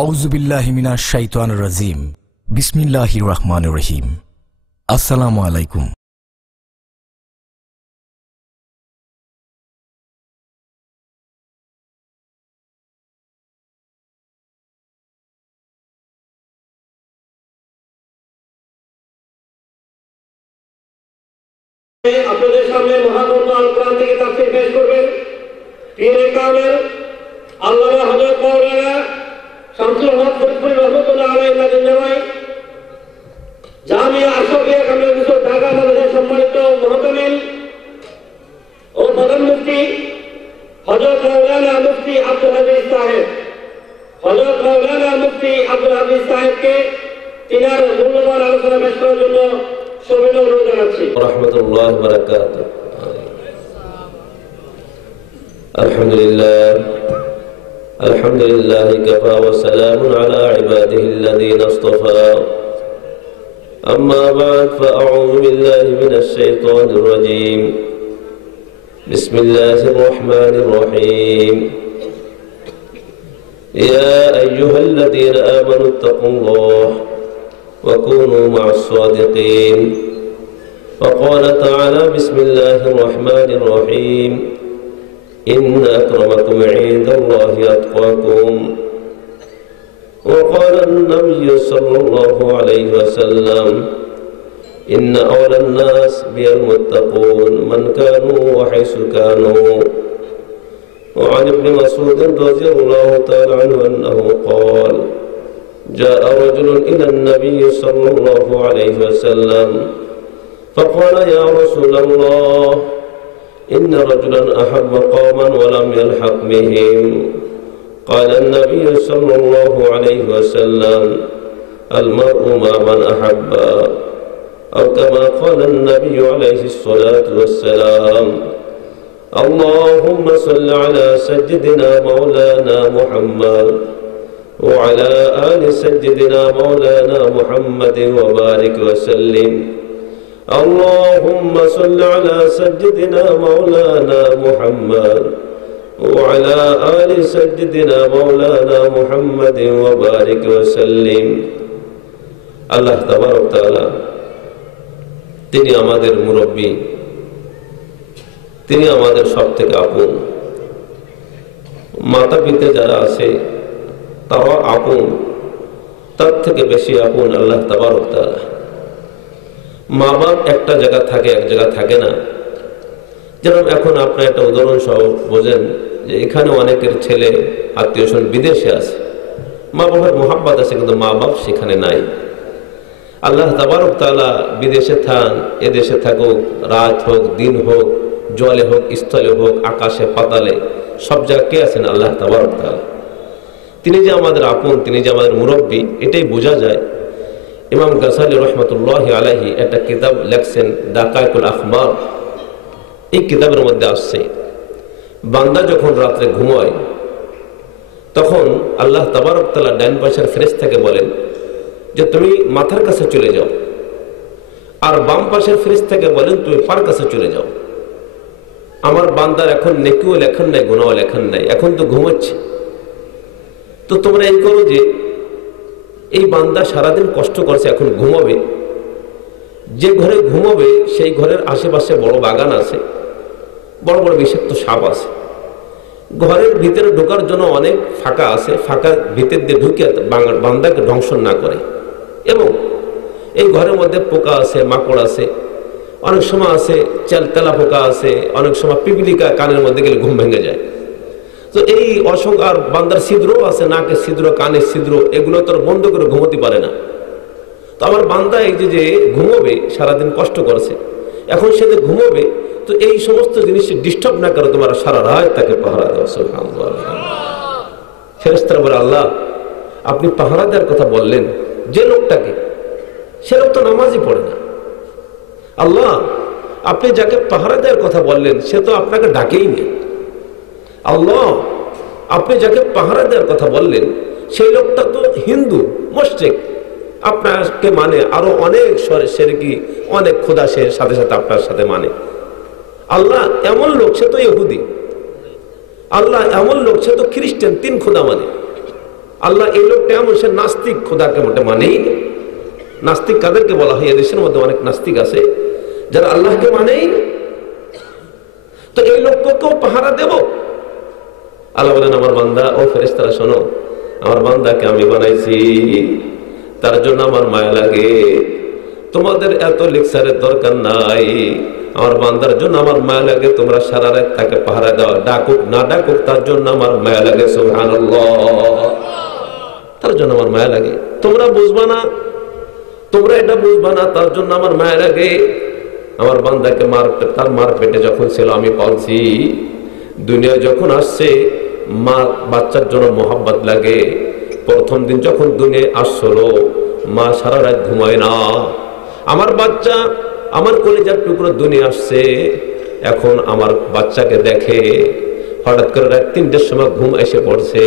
আউযুবিল্লাহি মিনাশ শাইতানির রাজিম। বিসমিল্লাহির রহমানির রহিম। আসসালামু আলাইকুম। আপনাদের সামনে মহাগ্রন্থ আল কোরআন থেকে তাফসীর পেশ করবেন পীরে কামেল আল্লামা হযরত মাওলানা শামসুল হক ফরিদপুরি রহমাতুল্লাহ আলাইহি নাজিন্নামাই জামিয়া আশরাফিয়া কামিল মিশর ঢাকা মাদ্রাসার সম্মানিত মুহতামিম ও প্রধান মুফতি হযরত মাওলানা মুফতি আব্দুল হাফিজ সাহেব, হযরত মাওলানা মুফতি আব্দুল হাফিজ সাহেবকে তিনার মূল্যবান আলোচনা পেশ করার জন্য সবিনয় অনুরোধ জানাচ্ছি। রাহমাতুল্লাহি ওয়া বারাকাতুহু। আলহামদুলিল্লাহ আলহামদুলিল্লাহি কাফা ওয়া সালামুন আলা ইবাদিহিল্লাযীনা ইসতাফা। আম্মা বা'দ ফাআউযু বিল্লাহি মিনাশ শাইতানির রাজীম। বিসমিল্লাহির রাহমানির রহিম। ইয়া আইয়ুহাল্লাযীনা আমানুত্তাকুল্লাহ وكونوا مع الصادقين. وقال تعالى بسم الله الرحمن الرحيم إن أكرمكم عند الله أتقاكم. وقال النبي صلى الله عليه وسلم إن أولى الناس بالمتقون من كانوا وحيث كانوا. وعن ابن مسعود رضي الله تعالى عنه أنه قال جاء رجل إلى النبي صلى الله عليه وسلم فقال يا رسول الله إن رجلا أحب قوما ولم يلحق بهم. قال النبي صلى الله عليه وسلم المرء مع من أحب، أو كما قال النبي عليه الصلاة والسلام. اللهم صل على سيدنا مولانا محمد وعلى آل سيدنا مولانا محمد وبارك وسلم. اللهم صل على سيدنا مولانا محمد وعلى آل سيدنا مولانا محمد وبارك وسلم. আল্লাহ তাবারক তাআলা তিনি আমাদের মুরব্বী, তিনি আমাদের সবথেকে আপন। মাতা পিতা যারা আছে তারা আপন, তার থেকে বেশি আপন আল্লাহ তাবারক তাআলা। মা বাপ একটা জায়গা থাকে, এক জায়গা থাকে না। যেরকম এখন আপনার একটা উদাহরণ সহ বোঝেন যে এখানে অনেকের ছেলে আত্মীয় স্বজন বিদেশে আছে, মা বাবার মোহাব্বত আছে কিন্তু মা বাপ সেখানে নাই। আল্লাহ তাবারক তাআলা বিদেশে থান, এদেশে থাকুক, রাত হোক দিন হোক, জলে হোক স্থলে হোক, আকাশে পাতালে, সব জায়গায় কে আছেন? আল্লাহ তাবারক তাআলা। তিনি যে আমাদের আপন, তিনি যে আমাদের মুরব্বী, এটাই বোঝা যায়। ইমাম গাসালি রহমতুল্লাহি আলাইহি একটা কিতাব লেখছেন দাকায়েকুল আখবার। এই কিতাবের মধ্যে আসছে বান্দা যখন রাত্রে ঘুমায় তখন আল্লাহ তাবারক তাআলা ডান পাশের ফেরেশতাকে বলেন যে তুমি মাথার কাছে চলে যাও, আর বাম পাশের ফেরেশতাকে বলেন তুমি পার কাছে চলে যাও। আমার বান্দার এখন নেকিও লেখন নাই, গুনাহও লেখন নাই, এখন তো ঘুমাচ্ছে। তো তোমরা এই করো যে এই বান্দা সারাদিন কষ্ট করছে, এখন ঘুমাবে। যে ঘরে ঘুমাবে সেই ঘরের আশেপাশে বড় বাগান আছে, বড় বড় বিষাক্ত সাপ আছে। ঘরের ভিতরে ঢোকার জন্য অনেক ফাঁকা আছে, ফাঁকা ভিতর দিয়ে ঢুকে বান্দাকে ধ্বংস না করে। এবং এই ঘরের মধ্যে পোকা আছে, মাকড় আছে, অনেক সময় আছে তেলা পোকা আছে, অনেক সময় পিপিলিকা কানের মধ্যে গেলে ঘুম ভেঙে যায়। তো এই অসংখ্য আর বান্দার ছিদ্রও আছে, নাকের ছিদ্র, কানের ছিদ্র, এগুলো তো বন্ধ করে ঘুমোতে পারে না। তো আমার বান্দা এই যে ঘুমোবে, সারাদিন কষ্ট করছে, এখন সে যে ঘুমোবে, তো এই সমস্ত জিনিস ডিস্টার্ব না করে তোমার সারা রাত তাকে পাহারা দেওয়া। সুবহানাল্লাহ। ফেরেশতারা বলে আল্লাহ আপনি পাহারা দেওয়ার কথা বললেন যে লোকটাকে, সে লোক তো নামাজই পড়ে না। আল্লাহ আপনি যাকে পাহারা দেওয়ার কথা বললেন সে তো আপনাকে ডাকেই নেই। আল্লাহ আপনি যাকে পাহারা দেওয়ার কথা বললেন সেই লোকটা তো হিন্দু মুশরিক, আপনাকে মানে, আরো অনেক শিরকি, অনেক খোদা সে সাথে সাথে আপনার সাথে মানে। আল্লাহ এমন লোক সে তো ইহুদি, আল্লাহ এমন লোক সে তো খ্রিস্টান, 3 খোদা মানে। আল্লাহ এই লোকটা এমন, সে নাস্তিক, খোদাকে মোটে মানেই না। নাস্তিক কাদেরকে বলা হয়? এদেশের মধ্যে অনেক নাস্তিক আছে যারা আল্লাহকে মানেই না। তো এই লোককেও পাহারা দেব? আল্লাহ বলেন, আমার বান্দা, ও ফেরেশতারা শোনো, আমার বান্দাকে আমি বানাইছি, তার জন্য আমার মায়া লাগে। তোমাদের এত লেকচারের দরকার নাই, আমার বান্দার জন্য আমার মায়া লাগে। তোমরা সারা রাত তাকে পাহারা দাও, ডাকুক না ডাকুক তার জন্য আমার মায়া লাগে। সুবহানাল্লাহ, তার জন্য আমার মায়া লাগে। তোমরা বুঝবা না, তোমরা এটা বুঝবা না, তার জন্য আমার মায়া লাগে। আমার বান্দাকে তার মার পেটে যখন ছিল আমি পালছি, দুনিয়া যখন আসছে মা বাচ্চার জন্য মোহাব্বত লাগে। প্রথম দিন যখন দুনিয়া আসছিল, মা সারা রাত ঘুমায় না। আমার বাচ্চা, আমার কলিজার টুকরো দুনিয়া আসছে, এখন আমার বাচ্চাকে দেখে, হঠাৎ করে রাত 3টের সময় ঘুম এসে পড়ছে।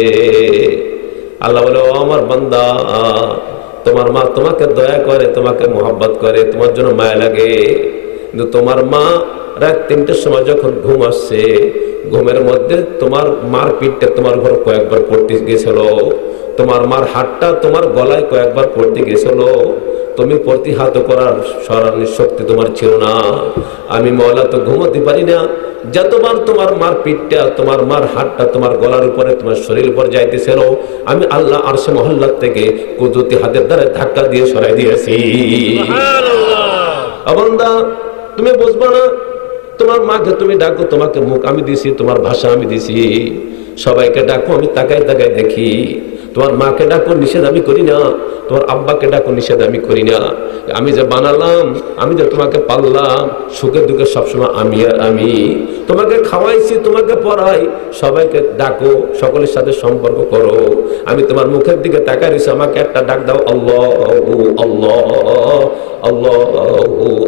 আল্লাহ বলে, ও আমার বান্দা, তোমার মা তোমাকে দয়া করে, তোমাকে মোহাব্বত করে, তোমার জন্য মায়া লাগে। কিন্তু তোমার মা রাত 3টের সময় যখন ঘুম আসছে, ঘুমের মধ্যে তোমার মার পিঠটা তোমার ঘর কয়েকবার পড়তে গেছিল, তোমার মার হাতটা তোমার গলায় কয়েকবার পড়তে গেছিল। তুমি প্রতিহত করার সরানোর শক্তি তোমার ছিল না। আমি মওলা তো ঘুমোতে পারি না, যতবার তোমার মার পিঠটা, তোমার মার হাতটা তোমার গলার উপরে, তোমার শরীর উপর যাইতেছিল, আমি আল্লাহ আরশে মহল্লার থেকে কুদরতি হাতের দ্বারা ধাক্কা দিয়ে সরাই দিয়েছি। সুবহানাল্লাহ। বান্দা, তুমি বুঝবা না, তোমার মাকে তুমি ডাকো, তোমাকে মুখ আমি দিছি, তোমার ভাষা আমি দিছি, সবাইকে ডাকো, আমি তাকাই তাকাই দেখি। তোমার মাকে ডাকো, নিষেধ আমি করি না। তোমার আব্বাকে ডাকো, নিষেধ আমি করি না। আমি যে বানালাম, আমি যে তোমাকে পাললাম, সুখে দুঃখে সবসময় আমি আর আমি। তোমাকে খাওয়াইছি, তোমাকে পড়াই, সবাইকে ডাকো, সকলের সাথে সম্পর্ক করো। আমি তোমার মুখের দিকে তাকাই রয়েছি, আমাকে একটা ডাক দাও, আল্লাহ আল্লাহ আল্লাহ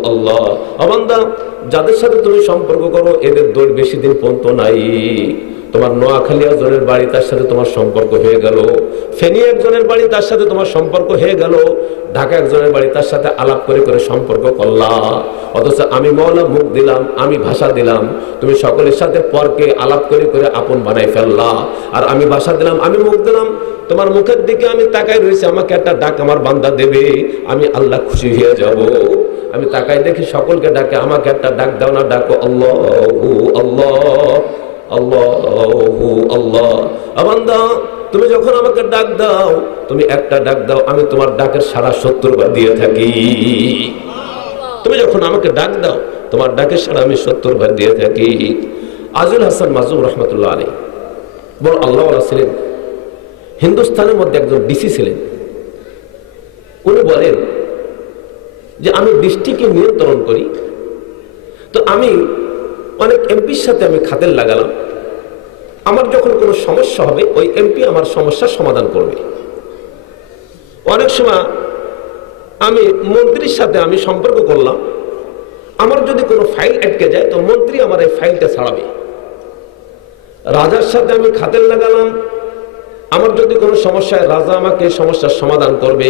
আল্লাহ। বান্দা, যাদের সাথে তুমি সম্পর্ক করো, এদের দৌড় বেশি দিন পর্যন্ত নাই। তোমার নোয়াখালী একজনের বাড়ি, তার সাথে তোমার সম্পর্ক হয়ে গেল। ফেনী একজনের বাড়ি, তার সাথে তোমার সম্পর্ক হয়ে গেল। ঢাকা একজনের বাড়ি, তার সাথে আলাপ করে করে সম্পর্ক করলা। অথচ আমি মওলা মুখ দিলাম, আমি ভাষা দিলাম, তুমি সকলের সাথে পরকে আলাপ করে করে আপন বানাই ফেললা। আর আমি ভাষা দিলাম, আমি মুখ দিলাম, তোমার মুখের দিকে আমি তাকাই রয়েছি, আমাকে একটা ডাক আমার বান্দা দেবে, আমি আল্লাহ খুশি হয়ে যাব। আমি তাকাই দেখি সকলকে ডাকে, আমাকে একটা ডাক দাও না, ডাকো আল্লাহ আল্লাহ আল্লাহ আল্লাহ। বান্দা, তুমি যখন আমাকে ডাক দাও, তুমি একটা ডাক দাও, আমি তোমার ডাকের সাড়া 70 বার দিয়ে থাকি। তুমি যখন আমাকে ডাক দাও, তোমার ডাকের সাড়া আমি 70 বার দিয়ে থাকি। আজুল হাসান মাজুম রহমতুল্লাহ আলাইহি বড় আল্লাহওয়ালা ছিলেন। হিন্দুস্তানের মধ্যে একজন ডিসি ছিলেন। উনি বলেন যে আমি বৃষ্টিকে নিয়ন্ত্রণ করি, তো আমি অনেক এমপির সাথে আমি খাতির লাগালাম। আমার যখন কোনো সমস্যা হবে, ওই এমপি আমার সমস্যার সমাধান করবে। অনেক সময় আমি মন্ত্রীর সাথে আমি সম্পর্ক করলাম, আমার যদি কোনো ফাইল আটকে যায়, তো মন্ত্রী আমার এই ফাইলটা ছাড়াবে। রাজার সাথে আমি খাতির লাগালাম, আমার যদি কোনো সমস্যায় রাজা আমাকে সমস্যার সমাধান করবে।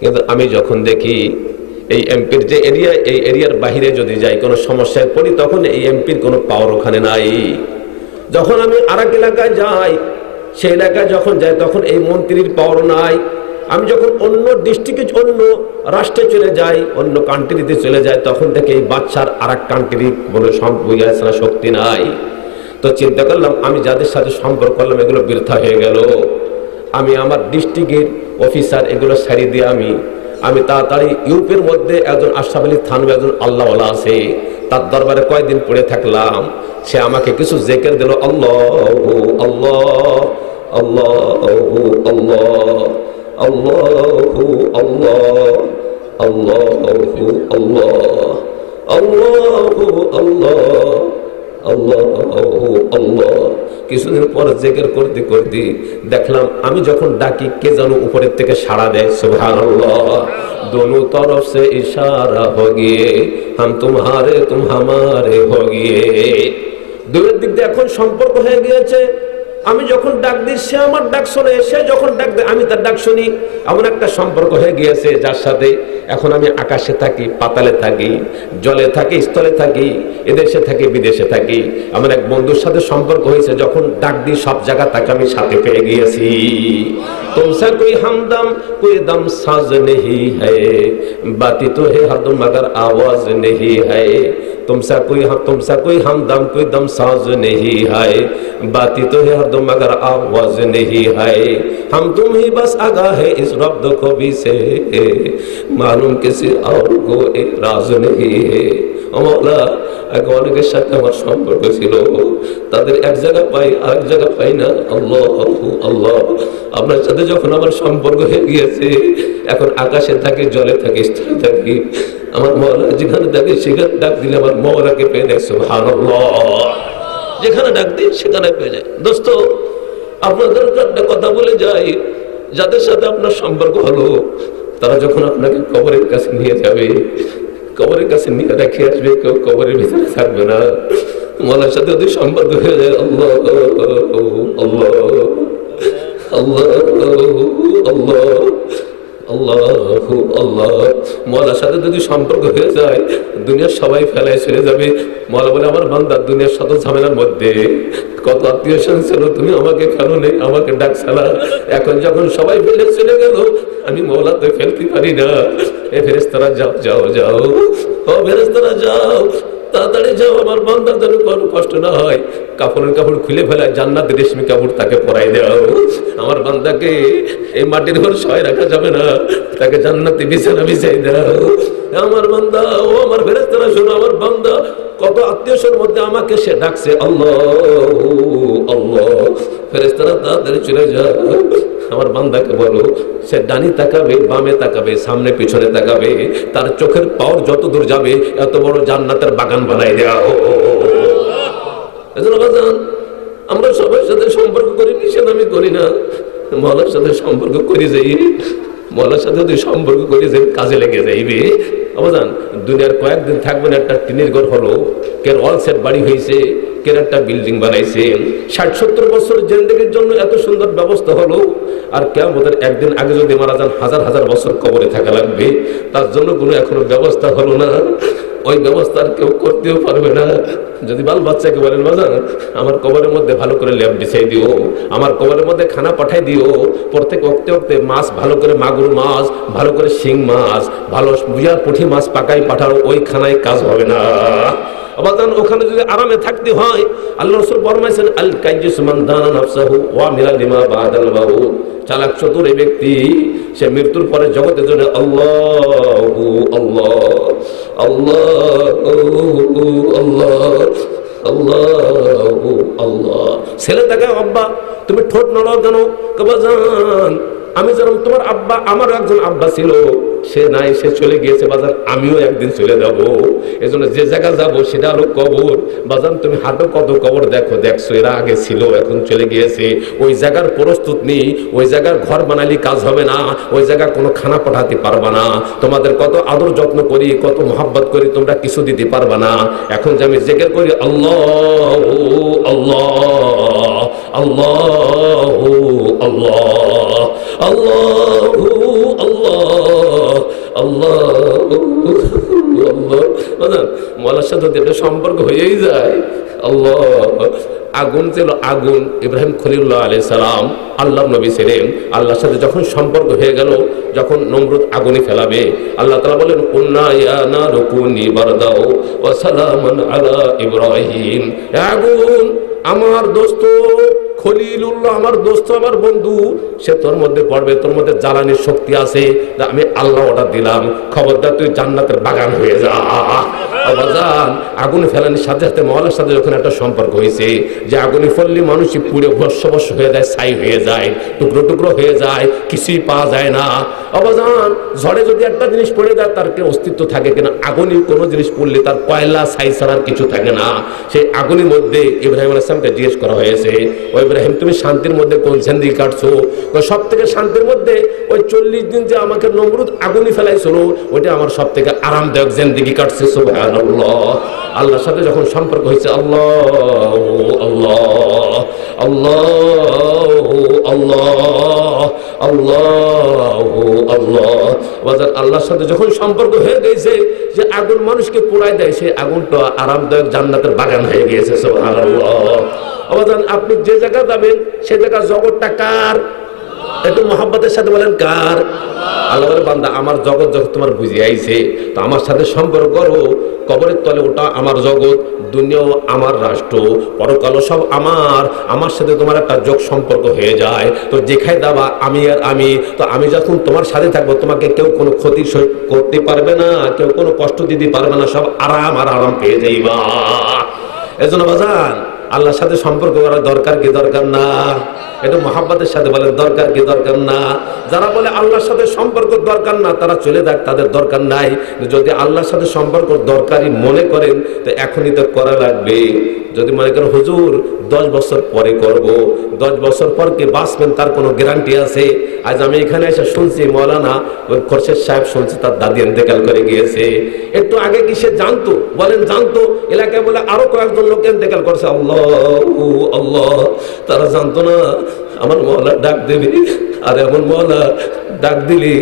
কিন্তু আমি যখন দেখি এই এমপির যে এরিয়া, এই এরিয়ার বাহিরে যদি যাই, কোনো সমস্যায় পড়ি, তখন এই এমপির কোনো পাওয়ার ওখানে নাই। যখন আমি আরেক এলাকায় যাই, সেই এলাকায় যখন যাই, তখন এই মন্ত্রীর পাওয়ার নাই। আমি যখন অন্য ডিস্ট্রিক্টে, অন্য রাষ্ট্রে চলে যাই, অন্য কান্ট্রিতে চলে যাই, তখন থেকে এই বাচ্চার আরেক কান্ট্রি বলে শক্তি নাই। তো চিন্তা করলাম, আমি যাদের সাথে সম্পর্ক করলাম, এগুলো বৃথা হয়ে গেল। আমি আমার ডিস্ট্রিক্টের অফিসার এগুলো ছাড়িয়ে দিয়ে আমি তাড়াতাড়ি ইউপের মধ্যে একজন আশরাফ আলী থানভী, একজন আল্লাহওয়ালা আছে, তার দরবারে কয়েকদিন পড়ে থাকলাম। সে আমাকে কিছু জিকির দিল, আল্লাহ আল্লাহ আল্লাহ আল্লাহ আল্লাহ আল্লাহ আল্লাহ আল্লাহ আল্লাহ আল্লাহ আল্লাহ। কিছুদিন পর জিকির করতে করতে দেখলাম, আমি যখন ডাকি, কে যেন উপরের থেকে সাড়া দেয়। সুবহানাল্লাহ। दोनों तरफ से इशारा हो गए, हम तुम्हारे तुम हमारे हो गए। দুয়ের দিক দিয়ে এখন সম্পর্ক হয়ে গিয়েছে। আমি যখন ডাক দিই সে আমার ডাক শোনে, সে যখন ডাক দেয় আমি তার ডাক শুনি। এমন একটা সম্পর্ক হয়ে গিয়েছে যার সাথে এখন আমি আকাশে থাকি, পাতালে থাকি, জলে থাকি, স্থলে থাকি, এদেশে থাকি, বিদেশে থাকি। আমার এক বন্ধুর সাথে সম্পর্ক হয়েছে, যখন ডাক দিই সব জায়গা তাকে আমি সাথে পেয়ে গিয়েছি। তুমসা কোই হামদম কোই দম সাজ নেহি হ্যায়, বাতি তো হে হরদম মগর আওয়াজ নেহি হ্যায়। तुमसा कोई हमदम कोई दम साज नहीं है, बाती तो है हरदम मगर आवाज नहीं है। हम तुम ही बस आगा है इस रब्द को भी से, मालूम किसी और को एक राज नहीं है। मौला অনেকের সাথে আমার সম্পর্ক ছিল, তাদের এক জায়গা পাই আরেক জায়গা পাই না। আল্লাহ আল্লাহ, আপনার সাথে যখন আমার সম্পর্ক হয়ে গিয়েছে, এখন আকাশে থাকি, জলে থাকি, স্থলে থাকি, আমার মওলা যেখানে ডাকে সেখানে ডাক দিলে আমার মওলাকে পেয়ে যায়। সুবহানাল্লাহ, যেখানে ডাক দিই সেখানে পেয়ে যায়। দোস্ত, আপনাদের একটা কথা বলে যাই, যাদের সাথে আপনার সম্পর্ক হলো তারা যখন আপনাকে কবরের কাছে নিয়ে যাবে, কবরের কাছে নিয়ে রেখে আসবে, কেউ কবরের ভিতরে থাকবে না। মওলার সাথে যদি সম্পর্ক হয়ে যায়, আল্লাহ আল্লাহ আল্লাহ আল্লাহ আল্লাহ আল্লাহ, মওলার সাথে যদি সম্পর্ক হয়ে যায় দুনিয়ার সবাই ফেলায় চলে যাবে। মওলা বলে, আমার বান্দা দুনিয়ার শত ঝামেলার মধ্যে কত আত্মীয় স্বজন ছিল, তুমি আমাকে ফেলো নেই, আমাকে ডাকছালা, এখন যখন সবাই ফেলে চলে গেল আমি মওলা তো ফেলতে পারি না। এ ফেরেশতারা যাও যাও যাও, ও ফেরেশতারা যাও, তাড়াতাড়ি যাও, আমার বান্দার যেন কোনো কষ্ট না হয়। কাপড়ের কাপড় খুলে ফেলায় জান্নাতের রেশমি কাপড় তাকে পরাই দাও। আমার বান্দাকে এই মাটির ঘর সহায় রাখা যাবে না, তাকে জান্নাতে বিছানা বিছাই দাও। আমার বান্দা, ও আমার ফেরেশতারা শোনো, আমার বান্দা কত আত্মীয়র মধ্যে আমাকে সে ডাকছে, আল্লাহ আল্লাহ। ফেরেশতারা তাড়াতাড়ি চলে যাও, আমার বান্দাকে বলো সে ডানি তাকাবে, বামে তাকাবে, সামনে পিছনে তাকাবে, তার চোখের পাওয়ার যত দূর যাবে এত বড় জান্নাতের বাগান বানাই দেওয়া। আমরা সবার সাথে সম্পর্ক করি, নিষেধ আমি করি না, মওলার সাথে সম্পর্ক করি যাই, মওলার সাথে যদি সম্পর্ক করি যাই কাজে লেগে যাইবে। অবদান দুনিয়ার কয়েকদিন থাকবেন, একটা টিনের ঘর হলো, কের অল সেট বাড়ি হয়েছে, কের একটা বিল্ডিং বানাইছে, 60-70 বছর জিন্দেগির জন্য এত সুন্দর ব্যবস্থা হলো। আর কিয়ামতের একদিন আগে যদি মারা যান হাজার হাজার বছর কবরে থাকা লাগবে, তার জন্য কোনো এখনো ব্যবস্থা হলো না। ওই ব্যবস্থা আর কেউ করতেও পারবে না। যদি বাল বাচ্চাকে বলেন, বাজান আমার কবরের মধ্যে ভালো করে ল্যাব বিছাই দিও, আমার কবরের মধ্যে খানা পাঠাই দিও, প্রত্যেক ওক্তে ওক্তে মাছ ভালো করে, মাগুর মাছ ভালো করে, শিং মাছ ভালো, বুঝার পুঁটি মাছ পাকাই পাঠাও, ওই খানায় কাজ হবে না। আবাদান ওখানে যদি আরামে থাকতে হয়, আল্লাহ রাসূল ফরমাইছেন, আল কাইয়িস মান দানা নাফসাহু ওয়া মিলা লিমা বাদাল মাউত। চালাক চতুর এই ব্যক্তি, সে মৃত্যুর পরে জগতের জন্য আল্লাহু আল্লাহ আল্লাহ আল্লাহ আল্লাহু আল্লাহ। ছেলে তাকে, আব্বা তুমি ঠোঁট নড়াও কেন? বাজান আমি যেরকম তোমার আব্বা, আমার একজন আব্বা ছিল, সে নাই, সে চলে গিয়েছে বাজান, আমিও একদিন চলে যাব। এজন্য যে জায়গা যাবো সেটা হলো কবর। বাজান তুমি হাঁটো কত কবর দেখো, দেখছো এরা আগে ছিল এখন চলে গিয়েছে, ওই জায়গার প্রস্তুত নেই, ওই জায়গার ঘর বানালি কাজ হবে না, ওই জায়গা কোনো খানা পাঠাতে পারবা না। তোমাদের কত আদর যত্ন করি, কত মহাব্বত করি, তোমরা কিছু দিতে পারবা না। এখন যে আমি জিকির করি আল্লাহ আল্লাহ আল্লাহ আল্লাহ আল্লাহু আল্লাহ আল্লাহ আল্লাহ, মওলার সাথে একটা সম্পর্ক হয়েই যায়। আল্লাহ, আগুন ছিল আগুন, ইব্রাহিম খলিলুল্লাহ আলাইহিস সালাম আল্লাহর নবী ছিলেন, আল্লাহর সাথে যখন সম্পর্ক হয়ে গেল, যখন নমরুদ আগুনে ফেলাবে, আল্লাহ তাআলা বলেন, কুন্না ইয়া নারু কুনি বারদাও ওয়া সালামান আলা ইব্রাহিম। আগুন আমার দোস্ত খলিলুল্লাহ, আমার দোস্ত, আমার বন্ধু, সে তোর মধ্যে পড়বে, তোর মধ্যে জ্বালানির শক্তি আছে, আমি আল্লাহ অর্ডার দিলাম, খবরদার তুই জান্নাতের বাগান হয়ে যা। বাজান আগুনে ফেলানোর সাথে সাথে মওলার সাথে যখন একটা সম্পর্ক হয়েছে, যে আগুনে ফেললে মানুষই পুড়ে ভস্য হয়ে যায়, ছাই হয়ে যায়, টুকরো টুকরো হয়ে যায়, কিছুই পাওয়া যায় না। অবাজান ঝড়ে যদি একটা জিনিস পড়ে যায় তার কি অস্তিত্ব থাকে কিনা? আগুনে কোনো জিনিস পড়লে তার কয়লা ছাই ছাড়ার কিছু থাকে না। সেই আগুনের মধ্যে ইব্রাহিম আলাইহিস সালামকে জিজ্ঞেস করা হয়েছে, ও ইব্রাহিম তুমি শান্তির মধ্যে কোন জিন্দেগি কাটছো? সব থেকে শান্তির মধ্যে ওই 40 দিন যে আমাকে নমরুদ আগুনে ফেলাইছিল, ওইটা আমার সব থেকে আরামদায়ক জিন্দেগি কাটছে। সুবহানাল্লাহ। আল্লাহর সাথে যখন সম্পর্ক হয়েছে, আল্লাহ আল্লাহ আল্লাহ আল্লাহ আল্লাহ আল্লাহ। আল্লাহর সাথে যখন সম্পর্ক হয়ে গেছে যে আগুন মানুষকে পোড়ায় দেয়, সেই আগুনটা আরামদায়ক জান্নাতের বাগান হয়ে গিয়েছে। সুবহানাল্লাহ। আপনি যে জায়গা যাবেন সে জায়গা জগৎটা কার? একটু মহব্বতের সাথে বলেন কার? আল্লাহ বলে, বান্দা আমার জগৎ যখন তোমার বুঝে আইছে তো আমার সাথে সম্পর্ক করো। কবরের তলে ওটা আমার জগৎ, দুনিয়াও আমার রাষ্ট্র, পরকালও সব আমার সাথে তোমার একটা যোগ সম্পর্ক হয়ে যায়। তো যেখানে দাবা আমি আর আমি, তো আমি যখন তোমার সাথে থাকবো তোমাকে কেউ কোনো ক্ষতি করতে পারবে না, কেউ কোনো কষ্ট দিতে পারবে না, সব আরাম আর আরাম পেয়ে যাইবা। এজন্য বাজান আল্লাহর সাথে সম্পর্ক করার দরকার কি দরকার না? একটু মহাব্বতের সাথে বলেন দরকার কি দরকার না? যারা বলে আল্লাহর সাথে সম্পর্ক দরকার না তারা চলে যাক, তাদের দরকার নাই। যদি আল্লাহর সাথে সম্পর্ক দরকারি মনে করেন তো এখনই তো করা লাগবে। যদি মনে করেন হুজুর 10 বছর পরে করব, 10 বছর পর কি বাঁচবেন তার কোনো গ্যারান্টি আছে? আজ আমি এখানে এসে শুনছি মৌলানা ওই খোরশেদ সাহেব শুনছি তার দাদি ইন্তেকাল করে গিয়েছে। একটু আগে কি সে জানতো? বলেন জানতো? এলাকায় বলে আরো কয়েকজন লোক ইন্তেকাল করছে। আল্লাহ আল্লাহ, তারা জানতো না আমার মৌলা ডাক দেবে। আর এমন মৌলা ডাক দিলি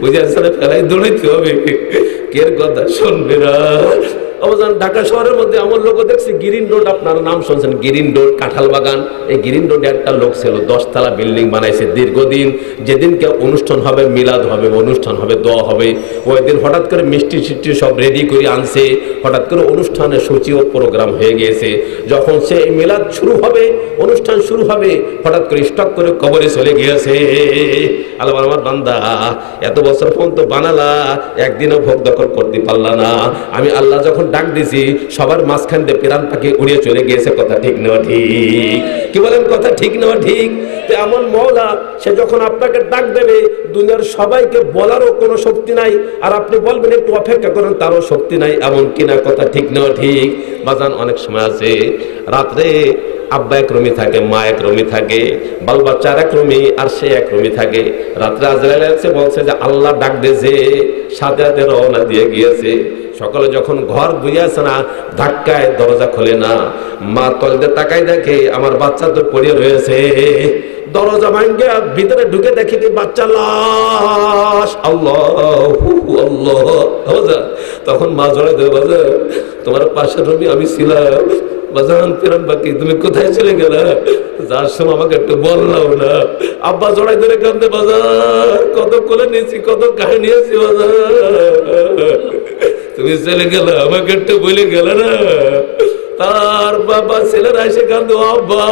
বুঝে আসছে না, ফেলাই দৌড়াইতে হবে, কে কথা শুনবে না। অবদান ঢাকা শহরের মধ্যে আমার লোক দেখছি গ্রিন রোড, আপনার নাম শুনছেন গ্রিন রোড, কাঁঠাল বাগান। এই গ্রিন রোডে একটা লোক ছিল 10 তলা বিল্ডিং বানাইছে দীর্ঘদিন। যেদিনকে অনুষ্ঠান হবে, মিলাদ হবে, অনুষ্ঠান হবে, দোয়া হবে, ওই দিন হঠাৎ করে মিষ্টি সিষ্টি সব রেডি করে আনছে। হঠাৎ করে অনুষ্ঠানের সূচি ও প্রোগ্রাম হয়ে গিয়েছে। যখন সে মিলাদ শুরু হবে, অনুষ্ঠান শুরু হবে, হঠাৎ করে স্টক করে কবরে চলে গিয়েছে। আল্লাহ আমার বান্দা এত বছর পর্যন্ত বানালা, একদিনও ভোগ দখল করতে পারলা না। আমি আল্লাহ যখন ডাক দিছি সবার মাঝখান দিয়ে প্রাণ পাখি উড়িয়ে চলে গিয়েছে। কথা ঠিক না ঠিক? কি বলেন কথা ঠিক না ঠিক? তো এমন মওলা সে যখন আপনাকে ডাক দেবে দুনিয়ার সবাইকে বলারও কোনো শক্তি নাই, আর আপনি বলবেন একটু অপেক্ষা করেন তারও শক্তি নাই, এমন কিনা? কথা ঠিক না ঠিক? বাজান অনেক সময় আছে রাত্রে আব্বা এক রুমে থাকে, মা এক রুমে থাকে, বাল বাচ্চা এক রুমে, আর সে এক রুমে থাকে। রাত্রে আজরাইল এসে বলছে যে আল্লাহ ডাক দিয়েছে, সাথে সাথে রওনা দিয়ে গিয়েছে। সকালে যখন ঘর বুঝিয়েছে না, ধাক্কায় দরজা খোলে না। মা তলতে তাকাই দেখে আমার বাচ্চা তো পড়ে রয়েছে। দরজা ভাঙ্গে ভিতরে ঢুকে দেখি বাচ্চা লাশ। আল্লাহ আল্লাহ। তখন মা জড়াই দেবে, বাজার তোমার পাশের রুমে আমি ছিলাম। বাজান ফেরান বাকি তুমি কোথায় চলে গেলা? যার সময় আমাকে একটু বললাম না। আব্বা জড়াই ধরে কান্দে, বাজার কত কোলে নিয়েছি, কত গায়ে নিয়েছি, বাজার তুমি চলে গেলা, আমাকে একটু বলে গেল না। তার বাবা ছেলেরা এসে কান্দে, আব্বা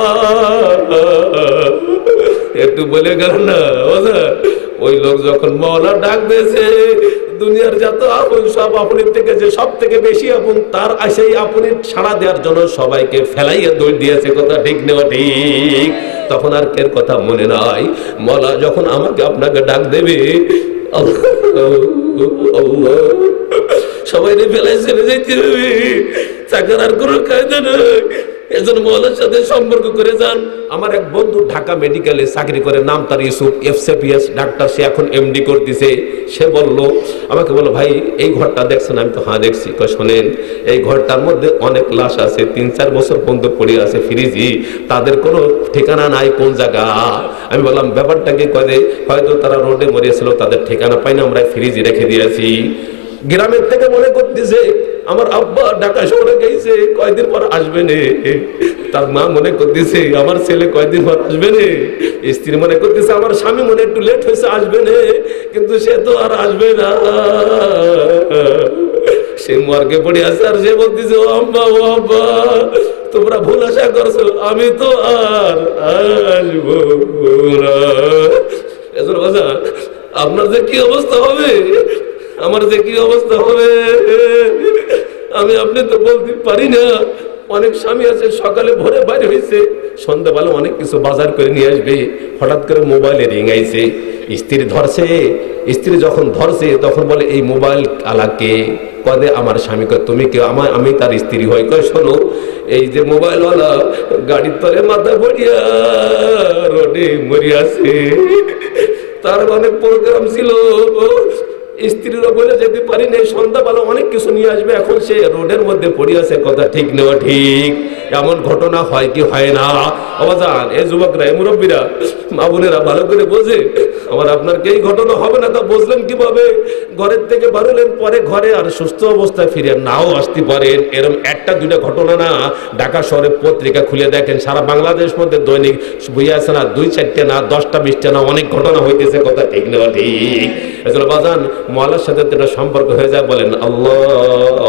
একটু বলে গেল না। ওই লোক যখন মওলা ডাক দিয়েছে, দুনিয়ার যত আপন সব আপনের থেকে যে সব থেকে বেশি আপন, তার সেই আপনি সাড়া দেওয়ার জন্য সবাইকে ফেলাইয়া দৌড় দিয়েছে। কথা ঠিক নেওয়া ঠিক? তখন আর কের কথা মনে নাই। মওলা যখন আমাকে আপনাকে ডাক দেবে, আল্লাহ সবাই ফেলাই চলে যাইতে হবে, চাকর আর কোনো কায়দা নয়। এজন্য মওলার সাথে সম্পর্ক করে যান। আমার এক বন্ধু ঢাকা মেডিকেলে চাকরি করে, নাম তার ইউসুফ, FCPS ডাক্তার, সে এখন MD করতেছে। সে বলল আমাকে, বলো ভাই এই ঘরটা দেখছেন? আমি তো হ্যাঁ দেখছি। শোনেন এই ঘরটার মধ্যে অনেক লাশ আছে, 3-4 বছর পর্যন্ত পড়ে আছে ফ্রিজি, তাদের কোনো ঠিকানা নাই কোন জায়গা। আমি বললাম ব্যাপারটা কি? হয়তো তারা রোডে মরিয়েছিল, তাদের ঠিকানা পাই না, আমরা ফ্রিজি রেখে দিয়েছি। গ্রামের থেকে মনে করতেছে আমার আব্বা ঢাকা শহরে গেছে, কয়দিন পর আসবে নে। তার মা মনে করতেছে আমার ছেলে কয়দিন পর আসবে নে। স্ত্রী মনে করতেছে আমার স্বামী মনে একটু লেট হয়েছে, আসবে নে, কিন্তু সে তো আর আসবে না। সে মর্গে পড়ে আছে, আর সে বলতেছে ও আব্বা, ও আব্বা তোমরা ভুল আশা করছো, আমি তো আর আসবো না। এজন্য বাজার আপনার যে কি অবস্থা হবে, আমার যে কি অবস্থা হবে আমি আপনি তো বলতে পারি না। অনেক স্বামী আছে সকালে ভোরে বাইরে হয়েছে, সন্ধ্যাবেলা অনেক কিছু বাজার করে নিয়ে আসবে, হঠাৎ করে মোবাইলে রিং আইছে, স্ত্রী ধরছে। স্ত্রী যখন ধরছে তখন বলে এই মোবাইল আলাকে? কদে আমার স্বামী। কয় তুমি কেউ? আমি তার স্ত্রী হই। কয় শোনো, এই যে মোবাইলওয়ালা গাড়ির তলে মাথা পড়িয়া রোডে মরিয়াছে, তার অনেক প্রোগ্রাম ছিল, স্ত্রীরা বলে যেতে পারি না, সন্ধ্যাবেলা অনেক কিছু নিয়ে আসবে, এখন সে রোডের মধ্যে পড়ে আছে। কথা ঠিক নেওয়া ঠিক? এমন ঘটনা হয় কি হয় না? বাবাজান, এই যুবকরা, এই মুরব্বীরা, মা বোনেরা ভালো করে বোঝে। আমার আপনার কি এই ঘটনা হবে না? তা বুঝলেন কিভাবে? ঘরের থেকে বাড়লেন, পরে ঘরে আর সুস্থ অবস্থায় ফিরে নাও আসতে পারেন। এরকম একটা দুইটা ঘটনা না, ঢাকা শহরে পত্রিকা খুলে দেখেন, সারা বাংলাদেশ মধ্যে দৈনিক বই আছে না, 2-4টে না, 10টা 20টা না, অনেক ঘটনা হইতেছে। কথা ঠিক না ঠিক? আসলে বাজান, মওলার সাথে একটা সম্পর্ক হয়ে যায়, বলেন আল্লাহ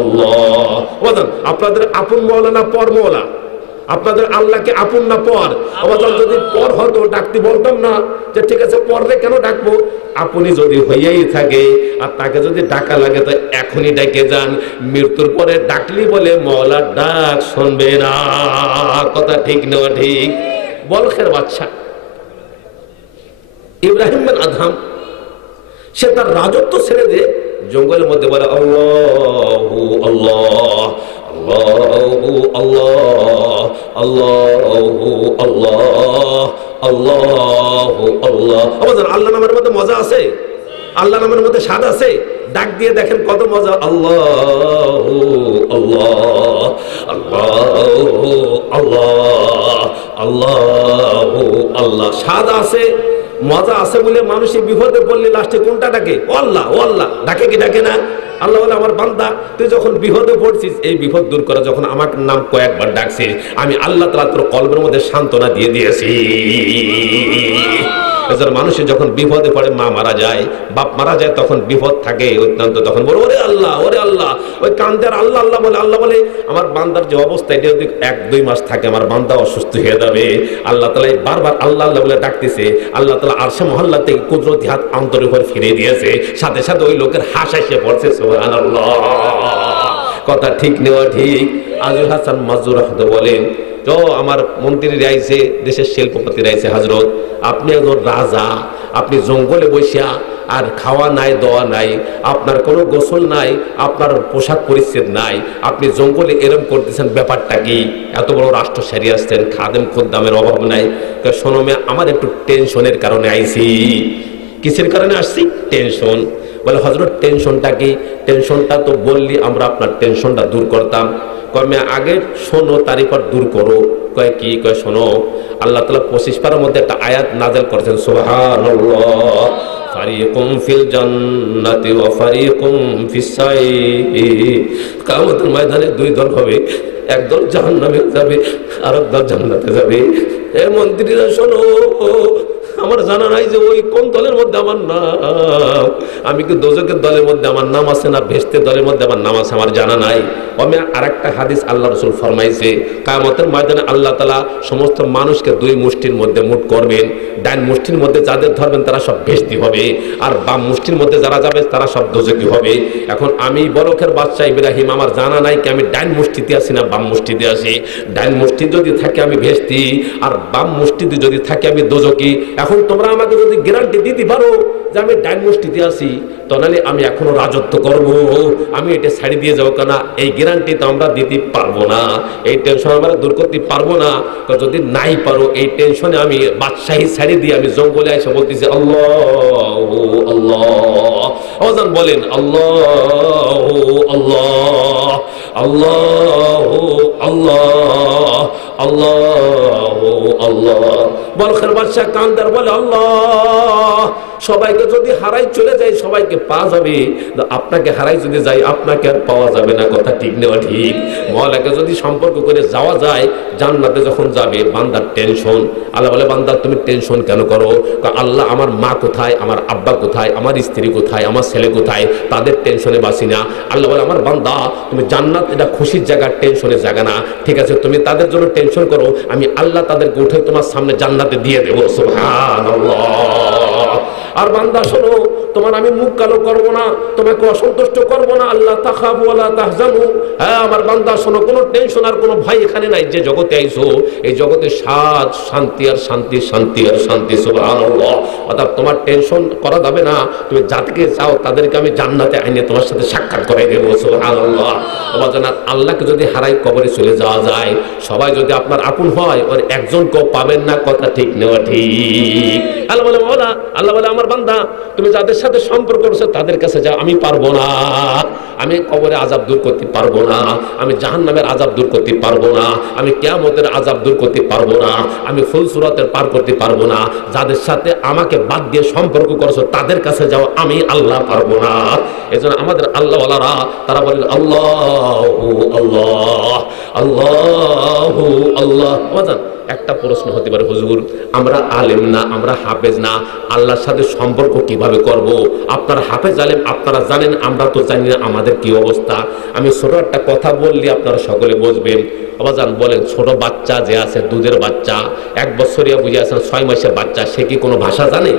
আল্লাহ। বাজান, আপনাদের আপন মওলা না পর মওলা? আপনাদের আল্লাহকে আপন না পর? আবার যদি পর হতো ডাকতে বলতাম না যে ঠিক আছে পরে কেন ডাকবো? আপনি যদি হইয়াই থাকে আর তাকে যদি ডাকা লাগে তো এখনই ডেকে যান। মৃত্যুর পরে ডাকলি বলে মওলার ডাক শুনবে না। কথা ঠিক না ঠিক? বলখের বাদশা ইব্রাহিম বিন আদহাম, সে তার রাজত্ব ছেড়ে দিয়ে জঙ্গলের মধ্যে বলে আল্লাহু আল্লাহ আল্লাহু আল্লাহ আল্লাহু আল্লাহ আল্লাহু আল্লাহ। আল্লাহ নামের মধ্যে মজা আছে, আল্লাহ নামের মধ্যে স্বাদ আছে। ডাক দিয়ে দেখেন কত মজা। আল্লাহু আল্লাহ আল্লাহু আল্লাহ আল্লাহু আল্লাহ। স্বাদ আছে, মজা আছে বলে মানুষের বিপদে পড়লে লাস্টে কোনটা ডাকে? ও আল্লাহ, ও আল্লাহ। ডাকে কি ডাকে না? আল্লাহ বলে আমার বান্দা, তুই যখন বিপদে পড়ছিস, এই বিপদ দূর করা যখন আমার নাম কয়েকবার ডাকছিস, আমি আল্লাহ তাআলা তোর কলবের মধ্যে সান্ত্বনা দিয়ে দিয়েছি। মানুষের যখন বিপদে পড়ে, মা মারা যায়, বাপ মারা যায়, তখন বিপদ থাকে অত্যন্ত, তখন বলে ওরে আল্লাহ, ওরে আল্লাহ। ওই কান্দের আল্লাহ আল্লাহ বলে। আল্লাহ বলে আমার বান্দার যে অবস্থা, এটা যদি 1-2 মাস থাকে, আমার বান্দা অসুস্থ হয়ে যাবে। আল্লাহ তাআলা বারবার আল্লাহ আল্লাহ বলে ডাকতেছে। আল্লাহ তাআলা আরশে মহল্লা থেকে কুদরতি হাত অন্তরের উপর ফিরিয়ে দিয়েছে। সাথে সাথে ওই লোকের হাসি এসে পড়ছে। সুবহানাল্লাহ। কথা ঠিক নেওয়া ঠিক? আজুল হাসান মাজুর রাহমাতুল্লাহ বলেন, তো আমার মন্ত্রীরা আইছে, দেশের শিল্পপতিরা আইছে, হযরত আপনি একজন রাজা, আপনি জঙ্গলে বসিয়া, আর খাওয়া নাই, দোয়া নাই, আপনার কোনো গোসল নাই, আপনার পোশাক পরিচ্ছেদ নাই, আপনি জঙ্গলে এরম করতেছেন, ব্যাপারটা কি? এত বড় রাষ্ট্র সারি আসছেন, খাদেম খোদ্দামের অভাব নাই। শোনো মে, আমার একটু টেনশনের কারণে আইছি। কিসের কারণে আসছি? টেনশন। বলে হযরত টেনশনটা কি? টেনশনটা তো বললি আমরা আপনার টেনশনটা দূর করতাম। কমে আগে শোনো, তারপর দূর করো। কয় কি? কয় শোনো, আল্লাহ তাআলা 25 পারার মধ্যে একটা আয়াত নাযিল করেছেন। সুবহানাল্লাহ। ফারিকুম ফিল জান্নাতি ওয়া ফারিকুম ফিস সাইর। কিয়ামতের ময়দানে 2 দল হবে, এক দল জাহান্নামে যাবে আর এক দল জান্নাতে যাবে। এ মন্ত্রীরা শোনো, আমার জানা নাই যে ওই কোন দলের মধ্যে আমার নাম। আমি কি দোজকের দলের মধ্যে আমার নাম আছে না বেহেশতের দলের মধ্যে আমার নাম আছে, আমার জানা নাই। আমি আরেকটা হাদিস আল্লাহ রাসূল ফরমাইছে, কিয়ামতের ময়দানে আল্লাহ তাআলা সমস্ত মানুষকে 2 মুষ্টির মধ্যে মুঠ করবেন। ডান মুষ্টির মধ্যে যাদের ধরবেন তারা সব বেহেশতি হবে, আর বাম মুষ্টির মধ্যে যারা যাবে তারা সব দোজকি হবে। এখন আমি বরকের বাদশা ইব্রাহিম, আমার জানা নাই কি আমি ডান মুষ্টিতে আছি না বাম মুষ্টিতে আছি। ডান মুষ্টি যদি থাকে আমি বেহেশতি, আর বাম মুষ্টিতে যদি থাকে আমি দোজকি। এখন তোমরা আমাকে যদি গ্যারান্টি দিতে পারো যে আমি ডান মুষ্টিতে আছি, তাহলে আমি এখনো রাজত্ব করব, আমি এটা ছাড়ি দিয়ে যাবো। কেন? এই গ্যারান্টি তো আমরা দিতে পারবো না, এই টেনশন আমরা দূর করতে পারবো না। যদি নাই পারো, এই টেনশনে আমি বাদশাহী ছাড়ি দিয়ে আমি জঙ্গলে এসে বলতেছি আল্লাহু আল্লাহ। আওয়াজ বলেন আল্লাহু আল্লাহ আল্লাহু আল্লাহ আল্লাহু আল্লাহ। বলখের বাদশা কান্দার বলে আল্লাহ, সবাইকে যদি হারাই চলে যায় সবাইকে পাওয়া যাবে, আপনাকে হারাই যদি যাই আপনাকে আর পাওয়া যাবে না। কথা ঠিক নেওয়া ঠিক? মওলাকে যদি সম্পর্ক করে যাওয়া যায়, জান্নাতে যখন যাবে, বান্দার টেনশন। আল্লাহ বলে বান্দা তুমি টেনশন কেন করো? আল্লাহ আমার মা কোথায়, আমার আব্বা কোথায়, আমার স্ত্রী কোথায়, আমার ছেলে কোথায়, তাদের টেনশনে বাসি না। আল্লাহ বলে আমার বান্দা তুমি জান্নাত এটা খুশির জায়গা, টেনশনের জায়গা না। ঠিক আছে, তুমি তাদের জন্য টেনশন করো, আমি আল্লাহ তাদেরকে উঠে তোমার সামনে জান্নাতে দিয়ে দেবো। সুবহানাল্লাহ। আর বান্দা শোনো, তোমার আমি মুখ কালো করব না, তোমাকে অসন্তুষ্ট করব না। আল্লাহ তাখাফু ওয়ালা তাহজানু। হ্যাঁ আমার বান্দা শোনো, কোনো টেনশন আর কোনো ভয় এখানে নাই। যে জগতে আইছো, এই জগতে স্বাদ, শান্তি আর শান্তি, শান্তি আর শান্তি। সুবহানাল্লাহ। অর্থাৎ তোমার টেনশন করা যাবে না। তুমি যাদেরকে চাও তাদেরকে আমি জান্নাতে আইনে তোমার সাথে সাক্ষাৎ করাই দেবো। সুবহানাল্লাহ। আমার জানা আল্লাহকে যদি হারাই কবরে চলে যাওয়া যায়, সবাই যদি আপনার আপন হয়, ওর একজনকেও পাবেন না। কথা ঠিক নেওয়া ঠিক? আল্লাহ বলে মাওলা, আল্লাহ বলে আমার বান্দা তুমি যাদের সাথে সম্পর্ক করেছো তাদের কাছে যাও, আমি পারবো না। আমি কবরে আযাব দূর করতে পারবো না, আমি জাহান্নামের আযাব দূর করতে পারবো না, আমি কিয়ামতের আযাব দূর করতে পারবো না, আমি ফুলসুরাতের পার করতে পারবো না। যাদের সাথে আমাকে বাদ দিয়ে সম্পর্ক করেছো তাদের কাছে যাও, আমি আল্লাহ পারবো না। এজন্য আমাদের আল্লাহওয়ালারা তারা বলেন আল্লাহু আল্লাহ আল্লাহু আল্লাহ। একটা প্রশ্ন হতে পারে, হুজুর আমরা আলেম না, আমরা হাফেজ না, আল্লাহর সাথে সম্পর্ক কিভাবে করব? আপনারা হাফেজ আলেম, আপনারা জানেন, আমরা তো জানি না আমাদের কি অবস্থা। আমি ছোট একটা কথা বললে আপনারা সকলে বুঝবেন। আবাজান বলেন, ছোট বাচ্চা যে আছে, দুধের বাচ্চা, 1 বছরিয়া বুঝে আছেন, 6 মাসের বাচ্চা, সে কি কোনো ভাষা জানে?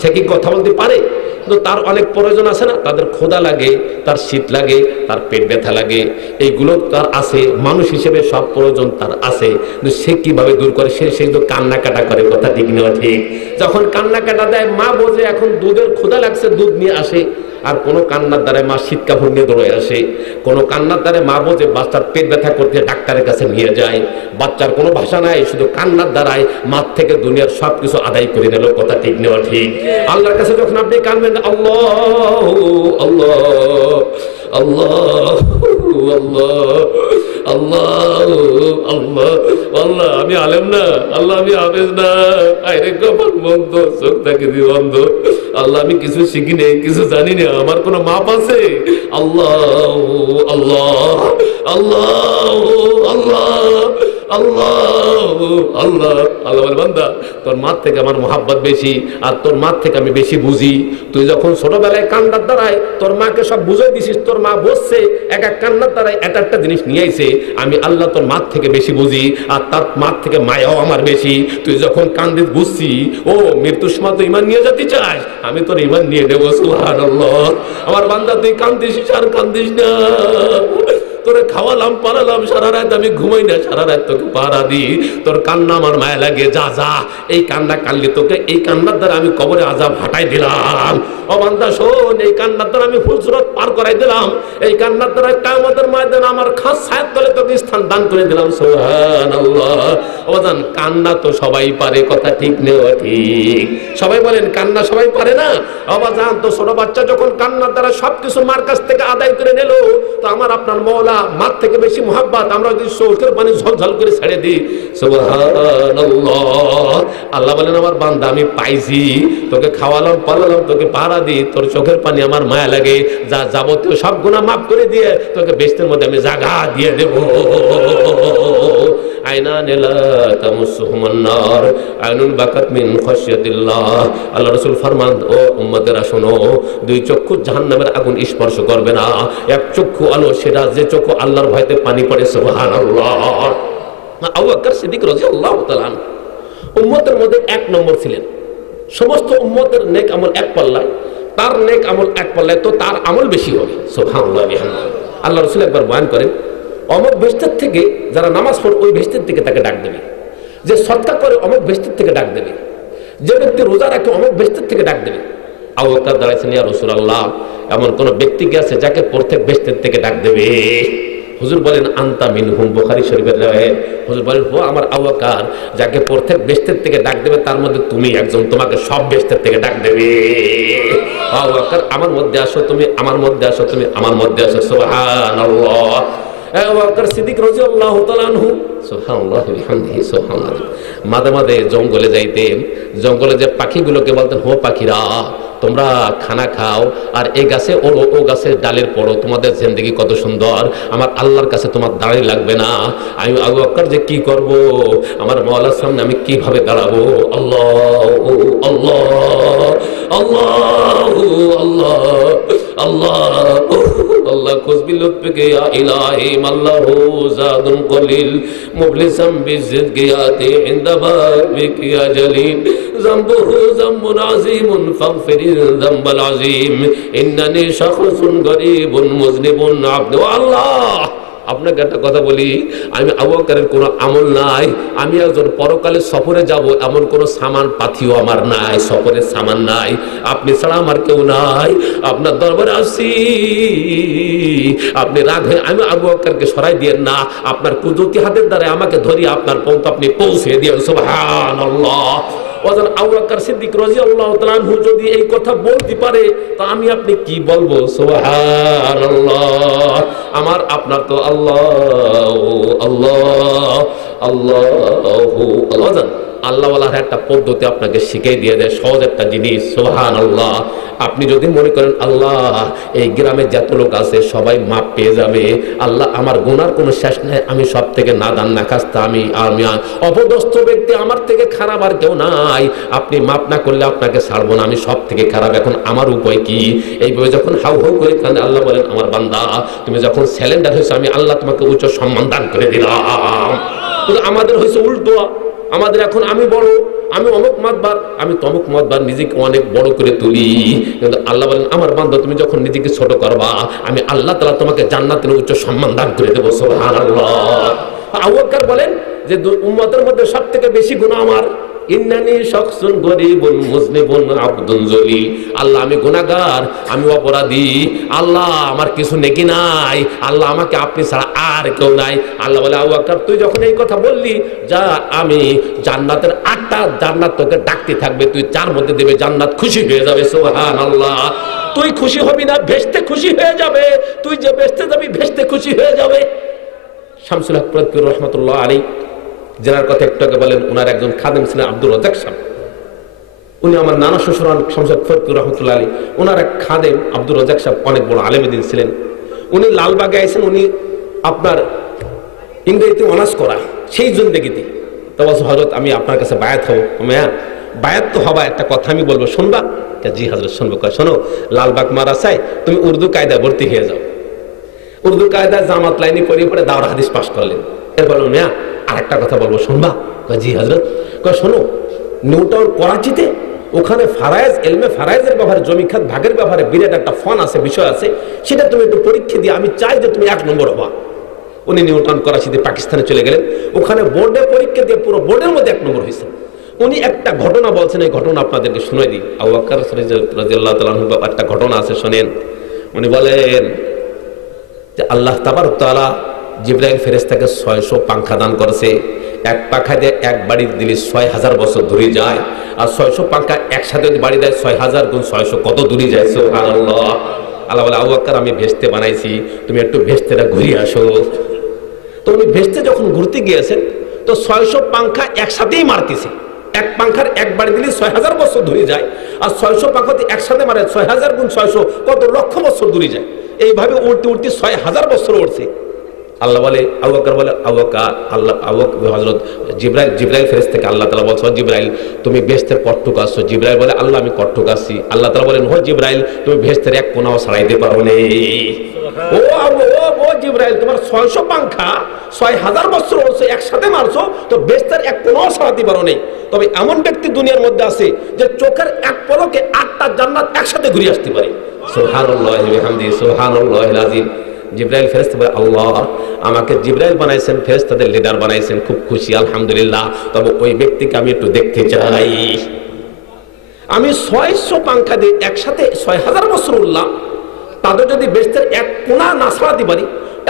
সে কি কথা বলতে পারে? কিন্তু তার অনেক প্রয়োজন আছে না, তাদের ক্ষুধা লাগে, তার শীত লাগে, তার পেট ব্যথা লাগে, এইগুলো তার আছে, মানুষ হিসেবে সব প্রয়োজন তার আছে। কিন্তু সে কিভাবে দূর করে? সে তো কান্নাকাটা করে, কথা ঠিক নেওয়া ঠিক। যখন কান্নাকাটা দেয় মা বোঝে এখন দুধের ক্ষুধা লাগছে, দুধ নিয়ে আসে। আর কোনো কান্নার দ্বারা মা শীত কাপড় নিয়ে দৌড়ে আসে, কোনো কান্নার দ্বারা মা বোঝে বাচ্চার পেট ব্যথা করতে ডাক্তারের কাছে নিয়ে যায়। বাচ্চার কোনো ভাষা নাই, শুধু কান্নার দ্বারাই মাঠ থেকে দুনিয়ার সব কিছু আদায় করে নিল, কথা ঠিক নেওয়া ঠিক। আল্লাহর কাছে যখন আপনি কানবেন আল্লাহ আল্লাহ আল্লাহ আল্লাহ আল্লাহ আল্লাহ আল্লাহ, আমি আলেম না, আল্লাহ আমি হাফেজ না, আরে কপাল বন্ধ, চোখ থাকে বন্ধ, আল্লাহ আমি কিছু শিখি নেই, কিছু জানি না, আমার কোনো মাপ আছে? আল্লাহ আল্লাহ আল্লাহ আল্লাহ আল্লাহ আল্লাহ আল্লাহ বলে বান্দা তোর মার থেকে আমার মোহাব্বত বেশি, আর তোর মার থেকে আমি বেশি বুঝি। তুই যখন ছোটবেলায় কান্নার দ্বারায় তোর মাকে সব বুঝাই দিছিস, তোর মা বসছে এক এক কান্নার দ্বারায় একটা জিনিস নিয়ে আইছে, আমি আল্লাহ তোর মার থেকে বেশি বুঝি, আর তার মার থেকে মায়াও আমার বেশি। তুই যখন কান্দিস বুঝছি, ও মৃত্যুর সময় তো ইমান নিয়ে যেতে চাস, আমি তোর ইমান নিয়ে নেবো। সুবহানাল্লাহ। আমার বান্দা তুই কান্দিস আর কান্দিস না, তোরে খাওয়ালাম পালালাম সারা রাত, আমি ঘুমাই না, সারা রাত তোকে পাহারা দিই, তোর কান্না আমার মায়া লাগে, যা যা এই কান্না কানলি তোকে এই কান্নার দ্বারা আমি কবরে আযাব হাঁটাই দিলাম। ও বান্দা শোন, এই কান্নার দ্বারা আমি ফুলসুরত পার করাই দিলাম, এই কান্নার দ্বারা কিয়ামতের ময়দানে আমার খাস ছায়ার তলে তোকে স্থান দান করে দিলাম। সুবহানাল্লাহ। ও বাজান কান্না তো সবাই পারে, কথা ঠিক নেওয়া ঠিক। সবাই বলেন কান্না সবাই পারে না? ও বাজান তো ছোট বাচ্চা যখন কান্নার দ্বারা সবকিছু মার কাছ থেকে আদায় করে নিল, তো আমার আপনার মওলা মার থেকে বেশি মুহাব্বত আমরা যদি চোখের পানি ঝলঝল করে ছেড়ে দিই। সুবহানাল্লাহ। আল্লাহ বলেন আমার বান্দা আমি পাইছি, তোকে খাওয়ালাম পালালাম, তোকে পাহারা দিই, তোর চোখের পানি আমার মায়া লাগে, যা যাবতীয় সব গুনাহ মাফ করে দিয়ে তোকে বেহেশতের মধ্যে আমি জায়গা দিয়ে দেব। আইনান লা তামুসুহুমান নার আইনুন বাকাত মিন খাশিয়াতিল্লাহ। আল্লাহ রাসূল ফরমান, ও উম্মতেরা শোনো, 2 চক্ষু জাহান্নামের আগুন স্পর্শ করবে না, 1 চক্ষু আলো, সেটা যে চক্ষু আল্লাহর ভয়তে পানি পড়ে। সুবহানাল্লাহ। আবু বকর সিদ্দিক রাদিয়াল্লাহু তাআলা উম্মতের মধ্যে 1 নম্বর ছিলেন। সমস্ত উম্মতের নেক আমল এক পাল্লায়, তার নেক আমল এক পাল্লায়, তো তার আমল বেশি হবে। সুবহানাল্লাহ। আল্লাহ রাসূল একবার বয়ান করেন, অমুক বেহেশতের থেকে যারা নামাজ পড়ে ওই বেহেশতের থেকে তাকে ডাক দেবে, যে সদকা করে অমুক বেহেশতের থেকে ডাক দেবে, যে ব্যক্তি রোজা রাখে অমুক বেহেশতের থেকে ডাক দেবে। আবু বকর দাঁড়াইছেন, ইয়া রাসূলুল্লাহ এমন কোন ব্যক্তি কি আছে যাকে প্রত্যেক বেহেশতের থেকে ডাক দেবে? হুজুর বলেন আনতা মিনহুম, বুখারী শরীফের রাওয়ায়াত। হুজুর বলেন, ও আমার আবু বকর, যাকে প্রত্যেক বেহেশতের থেকে ডাক দেবে তার মধ্যে তুমি একজন, তোমাকে সব বেহেশতের থেকে ডাক দেবে। আবু বকর আমার মধ্যে আসো, তুমি আমার মধ্যে আসো, তুমি আমার মধ্যে আসো। সুবহানাল্লাহ। আবু বকর সিদ্দিক রাদিয়াল্লাহু তাআলা আনহু সুবহানাল্লাহ বিহামদিহি সুবহানাল্লাহ মাঝে মাঝে জঙ্গলে যাইতেন, জঙ্গলে যে পাখিগুলোকে বলতেন, হো পাখিরা তোমরা খানা খাও আর এই গাছে ওড়ো, ও গাছের ডালের পড়ো, তোমাদের জিন্দেগি কত সুন্দর, আমার আল্লাহর কাছে তোমার দাঁড়িয়ে লাগবে না। আমি আবু বকর যে কি করব, আমার মাওলার সামনে আমি কিভাবে দাঁড়াবো? আল্লাহ আল্লাহ আল্লাহ আল্লাহ আল্লাহ আল্লাহ খুশবি লুৎফিকে ইয়া ইলাহি মাল্লাহু জাদুন কলিল মুবলিসাম বিজিদগিয়াতি ইনদা বাবিকি ইয়া জলিল যামবুহু যামবুন আযীমুন ফাগফিরিল যামবাল আযীম ইন্নানি শাখসুন গরীবুন মুযনিবুন আবদু। আল্লাহ আপনাকে একটা কথা বলি, আমি আবু বকরের কোনো আমল নাই, আমি একজন পরকালে সফরে যাব এমন কোনো সামান পাথিও আমার নাই, সফরের সামান নাই, আপনি ছাড়া আমার কেউ নাই, আপনার দরবারে আসি, আপনি রাগ হয়ে আমি আবু বকরকে সরাই দিয়েন না, আপনার কুদরতি হাতের দ্বারা আমাকে ধরি আপনার পৌঁছ আপনি পৌঁছে দিয়েন। সুবহানাল্লাহ। ও ওয়াজান আবু বকর সিদ্দিক রাদিয়াল্লাহু তাআলা আনহু যদি এই কথা বলতে পারে তো আমি আপনি কি বলবো? সুবহানাল্লাহ। আমার আপনার তো আল্লাহ আল্লাহ আল্লাহু আল্লাহ। আল্লাহ ওয়ালার একটা পদ্ধতি আপনাকে শিখিয়ে দিয়ে দেয়, সহজ একটা জিনিস। সুবহানাল্লাহ। আপনি যদি মনে করেন আল্লাহ এই গ্রামে যত লোক আছে সবাই মাপ পেয়ে যাবে, আল্লাহ আমার গুনার কোনো শেষ নেই, আমি সব থেকে নাদান নাকাস্তা, আমি অপদস্থ ব্যক্তি, আমার থেকে খারাপ আর কেউ নাই, আপনি মাপ না করলে আপনাকে ছাড়বো না, আমি সব থেকে খারাপ, এখন আমার উপায় কি? এইভাবে যখন হাউ হাউ করে কাঁদে আল্লাহ বলেন আমার বান্দা তুমি যখন স্যালেন্ডার হয়েছে আমি আল্লাহ তোমাকে উচ্চ সম্মান দান করে দিলাম। কিন্তু আমাদের হয়েছে উল্টো, আমাদের এখন আমি বড়, আমি অমুক মাতবার, আমি তমুক মাতবার, নিজেকে অনেক বড় করে তুলি। কিন্তু আল্লাহ বলেন আমার বান্দা তুমি যখন নিজেকে ছোট করবা আমি আল্লাহ তাআলা তোমাকে জান্নাতের উচ্চ সম্মান দান করে দেবো। সুবহানাল্লাহ। আবু বকর বলেন যে উম্মতের মধ্যে সবথেকে বেশি গুনাহ আমার, ইন্নানি শাখসুন গরীবুন মুযনিবুন আবদুন জলিল। আল্লাহ আমি গুনাহগার, আমি অপরাধী, আল্লাহ আমার কিছু নেকি নাই, আল্লাহ আমাকে আপনি ছাড়া আর কেউ নাই। আল্লাহ বলে আবু বকর তুই যখন এই কথা বললি, যা আমি জান্নাতের 8টা জান্নাত তোকে ডাকতে থাকবে, তুই 4 মধ্যে দেবে জান্নাত, খুশি হয়ে যাবে। সুবহানাল্লাহ। তুই খুশি হবি না, ভেস্তে খুশি হয়ে যাবে, তুই যে ভেস্তে যাবি ভেস্তে খুশি হয়ে যাবে। শামসুল হক ফরিদপুর রহমাতুল্লাহ আলাইহি যার কথা একটু আগে বলেন, ওনার একজন খাদেম ছিলেন আব্দুর রাজ্জাক সাহেব। উনি আমার নানা শ্বশুর শামসুল হক ফরিদপুর রহমাতুল্লাহ আলাইহি, ওনার এক খাদেম আব্দুর রাজ্জাক সাহেব অনেক বড় আলেম দিন ছিলেন। উনি লালবাগে আইছেন, উনি আপনার ইংরেজিতে অনার্স করা, সেই জিন্দেগিতে তো বলছে হযরত আমি আপনার কাছে বায়াত হব। হ্যাঁ বায়াত তো হবা, একটা কথা আমি বলবো শুনবা? জি হযরত শুনবো। শোনো, লালবাগ মাদ্রাসায় তুমি উর্দু কায়দায় ভর্তি হয়ে যাও। উর্দু কায়দায় জামাত লাইনে পড়ে পড়ে দাওরা হাদিস পাশ করলেন। এরপর মিয়া আর একটা কথা বলবো শুনবা? জি হযরত। শোনো, নিউটাউন করাচিতে ওখানে ফারায়েজ, এলমে ফারায়েজের ব্যাপারে, জমি খাত ভাগের ব্যাপারে বিরাট একটা ফোন আছে, বিষয় আছে, সেটা তুমি একটু পরীক্ষা দিয়ে আমি চাই যে তুমি 1 নম্বর হবা। উনি নিউটাউন করাচিতে পাকিস্তানে চলে গেলেন, ওখানে বোর্ডে পরীক্ষা দিয়ে পুরো বোর্ডের মধ্যে 1 নম্বর হয়েছে। উনি একটা ঘটনা বলছেন, এই ঘটনা আপনাদেরকে শুনে দিই। আবু বকর রাদিয়াল্লাহু তাআলা আনহু একটা ঘটনা আছে, শোনেন। উনি বলেন যে আল্লাহ তাবারক তাআলা জিবরাইল ফেরেশতাকে 600 পাংখা দান করেছে। এক পাখা দিয়ে এক বাড়ি দিলে 6000 বছর দূরে যায়, আর 600 পাংখা একসাথে যদি বাড়ি দেয় 6000 গুণ 600 কত দূরে যায়? সুবহানাল্লাহ। আল্লাহ বলে আবু বকর আমি ভেস্তে বানাইছি, তুমি একটু ভেস্তেটা ঘুরিয়ে আসো। তো উনি ভেস্তে যখন ঘুরতে গিয়েছেন তো 600 পাংখা একসাথেই মারতেছে। এক পাংখার এক বাড়ি দিলে 6000 বছর দূরে যায়, আর 600 পাংখা একসাথে মারে 6000 গুণ 600 কত লক্ষ বছর দূরে যায়। এইভাবে উল্টে উল্টে 6000 বছর উঠছে। আল্লাহ বলে আবু বকর বলে আবু বকর, আল্লাহ হযরত জিবরাইল ফেরেশতাকে আল্লাহ তাআলা বলছে জিবরাইল তুমি বেহেশতের কট্টুক আসছো। জিবরাইল বলে আল্লাহ আমি কট্টুক আসছি। আল্লাহ তাআলা বলেন ও জিবরাইল তুমি বেহেশতের এক কোণাও ছাড়াইতে পারো নি। ও জিবরাইল তোমার 600 পাংখা 6000 বছর হচ্ছে একসাথে মারছো, তো বেহেশতের এক কোণাও ছাড়াতে পারো নি। তবে এমন ব্যক্তি দুনিয়ার মধ্যে আছে যে চোখের এক পলকে 8টা জান্নাত একসাথে ঘুরে আসতে পারে। সুবহানাল্লাহি ওয়া বিহামদিহি সুবহানাল্লাহিল আযীম। জিবরাইল ফেরেশতা বলে আল্লাহ আমাকে জিবরাইল বানাইছেন, ফেরেশতাদের লিডার বানাইছেন, খুব খুশি আলহামদুলিল্লাহ। তবে ওই ব্যক্তিকে আমি একটু দেখতে চাই। আমি 600 পাংখা দিয়ে একসাথে 6000 বছর উঠলাম, তাদের যদি বেহেশতের এক কোণা না ছাড়াতে পারি,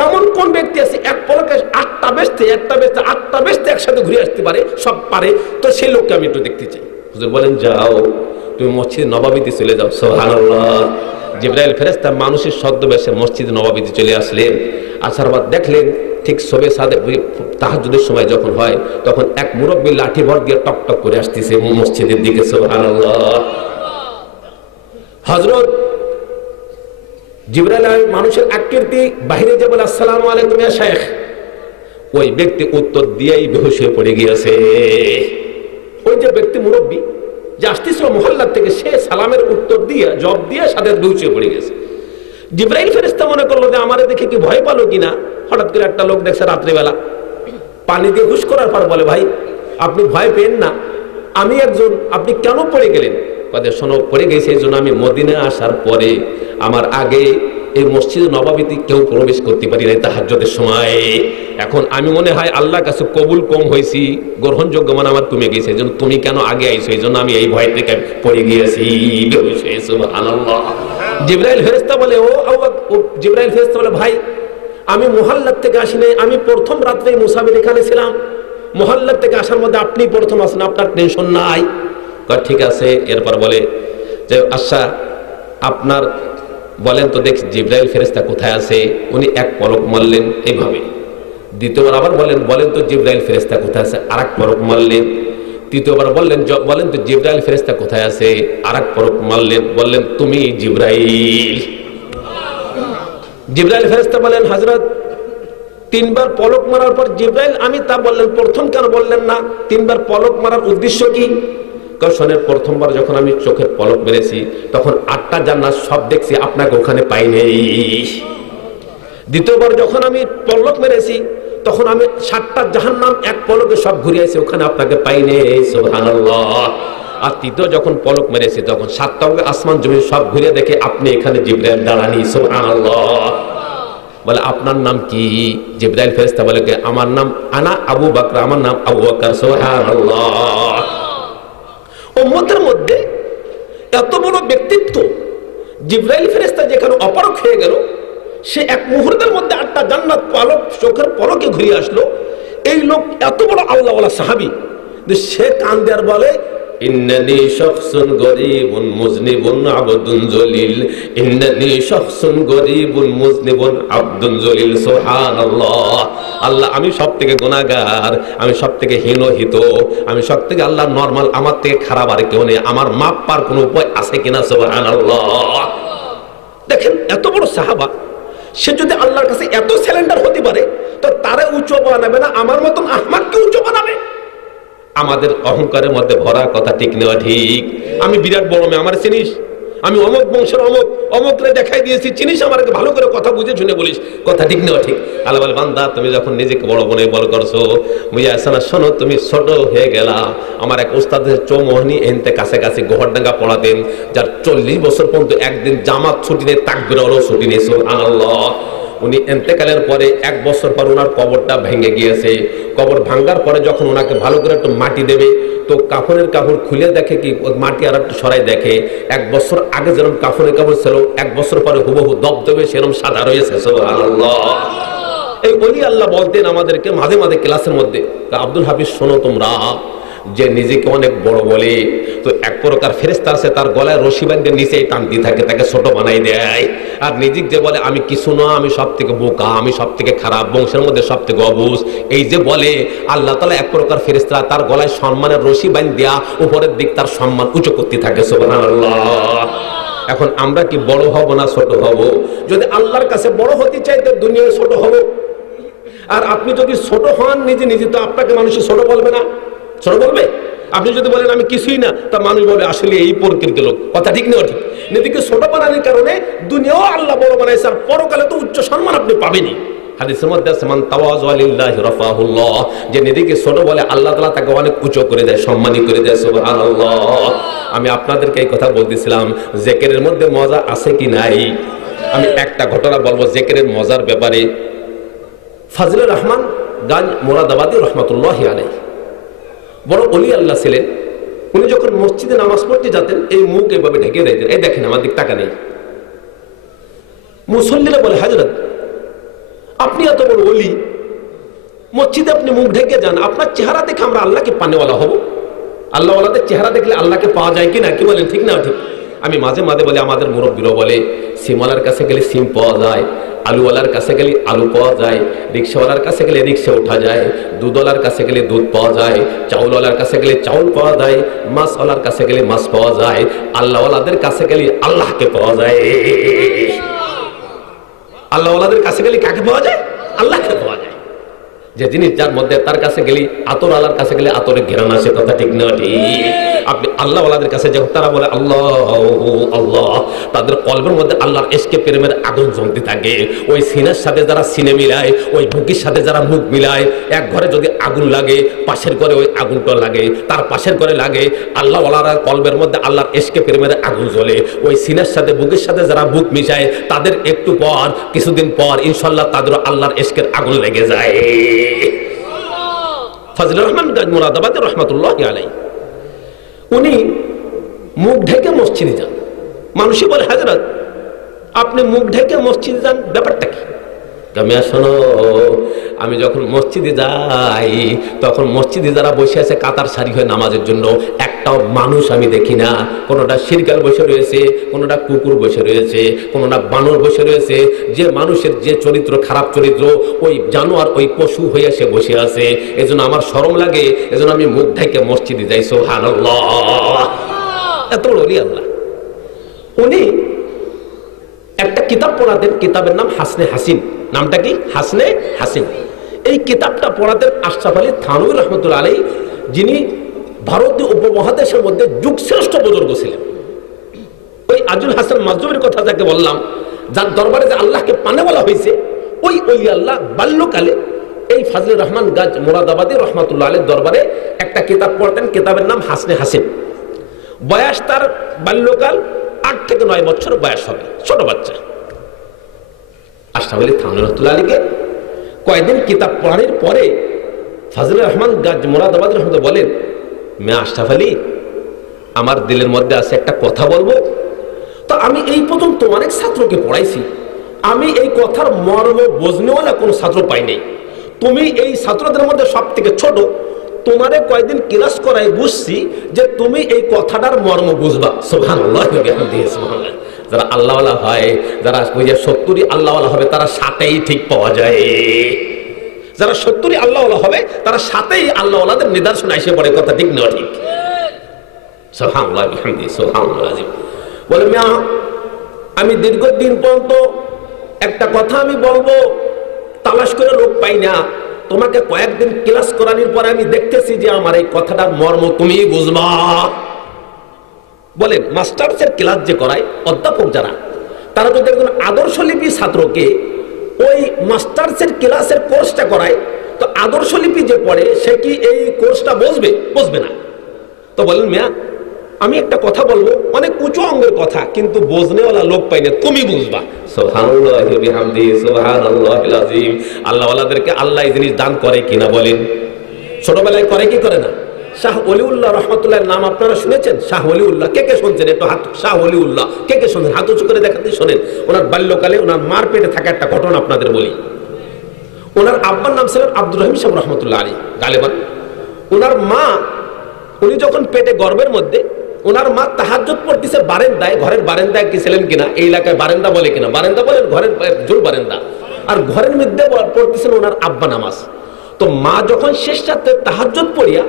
এমন কোন ব্যক্তি আছে এক পলকে 8টা বেহেশতে 8টা বেহেশতে একসাথে ঘুরে আসতে পারে, সব পারে, তো সেই লোককে আমি একটু দেখতে চাই। হুজুর বলেন যাও তুমি মসজিদ নববীতে চলে যাও। সুবহানাল্লাহ। জিবরাইল ফেরেশতা মানুষের ছদ্মবেশে মসজিদ নববীতে চলে আসলেন। আসার পর দেখলেন ঠিক সবে সাদে তাহাজ্জুদের সময় যখন হয় তখন এক মুরব্বী লাঠি ভর দিয়ে টক টক করে আসতেছে মসজিদের দিকে। সুবহানাল্লাহ। হযরত জিবরাইল মানুষের আকৃতি বাইরে যে বলে আসসালামু আলাইকুম ইয়া শাইখ, ওই ব্যক্তি উত্তর দিয়েই বেহুশ হয়ে পড়ে গিয়েছে। ওই যে ব্যক্তি মুরব্বী যে আসতেছিল মহল্লার থেকে, সে সালামের উত্তর দিয়ে জবাব দিয়ে সাথে বেহুশ হয়ে পড়ে গেছে। জিবরাইল ফেরেশতা মনে করলো যে আমারে দেখে কি ভয় পালো কিনা। হঠাৎ করে একটা লোক দেখছে রাত্রিবেলা পানি দিয়ে হুশ করার পর বলে ভাই আপনি ভয় পেন না, আমি একজন, আপনি কেন পড়ে গেলেন? শোনো পড়ে গেছে এই জন্য আমি মদিনা আসার পরে আমার আগে এই মসজিদ নববীতে কেউ প্রবেশ করতে পারি নাই তাহাজ্জুদের সময়। এখন আমি মনে হয় আল্লাহর কাছে কবুল কম হয়েছি, গ্রহণযোগ্য মানে আমার কমে গেছে, এই জন্য তুমি কেন আগে আইছো, এই জন্য আমি এই ভয় থেকে পড়ে গিয়েছি। সুবহানাল্লাহ। জিবরাইল ফেরেশতা বলে জিবরাইল ফেরেশতা বলে ভাই আমি মুহাল্লার থেকে আসি নাই, আমি প্রথম রাত্রে মুসাফির এখানে ছিলাম, মুহাল্লার থেকে আসার মধ্যে আপনি প্রথম আসেন, আপনার টেনশন নাই। ঠিক আছে। এরপর বলে যে আচ্ছা আপনার বলেন তো দেখি জিবরাইল ফেরেশতা কোথায় আছে। উনি এক পলক মারলেন এইভাবে। দ্বিতীয়বার আবার বলেন তো জিবরাইল ফেরেশতা কোথায় আছে, আর এক পলক মারলেন। তৃতীয়বার বলেন তো জিবরাইল ফেরেশতা কোথায় আছে, আর এক পলক মারলেন। বললেন তুমি জিবরাইল। জিবরাইল ফেরেশতা বলেন হযরত তিনবার পলক মারার পর জিবরাইল আমি তা বললেন, প্রথম কেন বললেন না? তিনবার পলক মারার উদ্দেশ্য কি? শোনেন, প্রথমবার যখন আমি চোখের পলক মেরেছি তখন 8টা জান্নাত সব দেখছি, আপনাকে ওখানে পাই নেই। দ্বিতীয়বার যখন আমি পলক মেরেছি তখন আমি 7টা জাহান্নাম এক পলকে সব ঘুরিয়েছি, ওখানে আপনাকে পাই নেই। সুবহানাল্লাহ। আর তৃতীয় যখন পলক মেরেছি তখন 7টা আসমান জমি সব ঘুরে দেখে আপনি এখানে জিবরাইল দাঁড়ানি। সুবহানাল্লাহ। বলে আপনার নাম কি? জিবরাইল ফেরেশতা বলে আমার নাম আনা আবু বকর, আমার নাম আবু বকর। সুবহানাল্লাহ। উম্মতের মধ্যে এত বড় ব্যক্তিত্ব জিবরাইল ফেরেশতা যেখানে অপারক হয়ে গেল, সে এক মুহূর্তের মধ্যে 8টা জান্নাত পলক চোখের পলকে ঘুরিয়ে আসলো। এই লোক এত বড় আল্লাহওয়ালা সাহাবী, সে কান্দে আর বলে ইন্নানি শাখসুন গরীবুন মুজনিবুন আবদুন জলিল, ইন্নানি শাখসুন গরীবুন মুজনিবুন আবদুন জলিল। সুবহানাল্লাহ। আল্লাহ আমি সবথেকে গুনাহগার, আমি সবথেকে হীনহিত, আমি সবথেকে আল্লাহ নরমাল, আমার থেকে খারাপ আর কেউ নেই, আমার মাপ পার কোনো উপায় আছে কিনা? সুবহানাল্লাহ। দেখেন এত বড় সাহাবা, সে যদি আল্লাহর কাছে এত সিলিন্ডার হতে পারে তো তারা উঁচু বানাবে না, আমার মতন আহমাদকে উঁচু বানাবে? আমাদের অহংকারের মধ্যে ভরা, কথা ঠিক নেওয়া ঠিক। আমি বিরাট বড় মেয়ে, আমার চিনিস? আমি অমুক বংশের অমুকরে দেখাই দিয়েছি, চিনিস আমাকে? ভালো করে কথা বুঝে শুনে বলিস, কথা ঠিক নেওয়া ঠিক। আল্লাহ বলে বান্দা তুমি যখন নিজেকে বড় বনে বল করছো, মুইয়া আসানা শোনো তুমি ছোট হয়ে গেলা। আমার এক ওস্তাদের চৌমোহনী এনতে কাছে কাছে গোহরডাঙ্গা পড়াতেন, যার 40 বছর পর্যন্ত একদিন জামাত ছুটি নেই, তাকবীর হলো ছুটি নেই। সুবহানাল্লাহ। উনি এন্তেকালের পরে 1 বছর পর ওনার কবরটা ভেঙে গিয়েছে। কবর ভাঙ্গার পরে যখন ওনাকে ভালো করে একটু মাটি দেবে তো কাফনের কাপড় খুলে দেখে কি মাটি আর একটু সরাই দেখে 1 বছর আগে যেরকম কাফনের কাপড় ছিল 1 বছর পরে হুবহু দবদবে সেরকম সাদা রয়েছে। সুবহানাল্লাহ। এই ওলি আল্লাহ বলতেন আমাদেরকে মাঝে মাঝে ক্লাসের মধ্যে, আব্দুল হাফিজ শোনো তোমরা, যে নিজেকে অনেক বড় বলে তো এক প্রকার ফেরেশতা আছে তার গলায় রশি বাঁধে নিচেই টানতে থাকে, তাকে ছোট বানাই দেয়। আর নিজেকে যে বলে আমি কিছু না, আমি সব থেকে বোকা, আমি সব থেকে খারাপ, বংশের মধ্যে সব থেকে অবুঝ, এই যে বলে আল্লাহ তাআলা এক প্রকার ফেরেশতা তার গলায় সম্মানের রশি বাঁধে দেয়া উপরের দিক তার সম্মান উঁচু করতে থাকে। সুবহানাল্লাহ। এখন আমরা কি বড় হব না ছোট হব? যদি আল্লাহর কাছে বড় হতে চাই তো দুনিয়ায় ছোট হব। আর আপনি যদি ছোট হন নিজে নিজে তো আপনাকে মানুষ ছোট বলবে না, ছোট বলবে? আপনি যদি বলেন আমি কিছুই না, তা মানুষ বলবে আসলে এই প্রকৃতির লোক, কথা ঠিক নেওয়া ঠিক। নিজেকে ছোট বানানোর কারণে দুনিয়াও আল্লাহ বড় বানাইছে, আর পরকালে তো উচ্চ সম্মান আপনি পাবেনই। হাদিসের মধ্যে আছে মান তাওয়াযা লিল্লাহি রাফাহুল্লাহ, যে নিজেকে ছোট বলে আল্লাহ তাআলা তাকে অনেক উঁচু করে দেয়, সম্মানী করে দেয়। সুবহানাল্লাহ। আমি আপনাদেরকে এই কথা বলতেছিলাম, জিকিরের মধ্যে মজা আছে কি নাই? আমি একটা ঘটনা বলবো জিকিরের মজার ব্যাপারে। ফাজলুর রহমান গান মোরাদাবাদী রহমাতুল্লাহি আলাইহি বড় ওলি আল্লাহ ছিলেন। উনি যখন মসজিদে নামাজ পড়তে যেতেন এই মুখ এভাবে ঢেকে দিতেন, এই দেখেন আমার দিক টাকা নেই। মুসল্লিরা বলে হযরত আপনি এত বড় ওলি, মসজিদে আপনি মুখ ঢেকে যান, আপনার চেহারা দেখে আমরা আল্লাহকে পানেওয়ালা হব? আল্লাহওয়ালাদের চেহারা দেখলে আল্লাহকে পাওয়া যায় কিনা, কি বলেন ঠিক না ঠিক? আমি মাঝে মাঝে বলি, আমাদের মুরব্বীরা বলে সিমওয়ালার কাছে গেলে সিম পাওয়া যায়, আলুওয়ালার কাছে গেলে আলু পাওয়া যায়, রিক্সাওয়ালার কাছে গেলে রিক্সা ওঠা যায়, দুধওয়ালার কাছে গেলে দুধ পাওয়া যায়, চাউলওয়ালার কাছে গেলে চাউল পাওয়া যায়, মাছওয়ালার কাছে গেলে মাছ পাওয়া যায়, আল্লাহওয়ালাদের কাছে গেলে আল্লাহকে পাওয়া যায়। আল্লাহওয়ালাদের কাছে গেলে কাকে পাওয়া যায়? আল্লাহকে পাওয়া যায়। যে জিনিস যার মধ্যে তার কাছে গেলে আতর আল্লাহর কাছে গেলে আতরের ঘেরান আসে, কথা ঠিক না ঠিক? আপনি আল্লাহ ওয়ালাদের কাছে যখন তারা বলে আল্লাহ আল্লাহ, তাদের কলবের মধ্যে আল্লাহর ইশকে প্রেমের আগুন জ্বলতে থাকে। ওই সিনার সাথে যারা সিনে মিলায়, ওই মুখের সাথে যারা মুখ মিলায়, এক ঘরে যদি আগুন লাগে পাশের ঘরে ওই আগুনটা লাগে, তার পাশের ঘরে লাগে, আল্লাহ ওয়ালারা কলবের মধ্যে আল্লাহর ইশকে প্রেমের আগুন জ্বলে। ওই সিনার সাথে বুকের সাথে যারা বুক মিশায় তাদের একটু পর কিছুদিন পর ইনশাআল্লাহ তাদের আল্লাহর ইশকের আগুন লেগে যায়। ফাজলুর রহমান মুরাদাবাদী রহমাতুল্লাহি আলাইহি উনি মুখ ঢেকে মসজিদে যান। মানুষই বলে হযরত আপনি মুখ ঢেকে মসজিদে যান, ব্যাপারটা কি? কামিয়া শোনো, আমি যখন মসজিদে যাই তখন মসজিদে যারা বসে আছে কাতার সারি হয়ে নামাজের জন্য, একটাও মানুষ আমি দেখি না। কোনোটা শিরগাল বসে রয়েছে, কোনোটা কুকুর বসে রয়েছে, কোনোটা বানর বসে রয়েছে। যে মানুষের যে চরিত্র খারাপ চরিত্র, ওই জানোয়ার ওই পশু হয়ে সে বসে আছে। এজন্য আমার শরম লাগে, এজন্য আমি মুখ ঢেকে মসজিদে যাই। সুবহানাল্লাহ, এত বড় ওলি আল্লাহ। উনি একটা কিতাব পড়াতেন, কিতাবের নাম হাসনে হাসিন। নামটা কি? হাসনে হাসিন। এই কিতাবটা পড়াতেন আশরাফ আলী থানভী রহমতুল্লাহ আলাইহি, যিনি ভারতীয় উপমহাদেশের মধ্যে যুগশ্রেষ্ঠ বুজুর্গ ছিলেন। ওই আজুল হাসান মাজুবির কথা যাকে বললাম, যার দরবারে যে আল্লাহকে পানে বলা হয়েছে, ওই ওলি আল্লাহ বাল্যকালে এই ফাজলুর রহমান গাজ মুরাদাবাদী রহমতুল্লাহ আলাইহির দরবারে একটা কিতাব পড়তেন, কিতাবের নাম হাসনে হাসিন। বয়স তার বাল্যকাল 8 থেকে 9 বছর বয়স হবে, ছোট বাচ্চা। আশরাফ আলী থানভী রহমতুল্লাহ আলাইহিকে কয়েকদিন কিতাব পড়ানোর পরে ফাজলুর রহমান গাজ মুরাদাবাদী রহমতুল্লাহ বলেন, মেয়ে আশরাফ আলী, আমার দিলের মধ্যে আছে একটা কথা বলবো। তো আমি এই পর্যন্ত অনেক ছাত্রকে পড়াইছি, আমি এই কথার মর্ম বোঝনেওয়ালা কোনো ছাত্র পাই নাই। তুমি এই ছাত্রদের মধ্যে সব থেকে ছোট, তোমারে কয়েকদিন ক্লাস করাই বুঝছি যে তুমি এই কথাটার মর্ম বুঝবা। সুবহানাল্লাহ, সুবহানাল্লাহ। যারা আল্লাহওয়ালা হয়, যারা 70 আল্লাহওয়ালা হবে, তারা সাথেই ঠিক পাওয়া যায়। যারা 70 আল্লাহওয়ালা হবে, তারা সাথেই আল্লাহওয়ালাদের নিদর্শন এসে পড়ে। কথা ঠিক না ঠিক? সুবহানাল্লাহ, সুবহানাল্লাহ। বলে, মিয়া, আমি দীর্ঘদিন পর্যন্ত একটা কথা আমি বলবো, তালাশ করে লোক পাই না। তোমাকে কয়েকদিন ক্লাস করানোর পরে আমি দেখতেছি যে আমার এই কথাটার মর্ম তুমি বুঝবা। বলেন, মাস্টার্সের ক্লাস যে করায় অধ্যাপক যারা, তারা যদি একজন আদর্শলিপি ছাত্রকে ওই মাস্টার্সের ক্লাসের কোর্সটা করায়, তো আদর্শলিপি যে পড়ে সে কি এই কোর্সটা বুঝবে? বুঝবে না। তো বলেন, মিয়া, আমি একটা কথা বলবো, অনেক উঁচু অঙ্গের কথা, কিন্তু বোঝনেওয়ালা লোক পাই না, তুমি বুঝবা। সুবহানাল্লাহ বিহামদিহি, সুবহানাল্লাহিল আযীম। আল্লাহওয়ালাদেরকে আল্লাহ এই জিনিস দান করে কিনা বলেন? ছোটবেলায় করে কি করে না? শাহ ওলিউল্লাহ রহমতুল্লাহর নাম আপনারা শুনেছেন? শাহ ওলিউল্লাহ কে কে শুনছেন? একটু হাত। শাহ ওলিউল্লাহ কে কে শুনছেন? হাত উঁচু করে দেখাতে শোনেন। ওনার বাল্যকালে ওনার মার পেটে থাকা একটা ঘটনা আপনাদের বলি। ওনার আব্বার নাম ছিলেন আব্দুর রহিম সাহেব রহমতুল্লাহ আলাইহি গালেবান। ওনার মা, উনি যখন পেটে গর্ভের মধ্যে, ওনার মা তাহাজ্জুদ পড়তেছে বারান্দায়। ঘরের বারান্দায় গেছিলেন কিনা, এই এলাকায় বারান্দা বলে কিনা, বারান্দা বলেন, ঘরের জোর বারান্দা। আর ঘরের মধ্যে পড়তেছেন ওনার আব্বা নামাজ। তো মা যখন শেষ রাতে তাহাজ্জুদ পড়িয়া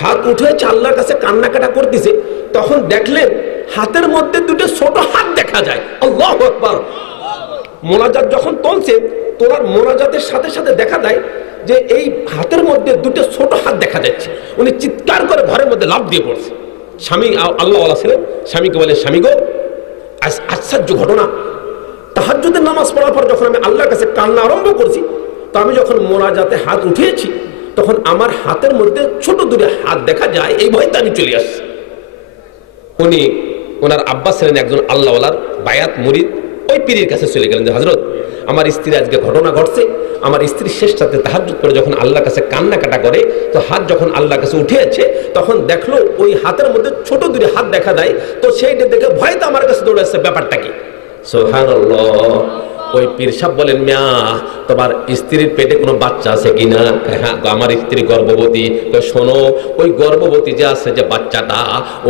হাত উঠেছে আল্লাহর কাছে কান্নাকাটা করতেছে, তখন দেখলেন হাতের মধ্যে দুটো ছোট হাত দেখা যায়। আল্লাহু আকবার। মোনাজাত যখন চলছে, তোনার মোনাজাতের সাথে সাথে দেখা যায় যে এই হাতের মধ্যে দুটো ছোট হাত দেখা যাচ্ছে। উনি চিৎকার করে ঘরের মধ্যে লাফ দিয়ে পড়ছে। স্বামী আল্লাহওয়ালা ছিলেন, স্বামীকে বলে, স্বামী গো, আশ্চর্য ঘটনা, তাহাজ্জুদের নামাজ পড়ার পর যখন আমি আল্লাহর কাছে কান্না আরম্ভ করছি, তো আমি যখন মোনাজাতে হাত উঠিয়েছি, তখন আমার হাতের মধ্যে ছোট দুটো হাত দেখা যায়। এই ভয়তে আমি চলে আসছি। উনি, ওনার আব্বা ছিলেন একজন আল্লাহওয়ালার বায়াত মুরিদ। ওই পীরের কাছে চলে গেলেন যে, হযরত, আমার স্ত্রী আজকে ঘটনা ঘটছে। আমার স্ত্রী শেষ রাতে তাহাজ্জুদ করে যখন আল্লাহর কাছে কান্নাকাটা করে, তো হাত যখন আল্লাহর কাছে উঠেছে, তখন দেখলো ওই হাতের মধ্যে ছোট দুটো হাত দেখা যায়। তো সেইটা দেখে ভয়তে আমার কাছে দৌড়ে আসছে, ব্যাপারটা কি? সুবহানাল্লাহ। ওই পীর সাহেব বলেন, মিয়া, তোমার স্ত্রীর পেটে কোনো বাচ্চা আছে কিনা? হ্যাঁ, আমার স্ত্রী গর্ভবতী। তো শোনো, ওই গর্ভবতী যে আছে, যে বাচ্চাটা,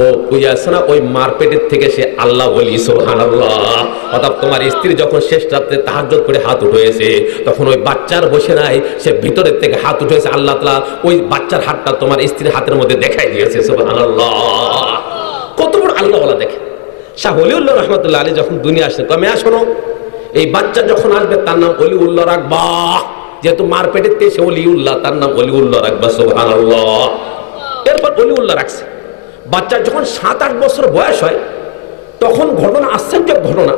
ও ওই আছে না, ওই মার পেটের থেকে সে আল্লাহ বলি। সুবহানাল্লাহ। অর্থাৎ তোমার স্ত্রী যখন শেষ রাতে তাহাজ্জুদ করে হাত উঠেছে, তখন ওই বাচ্চার বসে নাই, সে ভিতরের থেকে হাত উঠেছে। আল্লাহ তাআলা ওই বাচ্চার হাতটা তোমার স্ত্রীর হাতের মধ্যে দেখাই দিয়েছে। সুবহানাল্লাহ। কত বড় আল্লাহওয়ালা দেখে। শাহ ওলিউল্লাহ রহমতুল্লাহ আলাইহি যখন দুনিয়া আসছে, তো মেয়া শোনো, এই বাচ্চা যখন আসবে তার নাম ওলিউল্লাহ রাখবা। যেহেতু মার পেটেতে সে ওলিউল্লাহ, তার নাম ওলিউল্লাহ রাখবা। সুবহানাল্লাহ। এরপর ওলিউল্লাহ রাখছে। বাচ্চার যখন 7-8 বছর বয়স হয়, তখন ঘটনা, আশ্চর্য ঘটনা,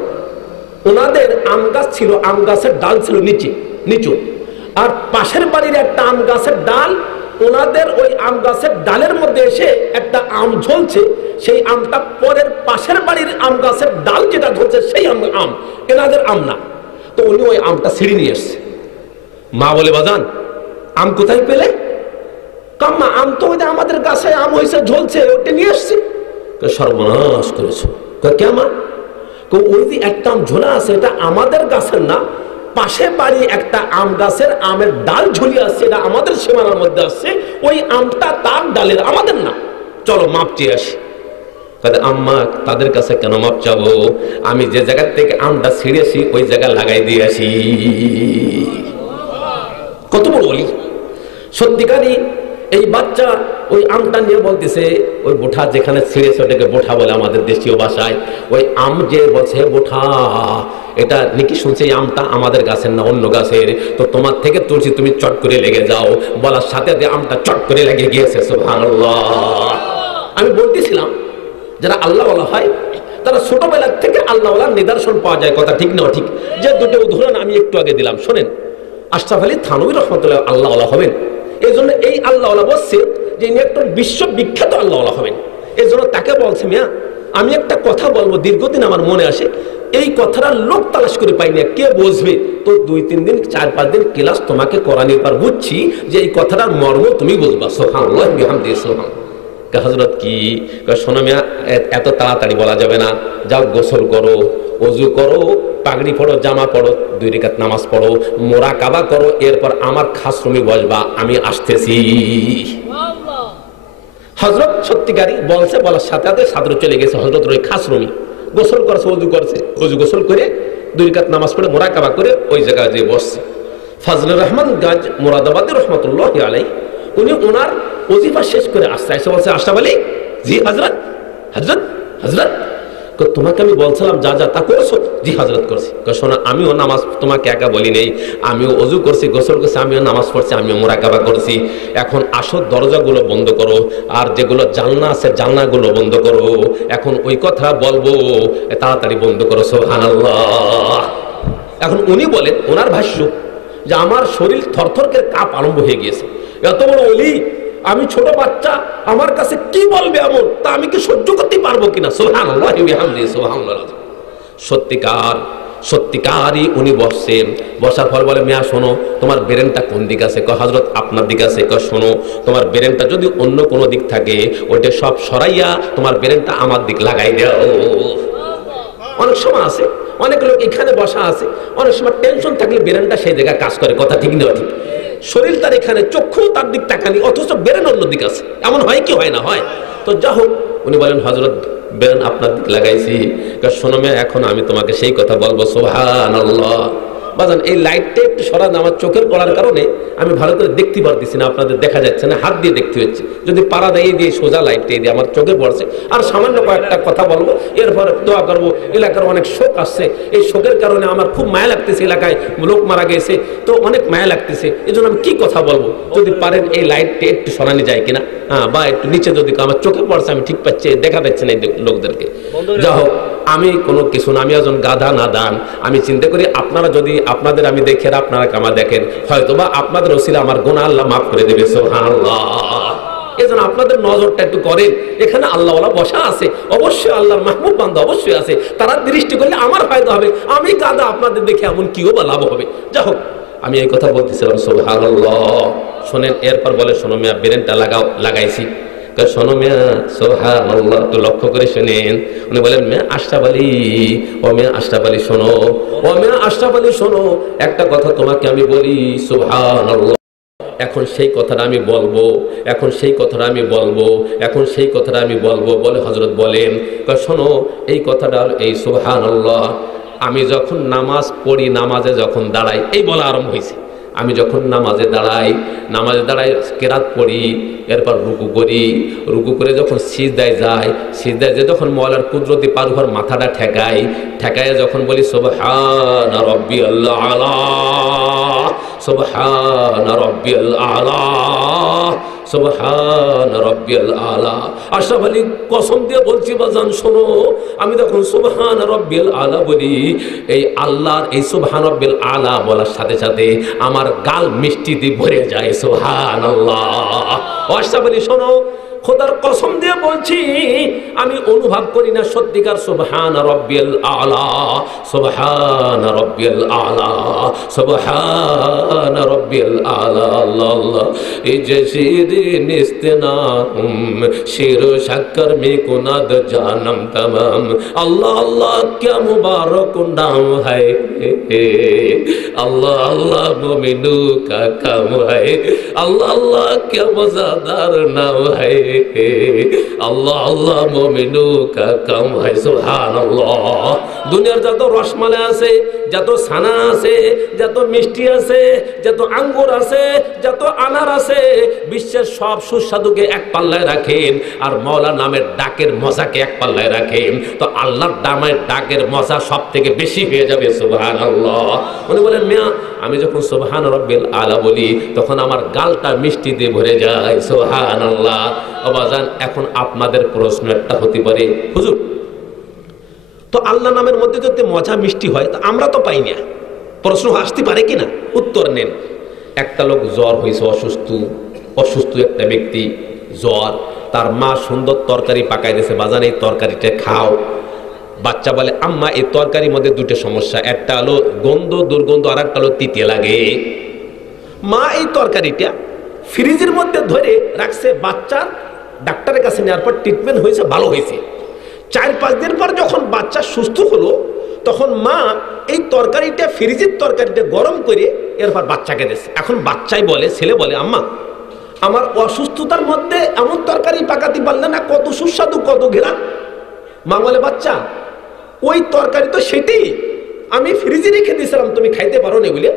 ওনাদের আম গাছ ছিল, আম গাছের ডাল ছিল নিচু, আর পাশের বাড়ির একটা আম গাছের ডাল, ওনাদের ওই আম গাছের ডালের মধ্যে এসে একটা আম ঝলছে। সেই আমটা পরের পাশের বাড়ির আম গাছের ডাল যেটা ঝলছে, সেই আম এনাদের আম না। তো উনি ওই আমটা ছিঁড়ে নিয়ে এসছে। মা বলে, বাজান, আম কোথায় পেলে? কাম্মা, আম তো ওই আমাদের গাছে আম হয়েছে, ঝলছে, ওটা নিয়ে এসছি। সর্বনাশ করেছো। কেমন? ওই যে একটা আম ঝোলা আছে, এটা আমাদের গাছের না, পাশে বাড়ি একটা আম গাছের আমের ডাল ঝুলিয়ে আসছে, এটা আমাদের সীমানার মধ্যে আসছে, ওই আমটা তার ডালের, আমাদের না, চলো মাপ চেয়ে আসি। আম্মা তাদের কাছে কেন মাপ চাবো, আমি যে জায়গা থেকে আমটা ছিঁড়েছি ওই জায়গায় লাগাই দিয়ে আসি। কত বড় বলি সত্যিকারই। এই বাচ্চা ওই আমটা নিয়ে বলতেছে, ওই বোঠা যেখানে ছিঁড়েছে ওটাকে বোঠা বলে আমাদের দেশীয় ভাষায়, ওই আম যে বলছে বোঠা, এটা নাকি শুনছে এই আমটা আমাদের গাছের না অন্য গাছের, তো তোমার থেকে তুলছি, তুমি চট করে লেগে যাও। বলার সাথে আমটা চট করে লেগে গিয়েছে। সুবহানাল্লাহ। আমি বলতেছিলাম যারা আল্লাহওয়ালা হয় তারা ছোটবেলার থেকে আল্লাহওয়ালার নিদর্শন পাওয়া যায়, কথা ঠিক না ঠিক? যে দুটো উদাহরণ আমি একটু আগে দিলাম, শোনেন। আশরাফ আলী থানভী রহমতুল্লাহ আল্লাহওয়ালা হবেন, এই জন্য এই আল্লাহওয়ালা বলছে যে ইনি একটা বিশ্ববিখ্যাত আল্লাহওয়ালা হবেন। এই জন্য তাকে বলছে, মিয়া আমি একটা কথা বলবো, দীর্ঘদিন আমার মনে আসে, এই কথাটা লোক তালাশ করে পাই না, কে বুঝবে? তো 2-3 দিন 4-5 দিন ক্লাস তোমাকে করানোর পর বুঝছি যে এই কথাটার মর্ম তুমি বুঝবা। সুবহানাল্লাহ বিহামদিহি সুবহানাল্লাহ। হযরত কি শোনো মিয়া, এত তাড়াতাড়ি বলা যাবে না, যাও গোসল করো, ওযু করো, পাগড়ি পড়ো, জামা পড়ো, 2 রাকাত নামাজ পড়ো, মুরাকাবা করো, এরপর আমার খাসরুমে বসবা, আমি আসতেছি। হযরত সত্যিকারী বলছে, বলার সাথে সাথে ছাত্র চলে গেছে হযরত ওই খাসরুমে, গোসল করছে, ওযু করছে, ওযু গোসল করে 2 রাকাত নামাজ পড়ে মুরাকাবা করে ওই জায়গায় যে বসছে। ফজলুর রহমান গাজ মুরাদাবাদী রহমাতুল্লাহি আলাইহি, উনি ওনার ওজিফা শেষ করে আসছে, এসে বলছে, আশরাফ আলী, জি হযরত, হযরত, হযরত, তোমাকে আমি বলছিলাম যা যা তা করেছো? জি হযরত করছি। শোনো, আমিও নামাজ তোমাকে একা বলি নেই, আমিও ওযু করছি, গোসল করছি, আমিও নামাজ পড়ছি, আমিও মুরাকাবা করছি। এখন আসো, দরজাগুলো বন্ধ করো, আর যেগুলো জানলা আছে জানলাগুলো বন্ধ করো, এখন ওই কথা বলবো, তাড়াতাড়ি বন্ধ করো। সুবহানাল্লাহ। এখন উনি বলেন, ওনার ভাষ্য, যে আমার শরীর থরথর করে কাঁপ আরম্ভ হয়ে গিয়েছে, এত বড় ওলি, আমি ছোট বাচ্চা, আমার কাছে কি বলবে এমন, তা আমি কি সহ্য করতে পারবো কিনা? সুবহানাল্লাহ বিহামদিহি সুবহানাল্লাহ। সত্যিকারই উনি বসছেন, বসার পর বলে, মিয়া শোনো, তোমার ব্রেনটা কোন দিক আছে? হযরত আপনার দিক আছে। শোনো, তোমার ব্রেনটা যদি অন্য কোনো দিক থাকে ওইটা সব সরাইয়া তোমার ব্রেনটা আমার দিক লাগাই দাও। অনেক সময় আছে, অনেক লোক এখানে বসা আছে, অনেক সময় টেনশন থাকলে ব্রেনটা সেই জায়গায় কাজ করে, কথা ঠিক না ঠিক? শরীর তার এখানে, চক্ষু তার দিক তাকানি, অথচ ব্রেন অন্য দিক আছে, এমন হয় কি হয় না? হয়। তো যা হোক, উনি বলেন, হযরত ব্রেন আপনার দিক লাগাইছি। শোনো মেয়ে, এখন আমি তোমাকে সেই কথা বলবো। সুবহানাল্লাহ। বাজান, এই লাইটটা একটু সরান, আমার চোখের পড়ার কারণে আমি ভালো করে দেখতে পারতেছি না, আপনাদের দেখা যাচ্ছে না, হাত দিয়ে দেখতে হচ্ছে। যদি পাড়া দিয়ে দিয়ে সোজা লাইটটা দিয়ে আমার চোখে পড়ছে, আর সামান্য কয়েকটা কথা বলবো, এরপর দোয়া করবো। এলাকার অনেক শোক আসছে, এই শোকের কারণে আমার খুব মায়া লাগতেছে, এলাকায় লোক মারা গেছে, তো অনেক মায়া লাগতেছে, এই জন্য আমি কি কথা বলবো, যদি পারেন এই লাইটটা একটু সরানো যায় কিনা, বা একটু নিচে যদি আমার চোখে পড়ছে, আমি ঠিক পাচ্ছি, দেখা যাচ্ছে না এই লোকদেরকে। যা হোক, আমি কোনো কিছু না, আমি একজন গাধা না দান। আমি চিন্তা করি আপনারা যদি, আপনাদের আমি দেখি আর আপনারা কামা দেখেন, হয়তোবা আপনাদের ওসিলা আমার গুনাহ আল্লাহ মাফ করে দেবে। সুবহানাল্লাহ। এজন্য আপনাদের নজরটা একটু করেন, এখানে আল্লাহওয়ালা বসা আছে, অবশ্যই আল্লাহর মাহবুব বান্দা অবশ্যই আছে, তারা দৃষ্টি করলে আমার ফায়দা হবে। আমি গাধা, আপনাদের দেখে এমন কিও বা লাভ হবে। যা হোক, আমি এই কথা বলতেছিলাম। সুবহানাল্লাহ। শোনেন, এরপর বলে, শোনো মিয়া, ব্রেনটা লাগাইছি। শোনো মিয়া, সুবহানাল্লাহ, তো লক্ষ্য করে শুনেন। উনি বলেন, মিয়া আশরাফ আলী, ও মিয়া আশরাফ আলী শোনো, ও মিয়া আশরাফ আলী শোনো, একটা কথা তোমাকে আমি বলি। সুবহানাল্লাহ। এখন সেই কথাটা আমি বলবো, এখন সেই কথাটা আমি বলবো, এখন সেই কথাটা আমি বলবো। বলে হযরত বলেন, শোনো, এই কথাটা এই। সুবহানাল্লাহ। আমি যখন নামাজ পড়ি, নামাজে যখন দাঁড়াই, এই বলা আরম্ভ হয়েছে। আমি যখন নামাজে দাঁড়াই কেরাত পড়ি, এরপর রুকু করি, রুকু করে যখন সিজদায় যাই, সিজদায় যে যখন মওলার কুদরতি পার উপর মাথাটা ঠেকায় যখন বলি, সুবহান রাব্বিয়াল আলা, সুবহান রাব্বিয়াল আলা, সুবহান রাব্বিয়াল আলা। আশরাফ আলী কসম দিয়ে বলছি বাজান, শোনো, আমি যখন সুবহান রাব্বিয়াল আলা বলি, এই আল্লাহর এই সুবহান রাব্বিয়াল আলা বলার সাথে সাথে আমার গাল মিষ্টি দিয়ে ভরে যায়। সুবহানাল্লাহ। আশরাফ আলী শোনো, খোদার কসম দিয়ে বলছি আমি অনুভব করি না সত্যিকার সুবহান রাব্বিয়াল আলা, সুবহান রাব্বিয়াল আলা, সুবহান রাব্বিয়াল আলা। আল্লাহ আল্লাহ এই যে শিরিন ইস্তেনাম শির শক্কর মে কুনাদ জানম तमाम। अल्लाह अल्लाह क्या मुबारक नाम है, अल्लाह अल्लाह मोमिनू का काम है, अल्लाह अल्लाह क्या मज़ेदार नाम है, अल्लाह अल्लाह मोमिनू का काम है। सुभान अल्लाह। दुनियार যত রসমালাই আছে, যত ছানা আছে, যত মিষ্টি আছে, যত আঙ্গুর আছে, যত আনার আছে, বিশ্বের সব সুস্বাদুকে এক পাল্লায় রাখেন আর মওলা নামের ডাকের মজাকে এক পাল্লায় রাখেন, তো আল্লাহর নামের ডাকের মজা সব থেকে বেশি হয়ে যাবে। সুবহানাল্লাহ। উনি বলেন মিয়া আমি যখন সুবহান রাব্বিল আলা বলি তখন আমার গালটা মিষ্টি দিয়ে ভরে যায়। সুবহানাল্লাহ। বাজান এখন আপনাদের প্রশ্ন একটা হতে পারে, হুজুর তো আল্লাহ নামের মধ্যে যদি মজা মিষ্টি হয় তা আমরা তো পাই না, প্রশ্ন আসতে পারে কিনা? উত্তর নেন। একটা লোক জ্বর হয়েছে, অসুস্থ একটা ব্যক্তি জ্বর, তার মা সুন্দর তরকারি পাকাই দিয়েছে, বাজান এই তরকারিটা খাও। বাচ্চা বলে আম্মা এই তরকারির মধ্যে দুটো সমস্যা, একটা হলো গন্ধ দুর্গন্ধ আর একটা হলো তিতে লাগে। মা এই তরকারিটা ফ্রিজের মধ্যে ধরে রাখছে, বাচ্চার ডাক্তারের কাছে নেওয়ার পর ট্রিটমেন্ট হয়েছে, ভালো হয়েছে। 4-5 দিন পর যখন বাচ্চা সুস্থ হলো তখন মা এই তরকারিটা ফ্রিজের তরকারিটা গরম করে এরপর বাচ্চাকে দিয়েছে। এখন বাচ্চাই বলে, ছেলে বলে আম্মা আমার অসুস্থতার মধ্যে এমন তরকারি পাকাতে পারলে না, কত সুস্বাদু কত ঘেরা। মা বলে বাচ্চা ওই তরকারি তো সেটি আমি ফ্রিজে রেখে দিয়েছিলাম, তুমি খাইতে পারো না বলে,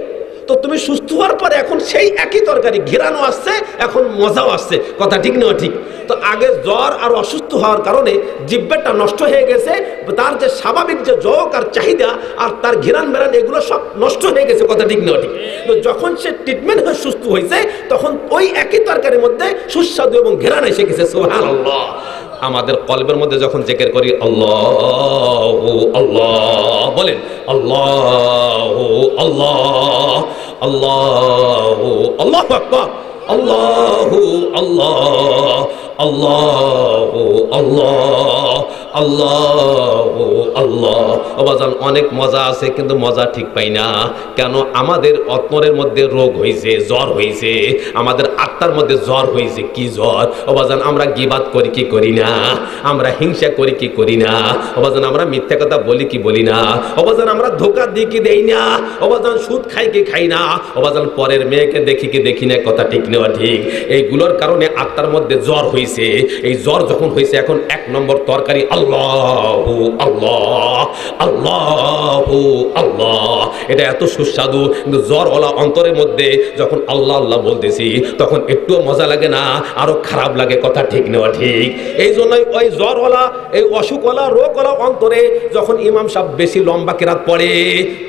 তো তুমি সুস্থ হওয়ার পরে এখন সেই একই তরকারি ঘেরানো আসছে, এখন মজাও আসছে। কথা ঠিক না? ঠিক। তো আগে জ্বর আর অসুস্থ হওয়ার কারণে জিহ্বাটা নষ্ট হয়ে গেছে, তার যে স্বাভাবিক যে জোক আর চাহিদা আর তার ঘেরান বেরান এগুলো সব নষ্ট হয়ে গেছে। কথা ঠিক না? ঠিক। তো যখন সে ট্রিটমেন্ট হয়ে সুস্থ হয়েছে তখন ওই একই তরকারির মধ্যে সুস্বাদু এবং ঘেরান এসে গেছে। সুবহানাল্লাহ। আমাদের কলবের মধ্যে যখন জিকির করি আল্লাহু আল্লাহ বলেন, আল্লাহু আল্লাহ, আল্লাহু আল্লাহু আকবার, আল্লাহু আল্লাহ, আল্লাহু আল্লাহ, আল্লাহু আল্লাহ। বাজান অনেক মজা আছে কিন্তু মজা ঠিক পাই না কেন? আমাদের অন্তরের মধ্যে রোগ হয়েছে, জ্বর হয়েছে, আমাদের আত্মার মধ্যে জ্বর হয়েছে। কি জ্বর? বাজান আমরা গীবাত করি কি করি না, আমরা হিংসা করি কি করি না, বাজান আমরা মিথ্যা কথা বলি কি বলি না, বাজান আমরা ধোঁকা দিই কি দেই না, বাজান সুদ খাই কি খাই না, বাজান পরের মেয়েকে দেখি কি দেখি না। কথা ঠিক নেওয়া ঠিক। এইগুলোর কারণে আত্মার মধ্যে জ্বর হয়েছে। এই জ্বর যখন হয়েছে এখন 1 নম্বর তরকারি আল্লাহু আল্লাহ, আল্লাহু আল্লাহ। এটা এত সুস্বাদু, কিন্তু জ্বরওয়ালা অন্তরের মধ্যে যখন আল্লাহ আল্লাহ বলতেছি তখন একটুও মজা লাগে না, আরো খারাপ লাগে। কথা ঠিক নেওয়া ঠিক। এই জন্যই ওই জ্বরওয়ালা, এই অসুখওয়ালা, রোগওয়ালা অন্তরে যখন ইমাম সাহেব বেশি লম্বা কেরাত পড়ে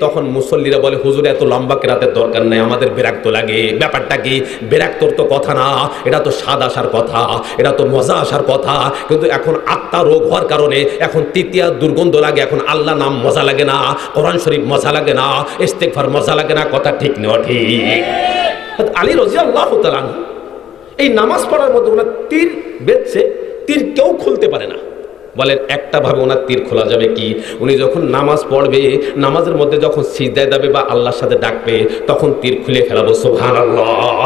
তখন মুসল্লিরা বলে হুজুর এত লম্বা কেরাতের দরকার নাই, আমাদের বিরক্ত লাগে। ব্যাপারটা কি? বিরক্তর তো কথা না, এটা তো স্বাদ আসার কথা, এটা তো মজা আসার কথা। কিন্তু এখন আত্মা রোগ হওয়ার কারণে এখন তৃতীয় দুর্গন্ধ লাগে, এখন আল্লাহ নাম মজা লাগে না, কোরআন শরীফ মজা লাগে না, ইস্তেগফার মজা লাগে না। কথা ঠিক নেওয়া ঠিক। আলী রাদিয়াল্লাহু তাআলা এই নামাজ পড়ার মধ্যে ওনার তীর বেঁধছে, তীর কেউ খুলতে পারে না। বলেন একটা ভাবে ওনার তীর খোলা যাবে কি? উনি যখন নামাজ পড়বে, নামাজের মধ্যে যখন সিজদায় যাবে বা আল্লাহর সাথে ডাকবে তখন তীর খুলে ফেলাবো। সুবহানাল্লাহ।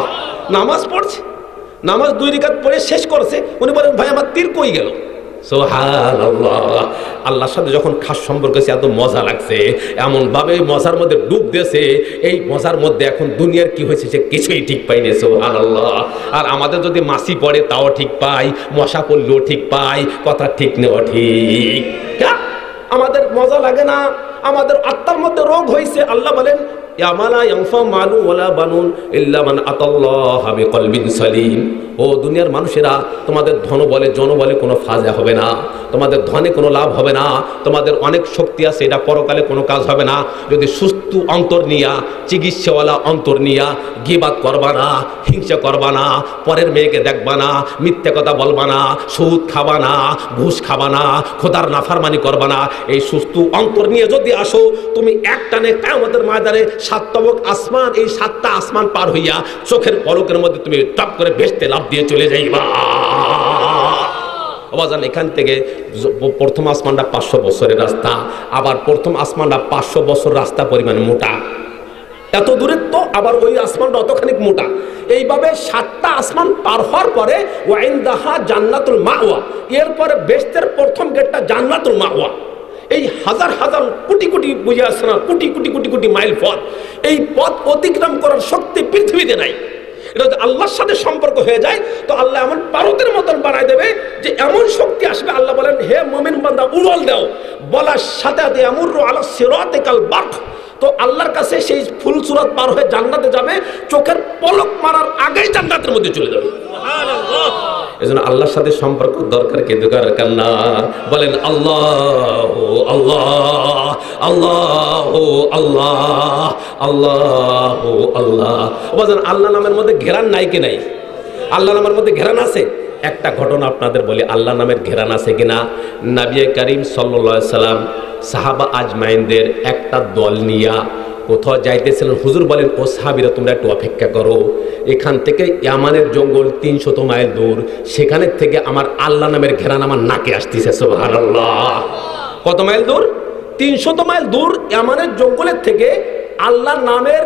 নামাজ পড়ছে, নামাজ 2 রাকাত পড়ে শেষ করেছে, উনি বলেন ভাই আমার তীর কই গেল? সুবহানাল্লাহ। আল্লাহর সাথে যখন খাস সম্পর্ক হয়েছে এত মজা লাগছে, এমন ভাবে মজার মধ্যে ডুব দিয়েছে, এই মজার মধ্যে এখন দুনিয়ার কি হয়েছে সে কিছুই ঠিক পাইনি। সুবহানাল্লাহ। আর আমাদের যদি মাছি পড়ে তাও ঠিক পাই, মশা পড়লেও ঠিক পাই। কথা ঠিক নেওয়া ঠিক। আমাদের মজা লাগে না, আমাদের আত্মার মধ্যে রোগ হয়েছে। আল্লাহ বলেন ইয়ামালা ইয়ানফা মালু ওয়ালা বানুন ইল্লা মান আতাল্লাহা বিকলবিন সালিম। ও দুনিয়ার মানুষেরা, তোমাদের ধন বলে জন বলে কোনো ফায়দা হবে না, তোমাদের ধনে কোনো লাভ হবে না, তোমাদের অনেক শক্তি আছে, এটা পরকালে কোনো কাজ হবে না যদি সুস্থ অন্তর নিয়া, চিকিৎসাওয়ালা অন্তর নিয়া গীবাত করবা না, হিংসা করবা না, পরের মেয়েকে দেখবা না, মিথ্যা কথা বলবা না, সুদ খাবা না, ঘুষ খাবা না, খোদার নাফরমানি করবা না। এই সুস্থ অন্তর নিয়ে যদি আসো তুমি একটানে কিয়ামতের ময়দানে 7 তবক আসমান, এই 7টা আসমান পার হইয়া চোখের পলকের মধ্যে তুমি টপ করে ভেসতে লাভ দিয়ে চলে যাইবা। অবাজান এখান থেকে প্রথম আসমানটা 500 বছরের রাস্তা, আবার প্রথম আসমানটা 500 বছর রাস্তা পরিমাণ মোটা, এত দূরত্ব, আবার ওই আসমানটা অতখানিক মোটা। এইভাবে 7টা আসমান পার হওয়ার পরে ওয়াইনদাহা জান্নাতুল মাওয়া, এরপরে বেহেশতের প্রথম গেটটা জান্নাতুল মাওয়া। এই হাজার হাজার কোটি কোটি বুঝে আসছে না, কোটি কোটি কোটি কোটি মাইল পথ, এই পথ অতিক্রম করার শক্তি পৃথিবীতে নাই। এটা যদি আল্লাহর সাথে সম্পর্ক হয়ে যায় তো আল্লাহ এমন পারতের মতন বানায় দেবে যে এমন শক্তি আসবে। আল্লাহ বলেন, হে মুমিন বান্দা উড়াল দাও, বলার সাথে সাথে আমুরু আলা সিরাতে কাল বারক। তো আল্লাহর কাছে সেই ফুল সুরাত পার হয়ে জান্নাতে যাবে, চোখের পলক মারার আগেই জান্নাতের মধ্যে চলে যাবে। এজন্য আল্লাহর সাথে সম্পর্ক দরকার, কিন্তু দরকার না। বলেন আল্লাহ আল্লাহ আল্লাহ আল্লাহ আল্লাহ আল্লাহ। বাজান আল্লাহ নামের মধ্যে ঘেরান নাই কি নাই? আল্লাহ নামের মধ্যে ঘেরান আছে। একটা ঘটনা আপনাদের বলি, আল্লাহ নামের ঘেরান আছে কিনা। নবী করিম সাল্লাল্লাহু আলাইহি সাল্লাম সাহাবা আজমাইনদের একটা দল নিয়া কোথাও যাইতেছিলেন। হুজুর বলেন, ও সাহাবীরা তোমরা একটু অপেক্ষা করো, এখান থেকে ইয়ামানের জঙ্গল 300 মাইল দূর, সেখানে থেকে আমার আল্লাহ নামের ঘেরান আমার নাকে আসতেছে। সুবহানাল্লাহ। কত মাইল দূর? 300 মাইল দূর ইয়ামানের জঙ্গলের থেকে আল্লাহ নামের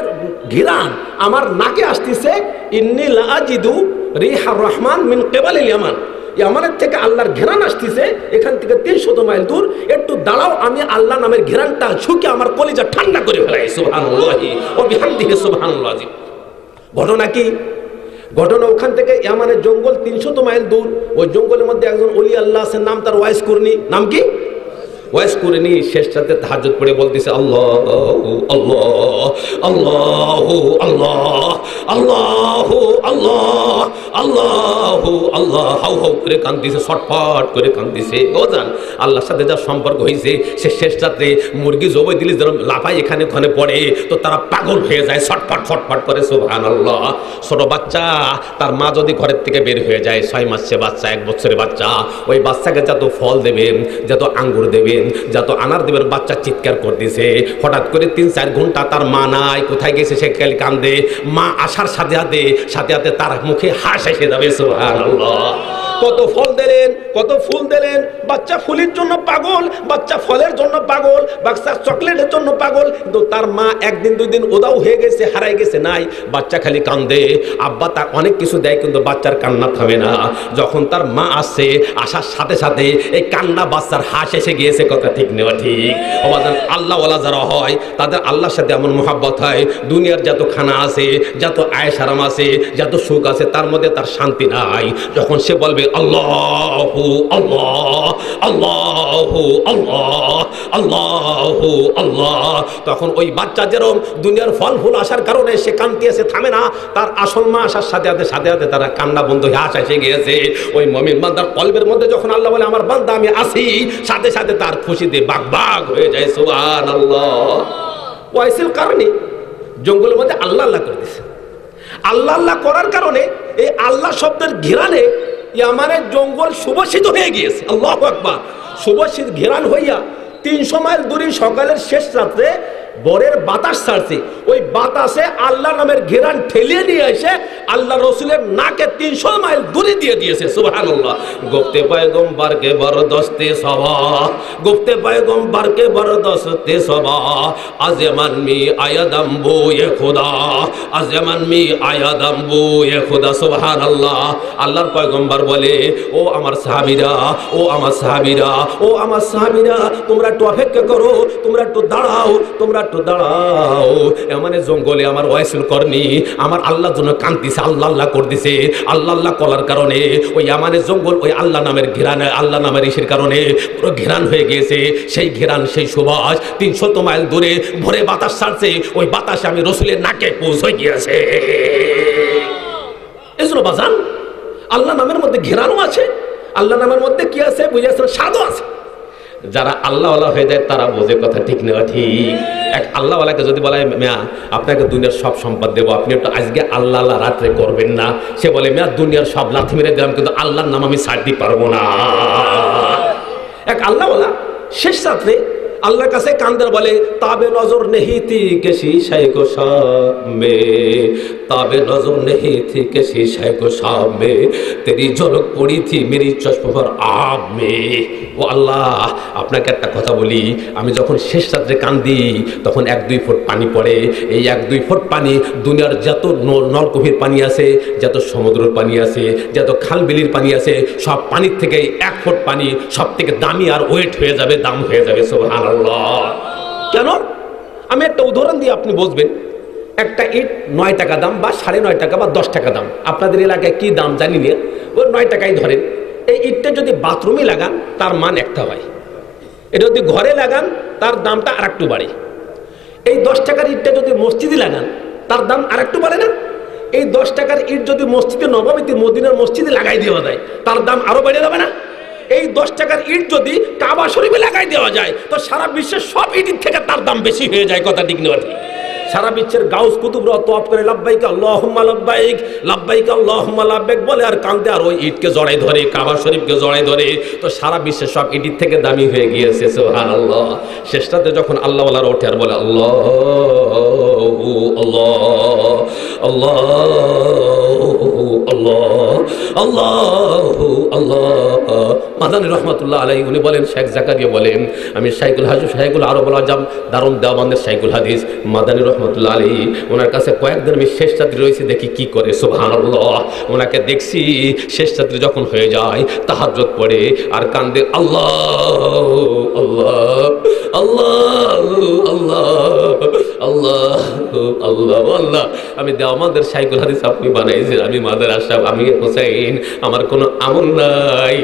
ঘেরান আমার নাকে আসতেছে। ইন্নী লা আজিদু রিহার রহমান মিন কিবালিল ইয়ামান, ইয়ামানের থেকে আল্লাহর ঘেরান আসতেছে, এখান থেকে 300 মাইল দূর। একটু দাঁড়াও, আমি আল্লাহ নামের ঘেরানটা ঝুঁকে আমার কলিজা ঠান্ডা করে ফেলাই। সুবহানাল্লাহি ওয়া বিহামদিহি সুবহানাল্লাহ। ঘটনা কি? ঘটনা ওখান থেকে ইয়ামানের জঙ্গল 300 মাইল দূর। ওই জঙ্গলের মধ্যে একজন ওলি আল্লাহ আছেন, নাম তার ওয়াইস কুরনি। নাম কি? ওয়াইস কুরনি। শেষ রাতে তাহাজ্জুদ পড়ে বলতেছে, আল্লাহ আল্লাহ আল্লাহ আল্লাহ আল্লাহ আল্লাহ আল্লাহ আল্লাহ। হাউ হাউ করে কান্দিছে, ছটফট করে কান্দিছে। ও জান, আল্লাহর সাথে যার সম্পর্ক হয়েছে, সে শেষ রাত্রে মুরগি জবাই দিলে যেন লাফাই এখানে ওখানে পড়ে, তো তারা পাগল হয়ে যায়, ছটফট ছটফট করে। সুবহানাল্লাহ। ছোট বাচ্চা, তার মা যদি ঘরের থেকে বের হয়ে যায়, 6 মাসের বাচ্চা, 1 বছরের বাচ্চা, ওই বাচ্চাকে যত ফল দেবেন, যত আঙ্গুর দেবেন, যত আনার দেবেন, বাচ্চা চিৎকার করতেছে। হঠাৎ করে 3-4 ঘন্টা তার মা নাই, কোথায় গেছে সে খেলে কান্দে। মা আসার সাথে সাথে তার মুখে হাসি এসে যাবে। সুবহানাল্লাহ। কত ফল দিলেন, কত ফুল দিলেন, বাচ্চা ফুলের জন্য পাগল, বাচ্চা ফলের জন্য পাগল, বাচ্চা চকলেটের জন্য পাগল। কিন্তু তার মা 1 দিন 2 দিন ওদাও হয়ে গেছে, হারাই গেছে, নাই। বাচ্চা খালি কান্দে, আব্বা তার অনেক কিছু দেয়, কিন্তু বাচ্চার কান্না থামে না। যখন তার মা আসে, আসার সাথে সাথে এই কান্না বাচ্চার হাস এসে গিয়েছে। কথা ঠিক নেওয়া ঠিক। আমাদের আল্লাহওয়ালা যারা হয়, তাদের আল্লাহর সাথে এমন মহাব্বত হয়, দুনিয়ার যত খানা আছে, যত আয়েশ আরাম আছে, যত সুখ আছে, তার মধ্যে তার শান্তি নাই। যখন সে বলবে আল্লাহু আল্লাহ আল্লাহু আল্লাহ আল্লাহু আল্লাহ, তখন ওই বাচ্চা যেরকম দুনিয়ার ফল ফুল আসার কারণে সে কান্তি আছে, থামে না। তার আসল মা আসার সাথে সাথে তারা কান্না বন্ধ হয়ে হাস এসে গিয়েছে। ওই মুমিন বান্দার কলবের মধ্যে যখন আল্লাহ বলে আমার বান্দা আমি আসি, সাথে সাথে তার খুশিতে বাগবাগ হয়ে যায়। সুবহানাল্লাহ। ওয়াইসিল কারণে জঙ্গলের মধ্যে আল্লাহ আল্লাহ করতেছে। আল্লাহ আল্লাহ করার কারণে এই আল্লাহ শব্দের ঘেরানে ইয়ামানের জঙ্গল সুবাসিত হয়ে গিয়েছে। আল্লাহু আকবার। সুবাসিত ঘেরান হইয়া 300 মাইল দূরে সকালের শেষ রাত্রে বরের বাতাস ছাড়ছে। ওই বাতাসে আল্লাহ নামের ঘেরান ঠেলিয়ে নিয়ে এসে আল্লাহ রসুলের নাকে 300 মাইল দূরে দিয়ে দিয়েছে। সুবহানাল্লাহ। গুফতে পয়গম্বর কে বরদস্তে সবা, গুফতে পয়গম্বর কে বরদস্তে সবা, আজমান মি আয়াদম বো এ খুদা, আজমান মি আয়াদম বো এ খুদা। সুবহানাল্লাহ। আল্লাহর পয়গম্বর বলে, ও আমার সাহাবীরা, ও আমার সাহাবীরা, ও আমার সাহাবীরা, তোমরা একটু অপেক্ষা করো, তোমরা একটু দাঁড়াও, তোমরা একটু দাঁড়াও। এমন জঙ্গলে আমার ওয়াইসুল করনি আমার আল্লাহর জন্য কান্দিছে, আল্লাহ আল্লাহ করতেছে। আল্লাহ আল্লাহ করার কারণে ওই আমানের জঙ্গল ওই আল্লাহ নামের ঘেরানে, আল্লাহ নামের ইসের কারণে পুরো ঘেরান হয়ে গিয়েছে। সেই ঘেরান, সেই সুবাস 300 মাইল দূরে ভোরে বাতাস ছাড়ছে, ওই বাতাসে আমি রসুলের নাকে পৌঁছে গিয়েছে। এই জন্য বাজান আল্লাহ নামের মধ্যে ঘেরানো আছে, আল্লাহ নামের মধ্যে কি আছে বুঝে আসলে স্বাদও আছে। যারা আল্লাহওয়ালা হয়ে যায় তারা বোঝে। কথা ঠিক নেওয়া ঠিক। এক আল্লাহওয়ালাকে যদি বলা হয়, মেয়া আপনাকে দুনিয়ার সব সম্পদ দেবো, আপনি একটু আজকে আল্লাহ আল্লাহ রাত্রে করবেন না, সে বলে মেয়া দুনিয়ার সব লাথি মেরে দিলাম, কিন্তু আল্লাহর নাম আমি ছাড়তে পারবো না। এক আল্লাহওয়ালা শেষ রাত্রে আল্লাহর কাছে কান্দার বলে তাবে নজর নেহি থি কে শীশায়ে কো সামনে, তাবে নজর নেহি থি কে শীশায়ে কো সামনে, তেরি ঝলক পড়ি থি মেরি চশমা পর আব মে। ও আল্লাহ, আপনাকে একটা কথা বলি, আমি যখন শেষ রাত্রে কান্দি তখন 1-2 ফুট পানি পড়ে। এই 1-2 ফুট পানি দুনিয়ার যত নলকূপের পানি আছে, যত সমুদ্রের পানি আছে, যত খালবিলির পানি আছে, সব পানির থেকে 1 ফুট পানি সব থেকে দামি আর ওয়েট হয়ে যাবে, দাম হয়ে যাবে। সুবহানাল্লাহ। কেন? আমি একটা উদাহরণ দিয়ে আপনি বুঝবেন। একটা ইট 9 টাকা দাম বা 9.5 টাকা বা 10 টাকা দাম, আপনাদের এলাকায় কি দাম জানি না, ওই 9 টাকাই ধরেন। এই ইটটা যদি বাথরুমে লাগান তার মান একটা হয়, এটা যদি ঘরে লাগান তার দামটা আর একটু বাড়ে। এই 10 টাকার ইটটা যদি মসজিদে লাগান তার দাম আর একটু বাড়ে না? এই 10 টাকার ইট যদি মসজিদে নববীতে মদিনার মসজিদে লাগাই দেওয়া যায় তার দাম আরো বেড়ে যাবে না? এই 10 টাকার ইট যদি কাবা শরীফে লাগাই দেওয়া যায় তো সারা বিশ্বের সব ইটের থেকে তার দাম বেশি হয়ে যায়। কথা ঠিক না? ঠিক। সারা বিশ্বের গাউস কুতুবরা তওয়াফ করে লাব্বাইক আল্লাহুম্মা লাব্বাইক, লাব্বাইক আল্লাহুম্মা লাব্বাইক বলে আর কাঁদে, আর ওই ইটকে জড়াই ধরে, কাবা শরীফকে জড়াই ধরে, তো সারা বিশ্বের সব ইটের থেকে দামি হয়ে গিয়েছে। সুবহানাল্লাহ। শেষটাতে যখন আল্লাহওয়ালারা ওঠে আর বলে আল্লাহ আল্লাহ আল্লাহ আল্লাহ আল্লাহ আল্লাহ, মাদানী রহমাতুল্লাহ আলাইহি উনি বলেন, শেখ জাকারিয়া বলেন, আমি শাইখুল হাদিস শাইখুল আরবুল আজম দারুন দেওবন্দের শাইখুল হাদিস মাদানী রহমাতুল্লাহ আলাইহি, ওনার কাছে কয়েকদিন আমি শেষ রাত্রি রয়েছে, দেখি কি করে। সুবহানাল্লাহ। ওনাকে দেখছি শেষ রাত্রি যখন হয়ে যায় তাহাজ্জুদ পড়ে আর কান্দে আল্লাহ আল্লাহ আল্লাহ আল্লাহ আল্লাহ আল্লাহ আল্লাহ। আমি দেওবন্দের শাইখুল হাদিস আপনি বানাইছেন, আমি মাদার আশরাফ, আমি হোসেন, আমার কোনো আমল নাই,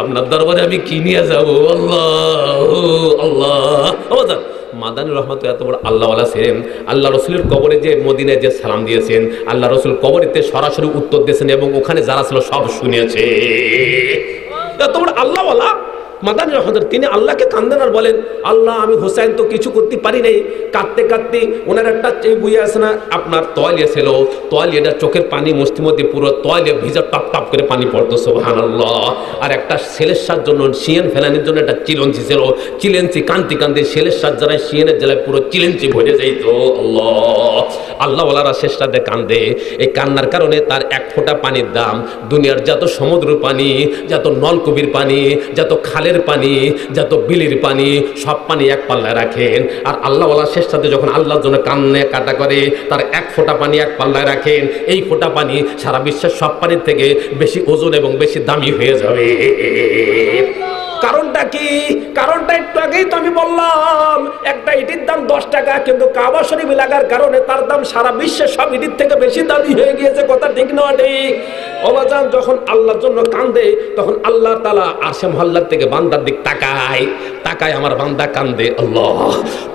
আপনার দরবারে আমি কি নিয়ে যাবো? আল্লাহ আল্লাহ। মাদানী রহমত এত বড় আল্লাহওয়ালা ছিলেন, আল্লাহ রসুলের কবরে যে মদিনায় যে সালাম দিয়েছেন, আল্লাহ রসুল কবরেতে সরাসরি উত্তর দিয়েছেন এবং ওখানে যারা ছিল সব শুনেছে। এত বড় আল্লাহওয়ালা মাদানী রহমত, তিনি আল্লাহকে কান্দেন আর বলেন আল্লাহ আমি হোসেন তো কিছু করতে পারি নাই। কাঁদতে কাঁদতে ওনার একটা বুঝে আসে না, আপনার তয়লিয়া ছিল, তয়লিয়াটা চোখের পানি মুষ্টির মধ্যে পুরো তয়লিয়া ভিজা টপ টপ করে পানি পড়তো। সুবহানাল্লাহ। আর একটা ছেলের সার জন্য শিয়ান ফেলানোর জন্য একটা চিলঞ্চি ছিল, চিলেঞ্চি কান্তি কান্তি ছেলের সার যারা শিয়ানের জেলায় পুরো চিলেঞ্চি ভরে যাইত। আল্লাহ আল্লাহওয়ালারা শেষ রাতে কান্দে, এই কান্নার কারণে তার 1 ফোঁটা পানির দাম দুনিয়ার যত সমুদ্রের পানি, যত নলকূপের পানি, যত খালের পানি, যত বিলির পানি, সব পানি এক পাল্লায় রাখেন। আর আল্লাহওয়ালা শেষ রাতে যখন আল্লাহর জন্য কান্নে কাটা করে তার 1 ফোঁটা পানি এক পাল্লায় রাখেন। এই ফোঁটা পানি সারা বিশ্বের সব পানির থেকে বেশি ওজন এবং বেশি দামি হয়ে যাবে। কারণটা কি? কারণটা একটু আগেই তো আমি বললাম, একটা ইটির দাম 10 টাকা, কিন্তু কাবা শরীফ লাগার কারণে তার দাম সারা বিশ্বের সব ইটির থেকে বেশি দামি হয়ে গিয়েছে। কথা ঠিক না? ঠিক। ওবাজান যখন আল্লাহর জন্য কান্দে তখন আল্লাহ তাআলা আরশে মহল্লার থেকে বান্দার দিক তাকায়, তাকায় আমার বান্দা কান্দে আল্লাহ।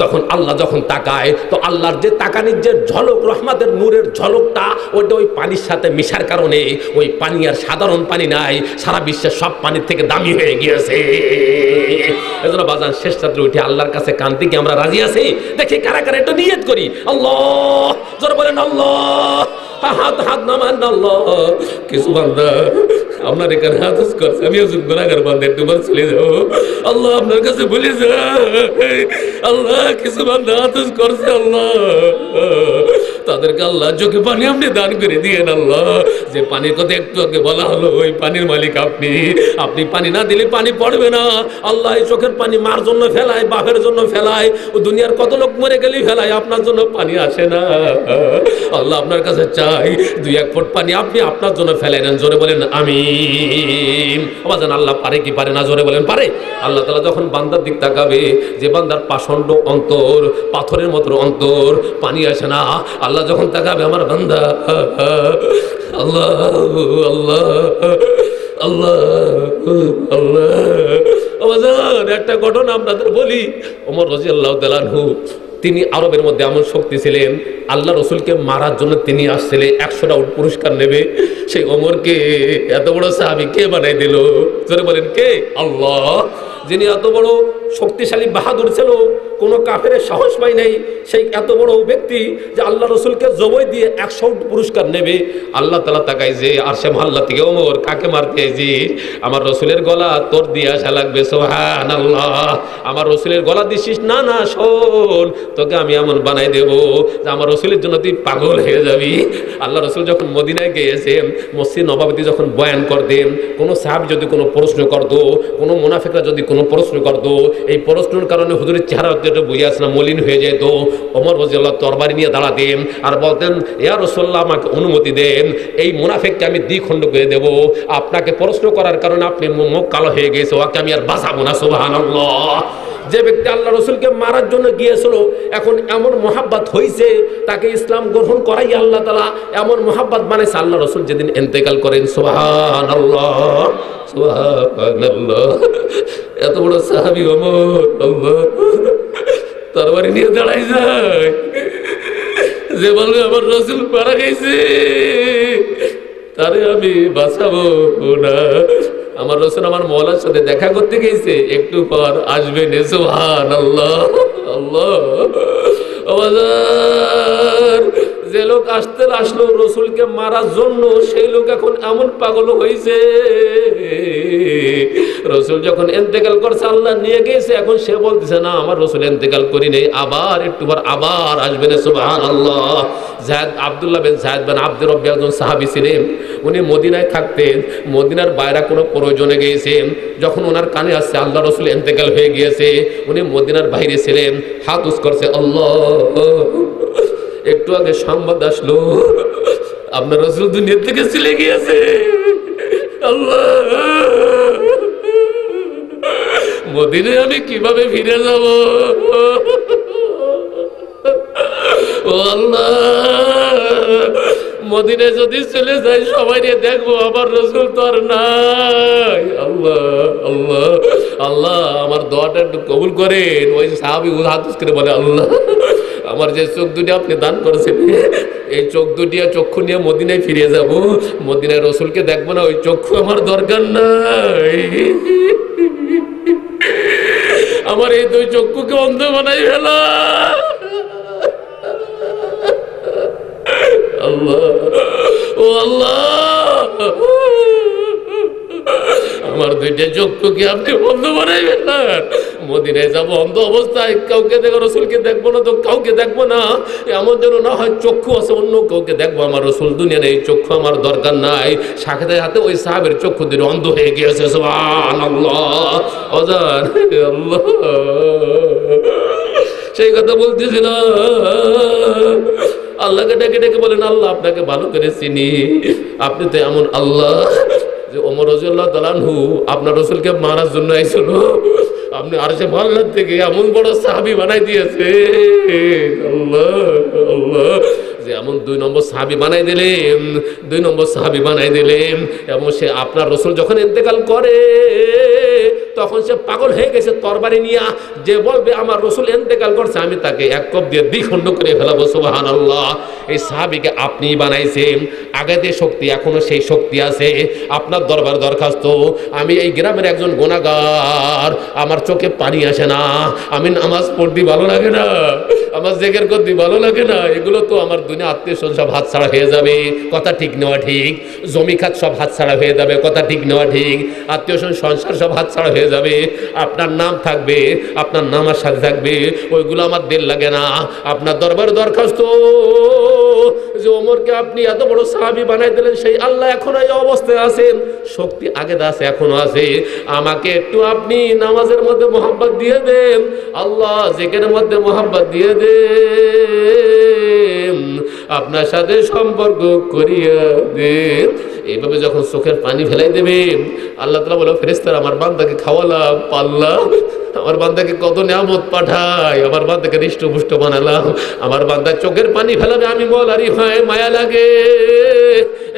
তখন আল্লাহ যখন তাকায় তো আল্লাহর যে তাকানির যে ঝলক, রহমতের নূরের ঝলকটা, ওইটা ওই পানির সাথে মিশার কারণে ওই পানি আর সাধারণ পানি নাই, সারা বিশ্বের সব পানির থেকে দামি হয়ে গিয়েছে। এজন্য বাজান শেষ রাত্রে উঠে আল্লাহর কাছে কাঁদতে কি আমরা রাজি আছি? দেখি কারা কারা একটু নিয়ত করি। আল্লাহ জোরে বলেন আল্লাহ। হাত হাত নামান আল্লাহ। কিছু বান্দা আপনার এখানে হাদিস করছে, আমি ওজন গুনাহগার বান্দা, একটু বার চলে যাও। আল্লাহ আপনার কাছে বলে যায়, আল্লাহ কিছু বান্দা হাদিস করছে, আল্লাহ তাদেরকে আল্লাহ চোখে পানি আপনি দান করে দিয়েন। আল্লাহ যে পানির কথা একটু আগে বলা হলো, ওই পানির মালিক আপনি, আপনি পানি না দিলে পানি পড়বে না। আল্লাহ এই চোখের পানি মার জন্য ফেলায়, বাপের জন্য ফেলায়, ও দুনিয়ার কত লোক মরে গেলেই ফেলায়, আপনার জন্য পানি আসে না। আল্লাহ আপনার কাছে চাই 2-1 ফুট পানি আপনি আপনার জন্য ফেলাই নেন। জোরে বলেন আমিন। আবাজান আল্লাহ পারে কি পারে না? জোরে বলেন পারে। আল্লাহ তাআলা যখন বান্দার দিক তাকাবে, যে বান্দার পাষণ্ড অন্তর, পাথরের মতো অন্তর, পানি আসে না, আল্লাহ যখন তাকাবে আমার বান্দা আল্লাহ আল্লাহ আল্লাহ আল্লাহ। একটা ঘটনা আপনাদের বলি, ওমর রাদিয়াল্লাহু তাআলা আনহু, তিনি আরবের মধ্যে এমন শক্তি ছিলেন, আল্লাহ রসুলকে মারার জন্য তিনি আসছিলেন, 100টা উট পুরস্কার নেবে। সেই ওমরকে এত বড় সাহাবী কে বানাই দিল? জোরে বলেন কে? আল্লাহ। যিনি এত বড় শক্তিশালী বাহাদুর ছিল, কোনো কাফের সাহস পায় নাই, সেই এত বড় ব্যক্তি যে আল্লাহ রসুলকে জবাই দিয়ে 100 পুরস্কার নেবে। আল্লাহ তাআলা তাকায় যে আরশে মহল্লা থেকে, ওমর কাকে মারতে আইছিস? আমার রসুলের গলা তোর দিয়ে আসা লাগবে। সুবহানাল্লাহ। আমার রসুলের গলা দিছিস? না না, শোন, তোকে আমি এমন বানাই দেবো যে আমার রসুলের জন্য তুই পাগল হয়ে যাবি। আল্লাহ রসুল যখন মদিনায় গিয়েছেন, মসজিদ নববীতে যখন বয়ান করতেন, কোনো সাহাবী যদি কোনো প্রশ্ন করতো, কোনো মুনাফিকরা যদি কোনো প্রশ্ন করতো, এই প্রশ্নের কারণে হুজুরের চেহারা একটু বুঝে আসে না, মলিন হয়ে যেত। ওমর রাদিয়াল্লাহু তরবারি নিয়ে দাঁড়াতেন আর বলতেন, ইয়া রাসূলুল্লাহ, আমাকে অনুমতি দেন, এই মুনাফিককে আমি দ্বিখণ্ড করে দেব। আপনাকে প্রশ্ন করার কারণে আপনি মুখ কালো হয়ে গেছে, ওকে আমি আর বাঁচাবো না। সুবহানাল্লাহ। যে ব্যক্তি আল্লাহ রসুলকে মারার জন্য গিয়েছিল, এখন এমন মহাব্বত হয়েছে, তাকে ইসলাম গ্রহণ করাই আল্লাহ তাআলা এমন মহাব্বত বানাইছে। আল্লাহ রসুল যেদিন ইন্তেকাল করেন, সুবহানাল্লাহ সুবহানাল্লাহ, এত বড় সাহাবী ওমর, আল্লাহ, তরবারি নিয়ে দাঁড়াই যায়, যে বলবে আমার রসুল মারা গেছে, তারে আমি বাঁচাবো না। আমার রসুল আমার মওলার সাথে দেখা করতে গেছে, একটু পর আসবে। সুবহানাল্লাহ। আল্লাহ, যে লোক আসলো রসুলকে মারার জন্য, সেই লোক এখন এমন পাগল হয়েছে, রসুল যখন ইন্তেকাল করছে, আল্লাহ নিয়ে গেছে, এখন সে বলতেছে না আমার রসুল ইন্তেকাল করি নেই, আবার একটু পর আবার আসবে না। সুবহানাল্লাহ। আব্দুল্লাহ বিন যায়েদ বিন আব্দুর রব্বি একজন সাহাবী ছিলেন, উনি মদিনায় থাকতেন, মদিনার বাইরে কোনো প্রয়োজনে গিয়েছেন, যখন ওনার কানে আসছে আল্লাহ রসুল ইন্তেকাল হয়ে গিয়েছে, উনি মদিনার বাইরে ছিলেন, হাত উস করছে, আল্লাহ, একটু আগে সংবাদ আসলো আপনার রসুল দুনিয়া থেকে চলে গিয়েছে। আল্লাহ, মদিনায় আমি কিভাবে ফিরে যাব? ও আল্লাহ, মদিনায় যদি চলে যাই সবাই দেখবো আমার রসুল তো আর নাই। আল্লাহ আল্লাহ আল্লাহ, আমার দোয়াটা একটু কবুল করেন। ওই সাহাবী হাত করে বলে, আল্লাহ, আমার যে চোখ দুটি আপনি দান করেছেন, এই চোখ দুটি চক্ষু নিয়ে মদিনায় ফিরে যাব, মদিনায় রসুলকে দেখবো না, ওই চক্ষু আমার দরকার নাই। আমার এই দুই চক্ষুকে অন্ধ বানাই ফেলা। আল্লাহ, ও আল্লাহ, আমার দুইটা চক্ষুকে আপনি বন্ধ বানাই ফেলার। মদিনায় যাবো অন্ধ অবস্থায়, কাউকে দেখো, রসুলকে দেখবো না তো কাউকে দেখবো না, এমন যেন না হয় চক্ষু আছে অন্য কাউকে দেখবো, আমার রসুল দুনিয়া নেই, চক্ষু আমার দরকার নাই। সাথে সাথে ওই সাহাবের চক্ষু দিয়ে অন্ধ হয়ে গিয়েছে। সুবহানাল্লাহ। আল্লাহ, সেই কথা বলতেছিলাম, আল্লাহকে ডেকে ডেকে বলেন, আল্লাহ, আপনাকে ভালো করে চিনি, আপনি তো এমন আল্লাহ যে ওমর রাদিয়াল্লাহু তাআলা আনহু আপনার রাসূলকে মারার জন্য আইছিল, আপনি আরশে মহল্লা থেকে এমন বড় সাহাবী বানাই দিয়েছে। আল্লাহ আল্লাহ, যে এমন 2 নম্বর সাহাবী বানাই দিলেন, 2 নম্বর সাহাবী বানাই দিলেন, এবং সে আপনার রাসূল যখন ইন্তেকাল করে তখন সে পাগল হয়ে গেছে তরবারি নিয়ে, যে বলবে আমার রসুল ইন্তেকাল করছে আমি তাকে এক কপ দিয়ে দ্বিখণ্ড করে ফেলাবো। সুবহানাল্লাহ। এই সাহাবীকে আপনি বানাইছেন, আগে যে শক্তি এখনো সেই শক্তি আছে। আপনার দরবার দরখাস্ত, আমি এই গ্রামের একজন গুনাহগার, আমার চোখে পানি আসে না, আমি নামাজ পড়তে ভালো লাগে না, আমার জিকির করতে ভালো লাগে না, এগুলো তো আমার দুনিয়া আত্মীয় স্বজন সব হাতছাড়া হয়ে যাবে, কথা ঠিক নেওয়া ঠিক, জমি খাত সব হাতছাড়া হয়ে যাবে, কথা ঠিক নেওয়া ঠিক, আত্মীয় স্বজন সংসার সব হাতছাড়া হয়ে যাবে, আপনার নাম থাকবে, আপনার নাম আর সাথে থাকবে, ওইগুলো আমার দিল লাগে না। আপনার দরবার দরখাস্ত যে ওমরকে আপনি এত বড় সাহাবী বানাই দিলেন, সেই আল্লাহ এখনো এই অবস্থায় আছেন, শক্তি আগে আছে এখনো আছে, আমাকে একটু আপনি নামাজের মধ্যে মোহাব্বত দিয়ে দেন, আল্লাহ জিকিরের মধ্যে মোহাব্বত দিয়ে দেন, আপনার সাথে সম্পর্ক করিয়া দেন। এইভাবে যখন চোখের পানি ফেলাই দেবেন, আল্লাহ তাআলা বলে, ফেরেশতারা আমার বান্দাকে খাওয়ালাম, পাললাম, আমার বান্দাকে কত নিয়ামত পাঠাই, আমার বান্দাকে হৃষ্টপুষ্ট বানালাম, আমার বান্দা চোখের পানি ফেলাবে, আমি বলারই হয় মায়া লাগে।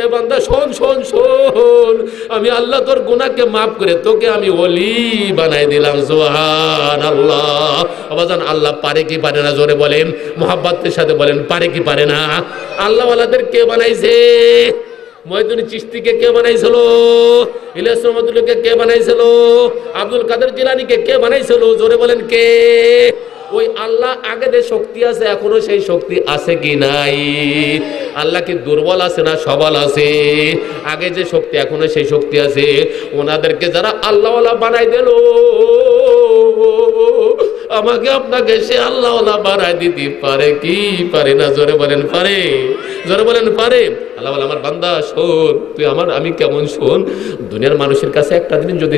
এ বান্দা শোন শোন শোন, আমি আল্লাহ তোর গুনাহকে মাফ করে তোকে আমি ওলি বানাই দিলাম। সুবহানাল্লাহ। আবাজান, আল্লাহ পারে কি পারে না? জোরে বলেন, মুহাব্বতের সাথে বলেন, পারে কি পারে না? আল্লাহ ওয়ালাদের কে বানাইছে? মঈনুদ্দিন চিশতিকে কে বানাইছিল? ইলিয়াস রহমতুল্লাহকে কে বানাইছিল? আব্দুল কাদের জিলানীকে কে বানাইছিল? জোরে বলেন কে? ওই আল্লাহ আগে যে শক্তি আছে এখনো সেই শক্তি আছে কি নাই? আল্লাহ কি দুর্বল আছে না সবল আছে? আগে যে শক্তি এখনো সেই শক্তি আছে। ওনাদেরকে যারা আল্লাহওয়ালা বানাই দিল, আমাকে আপনাকে সে আল্লাহওয়ালা বানাই দিতে পারে কি পারে না? জোরে বলেন পারে? জোরে বলেন পারে? আল্লাহ বলে আমার বান্দা শোন, তুই আমি কেমন শোন, দুনিয়ার মানুষের কাছে একটা দিন যদি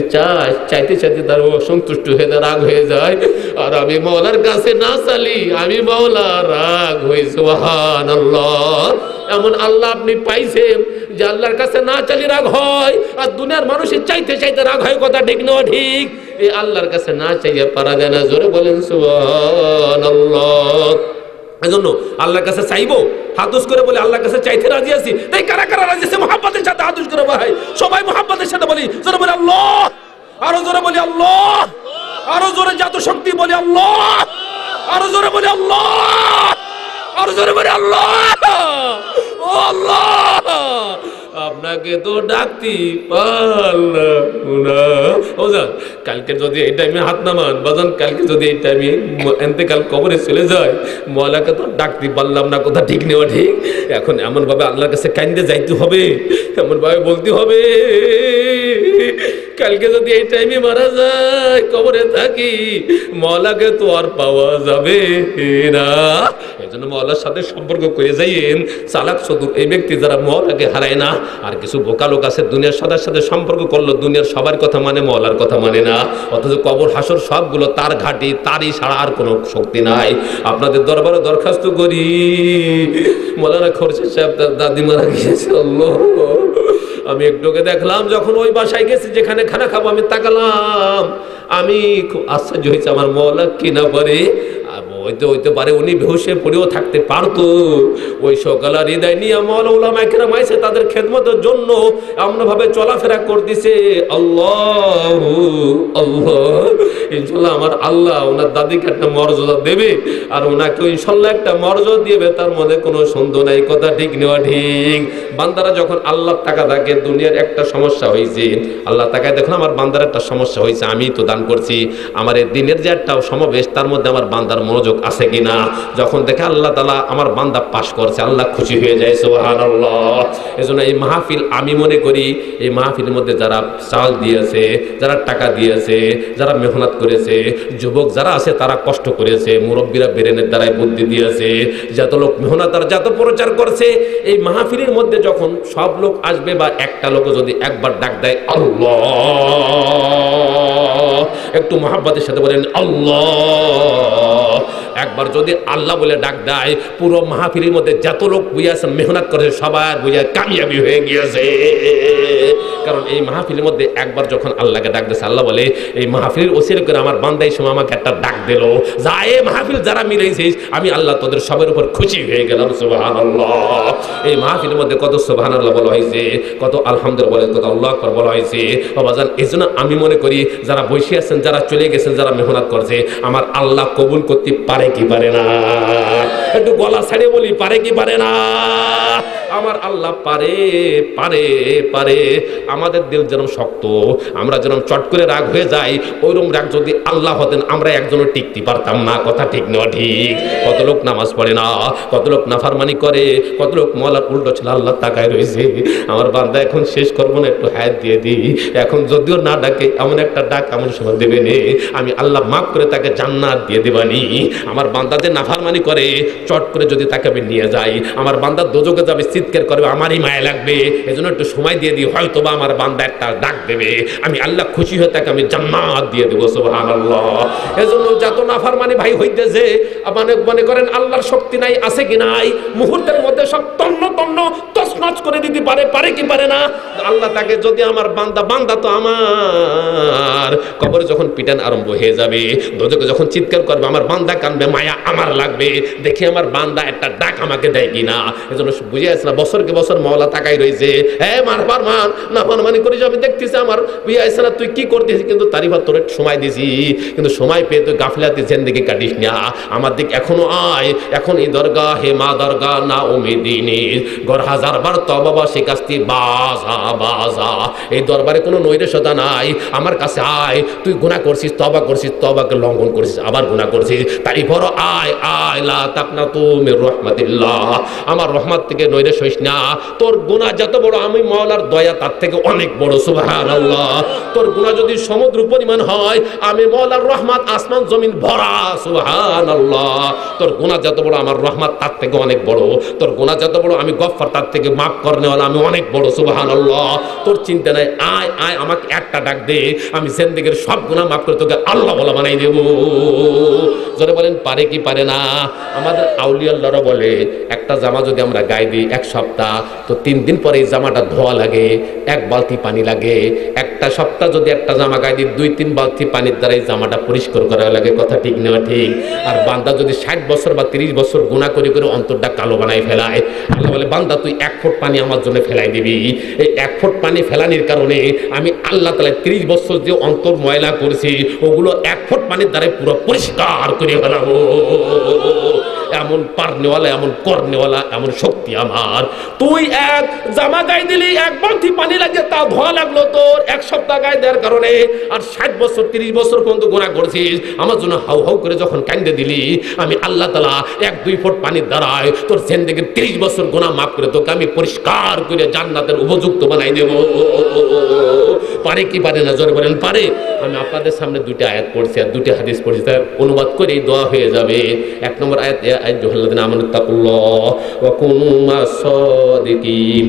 চাইতে চাইতে তার অসন্তুষ্ট হয়ে যায়, রাগ হয়ে যায়, আর আমি মাওলার কাছে না চালি, আমি মাওলা রাগ হই। সুবহানাল্লাহ। এমন আল্লাহ আপনি পাইছেন যে আল্লাহর কাছে না চালি রাগ হয়, আর দুনিয়ার মানুষের চাইতে চাইতে রাগ হয়। কথা ঠিক না ঠিক? এই আল্লাহর কাছে না চাইয়ে পারা যায় না। জোরে বলেন সুবহানাল্লাহ। এজন্য আল্লাহর কাছে চাইবো, হাতুস করে বলে আল্লাহর কাছে চাইতে রাজি আছি। তাই কারা কারা রাজি আছে মুহাব্বতের সাথে হাতুস করে ভাই? সবাই মুহাব্বতের সাথে বলি, জোরে বলি আল্লাহ, আরো জোরে বলি আল্লাহ, আরো জোরে যত শক্তি বলি আল্লাহ, আরো জোরে বলি আল্লাহ, আরো জোরে বলি আল্লাহ। ও আল্লাহ, আপনাকে তো ডাকতি পারলাম না। ওজান কালকে যদি এই টাইমে হাত নামান, বাজান কালকে যদি এই টাইমে এতেকাল কবরে চলে যায়, মওলাকে তো ডাকতে পারলাম না। কথা ঠিক নেওয়া ঠিক? এখন এমন ভাবে আল্লাহর কাছে কাইন্দে যাইতে হবে, এমন ভাবে বলতে হবে, কালকে যদি এই টাইমে মারা যায়, কবরে থাকি, মওলাকে তো আর পাওয়া যাবে না। এই জন্য মওলার সাথে সম্পর্ক করে যাইয়েন। চালাক চতুর এই ব্যক্তি যারা মওলাকে হারায় না। আর কিছু বোকা লোক আছে দুনিয়ার সবার সাথে সম্পর্ক করলো, দুনিয়ার সবার কথা মানে, মওলার কথা মানে না। অথচ কবর হাসর সবগুলো তার ঘাটি, তারই ছাড়া আর কোনো শক্তি নাই। আপনাদের দরবারে দরখাস্ত করি, মওলানা খোরশেদ সাহেব তার দাদি মারা গিয়েছে। আল্লাহ, আমি একটুকে দেখলাম যখন ওই বাসায় গেছি যেখানে খানা খাবো, আমি তাকালাম, আমি খুব আশ্চর্য হয়েছে। আমার মওলা কি না পারে, হইতে পারে উনি বেহুশে পড়েও থাকতে পারতো। ওই সকালে হৃদয় নিয়ে মওলা উলামায়ে কেরাম আইছে, তাদের খেদমতের জন্য এমনভাবে চলাফেরা করতেছে। আল্লাহু আল্লাহ। ইনশাল্লাহ আমার আল্লাহ ওনার দাদিকে একটা মর্যাদা দেবে, আর ওনাকে ইনশাল্লাহ একটা মর্যাদা দিবে, তার মধ্যে কোনো সন্দেহ নাই। কথা ঠিক নেওয়া ঠিক? বান্দারা যখন আল্লাহর টাকা থাকে, দুনিয়ার একটা সমস্যা হয়েছে, আল্লাহ তাকায় দেখুন আমার বান্দার একটা সমস্যা হয়েছে, আমি তো দান করছি, আমার এই দিনের যে একটা সমাবেশ, তার মধ্যে আমার বান্দার মনোযোগ আছে কিনা। যখন দেখে আল্লাহ তাআলা আমার বান্দা পাশ করছে, আল্লাহ খুশি হয়ে যায়। সুবহানাল্লাহ। এজন্য এই মাহফিল আমি মনে করি, এই মাহফিলের মধ্যে যারা চাল দিয়েছে, যারা টাকা দিয়েছে, যারা মেহনত করেছে, যুবক যারা আছে তারা কষ্ট করেছে, মুরব্বীরা ব্রেনের দ্বারাই বুদ্ধি দিয়েছে, যত লোক মেহনত আর যত প্রচার করছে, এই মাহফিলের মধ্যে যখন সব লোক আসবে বা একটা লোক যদি একবার ডাক দেয় আল্লাহ, একটু মহাব্বতের সাথে বলেন আল্লাহ, একবার যদি আল্লাহ বলে ডাক দেয়, পুরো মাহফিলের মধ্যে যত লোক বুঝাছেন মেহনত করেছে সবার বুঝা কামিয়াবি হয়ে গিয়েছে। কারণ এই মাহফিলের মধ্যে একবার যখন আল্লাহকে ডাক দিয়েছে, আল্লাহ বলে এই মাহফিলের ওসিলা করে আমার বান্দা এই সময় আমাকে একটা ডাক দিল, যা এই মাহফিল যারা মিলাইছিস আমি আল্লাহ তোদের সবার উপর খুশি হয়ে গেলাম। সুবহানাল্লাহ। এই মাহফিলের মধ্যে কত সুবহানাল্লাহ বলা হয়েছে, কত আলহামদুলিল্লাহ বলে, কত আল্লাহু আকবার বলা হয়েছে। বাবাজান এজন্য আমি মনে করি যারা বসে আছেন, যারা চলে গেছেন, যারা মেহনত করছে, আমার আল্লাহ কবুল করতে পারে কি পারে না? একটু গলা ছেড়ে বলি, পারে কি পারে না? আমার আল্লাহ পারে, পারে, পারে। আমাদের দিল যেরকম শক্ত, আমরা যেরকম চট করে রাগ হয়ে যাই, ওইরকম রাগ যদি আল্লাহ হতেন আমরা একজনও টিকতে পারতাম না। কথা ঠিক নয় ঠিক? কত লোক নামাজ পড়ে না, কত লোক নাফরমানি করে, কত লোক মওলার উল্টো ছিল, আল্লাহ তাকায় রয়েছে। আমার বান্দা এখন শেষ করবো না, একটু হায়াত দিয়ে দিই। এখন যদিও না ডাকে, এমন একটা ডাক এমন সময় দেবে নে, আমি আল্লাহ মাফ করে তাকে জান্নাত দিয়ে দেবানি। আমার বান্দা যে নাফরমানি করে, চট করে যদি তাকে আমি নিয়ে যাই, আমার বান্দা দোজকে যাবে, চিৎকার করবে, আমারই মায়া লাগবে। এজন্য একটু সময় দিয়ে দিই, হয়তো বা আমার বান্দা একটা ডাক দেবে, আমি আল্লাহ খুশি হয়ে তাকে আমি জান্নাত দিয়ে দেবো। সুবহানাল্লাহ। এজন্য যত নাফরমানি ভাই হইতেছে, মনে করেন আল্লাহর শক্তি নাই, আছে কি নাই, মুহূর্তের মধ্যে সব তন্ন তন্ন তছনছ করে দিতে পারে, পারে কি পারে না? আল্লাহ তাকে যদি আমার বান্দা তো আমার কবরে যখন পিটান আরম্ভ হয়ে যাবে, দোজকে যখন চিৎকার করবে, আমার বান্দা কানবে, মায়া আমার লাগবে, দেখি আমার বান্দা একটা ডাক আমাকে দেয় কিনা। এজন্য বুঝে আসলে বছরকে বছর মাওলা তাকাই রয়েছে, হ্যাঁ মারবার মান না মানমানি করিস, আমি দেখতেছি আমার বিয়ে আইসা না, তুই কি করতেছিস, কিন্তু তারিফা তোর সময় দিছি, কিন্তু সময় পেয়ে তুই গাফিলাতি জিন্দেগি কাটিস না, আমার দিক এখনো আয়, এখন এই দরগা হে মা দরগা না উমিদিনী গর হাজার বার তবা শিকাস্তি বাজা বাজা, এই দরবারে কোনো নৈরাশ্যতা নাই, আমার কাছে আয়, তুই গুনাহ করছিস, তবা করছিস, তবাকে লঙ্ঘন করছিস, আবার গুনাহ করছিস, তাই বড় আয় আয় লা তাকনাতু মির রাহমাতিল্লাহ, আমার রহমত থেকে নৈরাশ্য হইস না, তোর গুনাহ যত বড় আমি মাওলার দয়া তার থেকে অনেক বড়, সুবহানাল্লাহ, তোর গুনাহ যদি সমুদ্র পরিমাণ হয় আমি মাওলার রহমত আসমান জমিন ভরা, সুবহানাল্লাহ, তোর গুনাহ যত বড় আমার রহমত তার থেকে অনেক বড়, তোর গুনাহ যত বড় আমি গফফার তার থেকে মাফ করনেওয়ালা আমি অনেক বড়, সুবহানাল্লাহ, তোর চিন্তা নাই, আয় আয় আমাকে একটা ডাক দে, আমি জিন্দেগীর সব গুনাহ মাফ করে তোকে আল্লাহ ওয়ালা বানাই দেব। জোরে বলেন পারে কি পারে না? আমাদের আউলিয়া আল্লাহরা বলে একটা জামা যদি আমরা গায়ে দিই এক সপ্তাহ, তো 3 দিন পরে এই জামাটা ধোয়া লাগে, 1 বালতি পানি লাগে, একটা সপ্তাহ যদি একটা জামা গায়ে দিই 2-3 বালতি পানির দ্বারা এই জামাটা পরিষ্কার করা লাগে, কথা ঠিক না ঠিক? আর বান্দা যদি 60 বছর বা 30 বছর গুনাহ করে করে অন্তরটা কালো বানাই ফেলায়, আল্লাহ বলে বান্দা তুই 1 ফুট পানি আমার জন্য ফেলাই দিবি, এই 1 ফুট পানি ফেলানির কারণে আমি আল্লাহ তাআলা 30 বছর যে অন্তর ময়লা করেছি ওগুলো 1 ফুট পানির দ্বারা পুরো পরিষ্কার করে ফেলাবো। এমন পারনেওয়ালা, এমন করনেওয়ালা, এমন শক্তি আমার। তুই এক জামা গায়ে দিলি, 1 বালতি পানি লাগে, তা ধোয়া লাগলো তোর 1 সপ্তাহ গায়ে দেওয়ার কারণে, আর 60 বছর 30 বছর পর্যন্ত গুনাহ করছিস, আমার জন্য হাউ হাউ করে যখন কান্দে দিলি, আমি আল্লাহ তাআলা 1-2 ফুট পানির দ্বারায় তোর জিন্দেগীর 30 বছর গুনাহ মাফ করে তোকে আমি পরিষ্কার করে জান্নাতের উপযুক্ত বানাই দেব। পারে কি পারে না? জোরে বলেন পারে। আমি আপনাদের সামনে 2টা আয়াত পড়ছি আর 2টা হাদিস পড়ছি, তার অনুবাদ করেই দোয়া হয়ে যাবে। 1 নম্বর আয়াত, ইয়া আইয়ুহাল্লাযীনা আমানুত্তাকুল্লাহ ওয়া কুনু মাস সাদিকিন,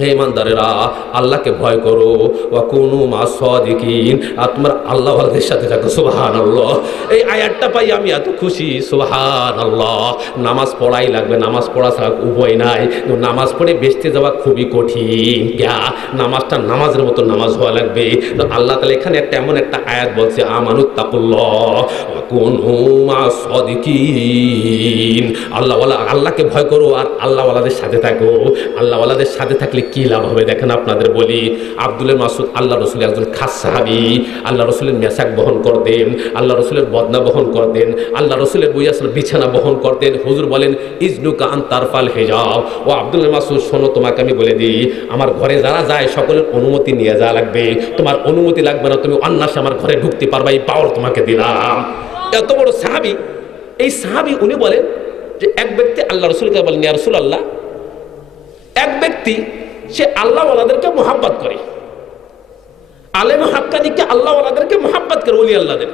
হে ইমানদারেরা আল্লাহকে ভয় করো, ওয়া কুনু মাস সাদিকিন, আর তোমরা আল্লাহ ওয়ালাদের সাথে থাকো, সুবহানাল্লাহ। এই আয়াতটা পাই আমি এত খুশি, সুবহানাল্লাহ। নামাজ পড়াই লাগবে, নামাজ পড়া ছাড়া উপায় নাই, নামাজ পড়ে বেঁচতে যাওয়া খুবই কঠিন, নামাজটা নামাজের মতো নামাজ হওয়া লাগবে। তো আল্লাহ তাআলা এখানে এমন একটা আয়াত বলছে, আমানুত্তাকুল্লাহ ওয়া কুনু মাস সাদিকিন, আল্লাহকে ভয় করো আর আল্লাহ ওয়ালাদের সাথে থাকো। আল্লাহ ওয়ালাদের সাথে থাকলে কি লাভ হবে দেখেন আপনাদের বলি। আব্দুল্লাহ মাসউদ আল্লাহ রসুলের একজন খাস সাহাবী, আল্লাহ রসুলের মেসাক বহন করতেন, আল্লাহ রসুলের বদনা বহন করতেন, আল্লাহ রসুলের বইয়াসের বিছানা বহন করতেন। হুজুর বলেন ইজনুকা আন তারফাল হিজাব, ও আব্দুল্লাহ মাসউদ শোনো তোমাকে আমি বলে দিই, আমার ঘরে যারা যায় সকলের অনুমতি নিয়ে যাওয়া লাগবে, তোমার অনুমতি লাগবে না, তুমি অনায়াসে আমার ঘরে ঢুকতে পারবা, এই পাওয়ার তোমাকে দিলাম। এত বড় সাহাবী, এই সাহাবী উনি বলেন যে এক ব্যক্তি আল্লাহ রসুলকে বলেন, ইয়া রাসূলুল্লাহ, এক ব্যক্তি সে আল্লাহ ওয়ালাদেরকে মোহাব্বত করে, আলেম হাক্কানিকে আল্লাহ ওয়ালাদেরকে মোহাব্বত করে, ওলি আল্লাহদের,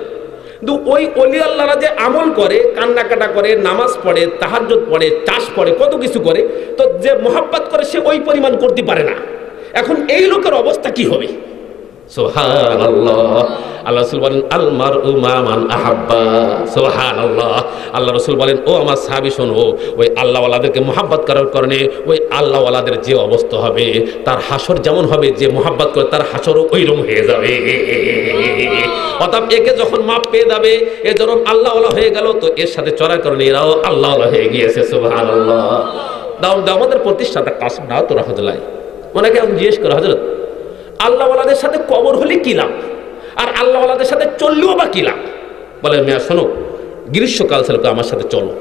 কিন্তু ওই ওলি আল্লাহরা যে আমল করে, কান্নাকাটা করে, নামাজ পড়ে, তাহাজ্জুদ পড়ে, চাষ পড়ে, কত কিছু করে, তো যে মোহাব্বত করে সে ওই পরিমাণ করতে পারে না। এখন এই লোকের অবস্থা কি হবে? সুবহানাল্লাহ। আল্লাহ রাসূল বলেন আল মারউ মা মান আহাব্বা, সুবহানাল্লাহ। আল্লাহ রাসূল বলেন ও আমার সাহাবী শোনো, ওই আল্লাহ ওয়ালাদেরকে মোহাব্বত করার কারণে ওই আল্লাহ ওয়ালাদের যে অবস্থা হবে, তার হাসর যেমন হবে, যে মোহাব্বত করে তার হাসরও ওইরকম হয়ে যাবে। অর্থাৎ একে যখন মাপ পেয়ে যাবে, এ যখন আল্লাহ ওয়ালা হয়ে গেল, তো এর সাথে চলার কারণে এরাও আল্লাহ ওয়ালা হয়ে গিয়েছে, সুবহানাল্লাহ। আমাদের প্রতিষ্ঠাতা কাসিম নাওয়াত রাহমাতুল্লাহ ওনাকে আমি জিজ্ঞেস করি, হযরত আল্লাহ ওয়ালাদের সাথে কবর হলে কি লাভ, আর আল্লাহ ওয়ালাদের সাথে চললেও বা কি লাভ? বলে মেয়া শোনো, গ্রীষ্মকাল ছিল, আমার সাথে চলো।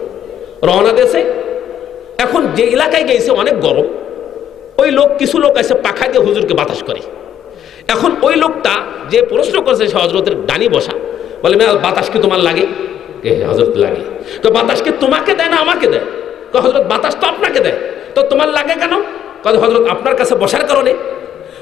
রওনা দিয়েছে, এখন যে এলাকায় গেছে অনেক গরম, ওই লোক কিছু লোক এসে পাখা দিয়ে হুজুরকে বাতাস করে। এখন ওই লোকটা যে প্রশ্ন করছে সে হযরতের ডানি বসা, বলে মেয়া বাতাস কি তোমার লাগে? হযরত লাগে। তো বাতাস কি তোমাকে দেয় না আমাকে দেয়? হযরত বাতাস তো আপনাকে দেয়, তো তোমার লাগে কেন? হযরত আপনার কাছে বসার কারণে।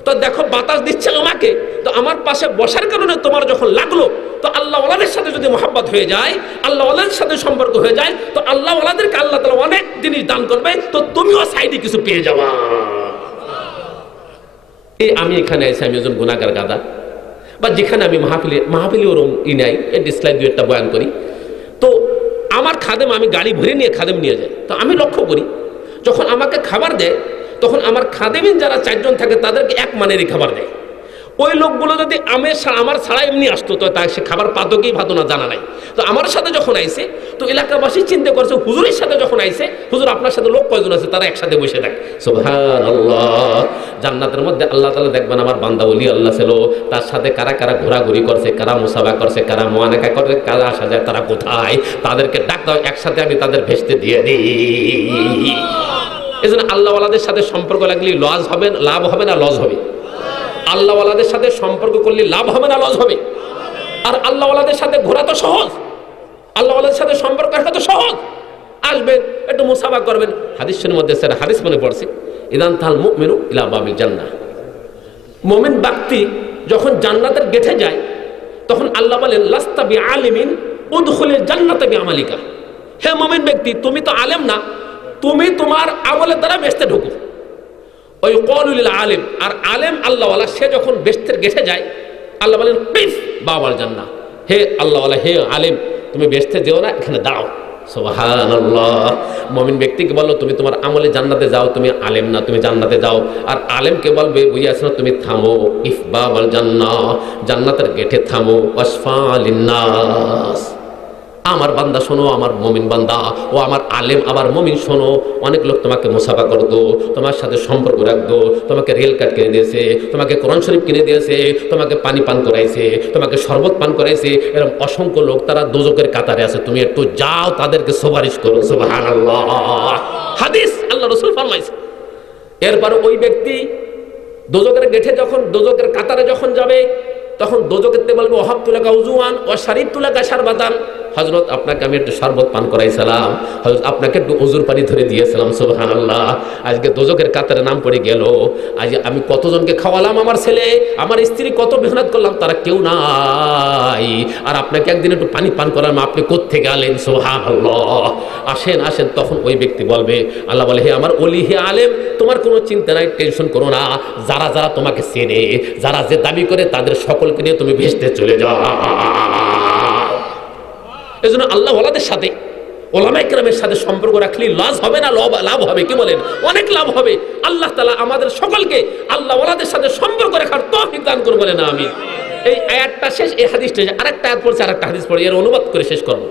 তো দেখো বাতাস দিচ্ছে আমাকে, তো আমার পাশে বসার কারণে তোমার যখন লাগলো, তো আল্লাহ ওয়ালাদের সাথে যদি মোহাব্বত হয়ে যায়, আল্লাহ ওয়ালাদের সাথে সম্পর্ক হয়ে যায়, তো আল্লাহ ওয়ালাদেরকে আল্লাহ তাআলা অনেক জিনিস দান করবে, তো তুমিও সাইডে কিছু পেয়ে যাবা। এই আমি এখানে এসে আমি একজন গুনাহগার গাদা, বা যেখানে আমি মাহফিলে ওরম নাই, এই ডিসলাইড 2-1টা বয়ান করি, তো আমার খাদেম, আমি গাড়ি ভরে নিয়ে খাদেম নিয়ে যাই, তো আমি লক্ষ্য করি যখন আমাকে খাবার দেয়, তখন আমার খাদেমিন যারা 4 জন থাকে তাদেরকে এক মানেরই খাবার দেয়। ওই লোকগুলো যদি আমার ছাড়া এমনি আসতো তো তাই সে খাবার পাতো কি পাতো না জানা নাই। তো আমার সাথে যখন আইছে তো এলাকাবাসী চিন্তা করছে হুজুরের সাথে যখন আইছে, হুজুর আপনার সাথে লোক কয়জন আছে, তারা একসাথে বসে থাকে। সুবহানাল্লাহ। জান্নাতের মধ্যে আল্লাহ তাআলা দেখবেন আমার বান্দা ওলি আল্লাহ ছিল, তার সাথে কারা কারা ঘোরাঘুরি করছে, কারা মুসাফা করছে, কারা মুআনাকা করছে, কারা আসা যায়, তারা কোথায়, তাদেরকে ডাক দাও, একসাথে আমি তাদের ভেস্তে দিয়ে দিই। এই জন্য আল্লাহওয়ালাদের সাথে সম্পর্ক লাগলে লস হবে, লাভ হবে না লস হবে? আল্লাহওয়ালাদের সাথে সম্পর্ক করলে লাভ হবে না লস হবে? আর আল্লাহওয়ালাদের সাথে ঘোরা তো সহজ, আল্লাহওয়ালাদের সাথে সম্পর্ক রাখা তো সহজ। আসবেন, একটু মুসাফা করবেন। হাদিসের মধ্যে স্যার হাদিস মনে পড়ছে, ইদান তাল মুমিনু ইলা বাবিল জান্নাহ। মুমিন ব্যক্তি যখন জান্নাতের গেটে যায় তখন আল্লাহ বলেন লাস্তা বিআলিমিন উদখুলিল জান্নাতা বিআমালিকা। হে মুমিন ব্যক্তি, তুমি তো আলেম না, তুমি তোমার আমলের দ্বারা বেহেশতে ঢোকো। ওই কওলুল আলিম, আর আলেম আল্লাহওয়ালা সে যখন বেহেশতের গেটে যায় আল্লাহ বলেন কিফ বাবাল জান্নাহ, হে আল্লাহওয়ালা, হে আলেম, তুমি বেহেশতে যেও না, এখানে দাঁড়াও। সুবহানাল্লাহ। মুমিন ব্যক্তিকে বললো তুমি তোমার আমলে জান্নাতে যাও, তুমি আলেম না, তুমি জান্নাতে যাও। আর আলেমকে বলবে বুঝিয়াছ না, তুমি থামো, ইফ বাবাল জান্নাহ, জান্নাতের গেটে থামো, ওয়াসফা লিন্নাস। আমার বান্দা শোনো, আমার মুমিন বান্দা ও আমার আলেম আবার মুমিন শোনো, অনেক লোক তোমাকে মুসাফা করতো, তোমার সাথে সম্পর্ক রাখতো, তোমাকে রেল কার্ড কিনে দিয়েছে, তোমাকে কোরআন শরীফ কিনে দিয়েছে, তোমাকে পানি পান করাইছে, তোমাকে শরবত পান করাইছে, এরকম অসংখ্য লোক তারা দোজকের কাতারে আছে, তুমি একটু যাও তাদেরকে সুপারিশ করো। সুবহানাল্লাহ। হাদিস আল্লাহ রাসূল ফরমাইছে। এরপর ওই ব্যক্তি দোজকের গেটে যখন দোজকের কাতারে যখন যাবে তখন দোজকেরতে বলবে ওহাব তুলাকা উজুয়ান ও শারিব তুলাকা শারবাতান, হযরত আপনাকে আমি একটু শরবত পান করাইছিলাম, হযরত আপনাকে একটু ওযুর পানি ধরে দিয়েছিলাম। সুবহানাল্লাহ। আজকে দোজকের কাতারে নাম পড়ে গেল। আজ আমি কতজনকে খাওয়ালাম, আমার ছেলে আমার স্ত্রী কত মেহনত করলাম, তারা কেউ নাই, আর আপনাকে একদিন একটু পানি পান করালাম, আপনি কোত্থেকে গেলেন? সুবহানাল্লাহ। আসেন আসেন। তখন ওই ব্যক্তি বলবে, আল্লাহ বলে হে আমার ওলি, হে আলেম, তোমার কোনো চিন্তা নাই, টেনশন করো না, যারা যারা তোমাকে চেনে, যারা যে দাবি করে তাদের সকলকে নিয়ে তুমি ভেস্তে চলে যাও। এই জন্য আল্লাহওয়ালাদের সাথে ওলামা ইকরামের সাথে সম্পর্ক রাখলে লস হবে না লাভ হবে? কি বলেন? অনেক লাভ হবে। আল্লাহ তাআলা আমাদের সকলকে আল্লাহওয়ালাদের সাথে সম্পর্ক রাখার তৌফিক দান করুন, বলেন আমিন। এই আয়াতটা শেষ, এই হাদিসটা আরেকটা আয়াত পড়ছি, আরেকটা হাদিস পড়ি, এর অনুবাদ করে শেষ করব।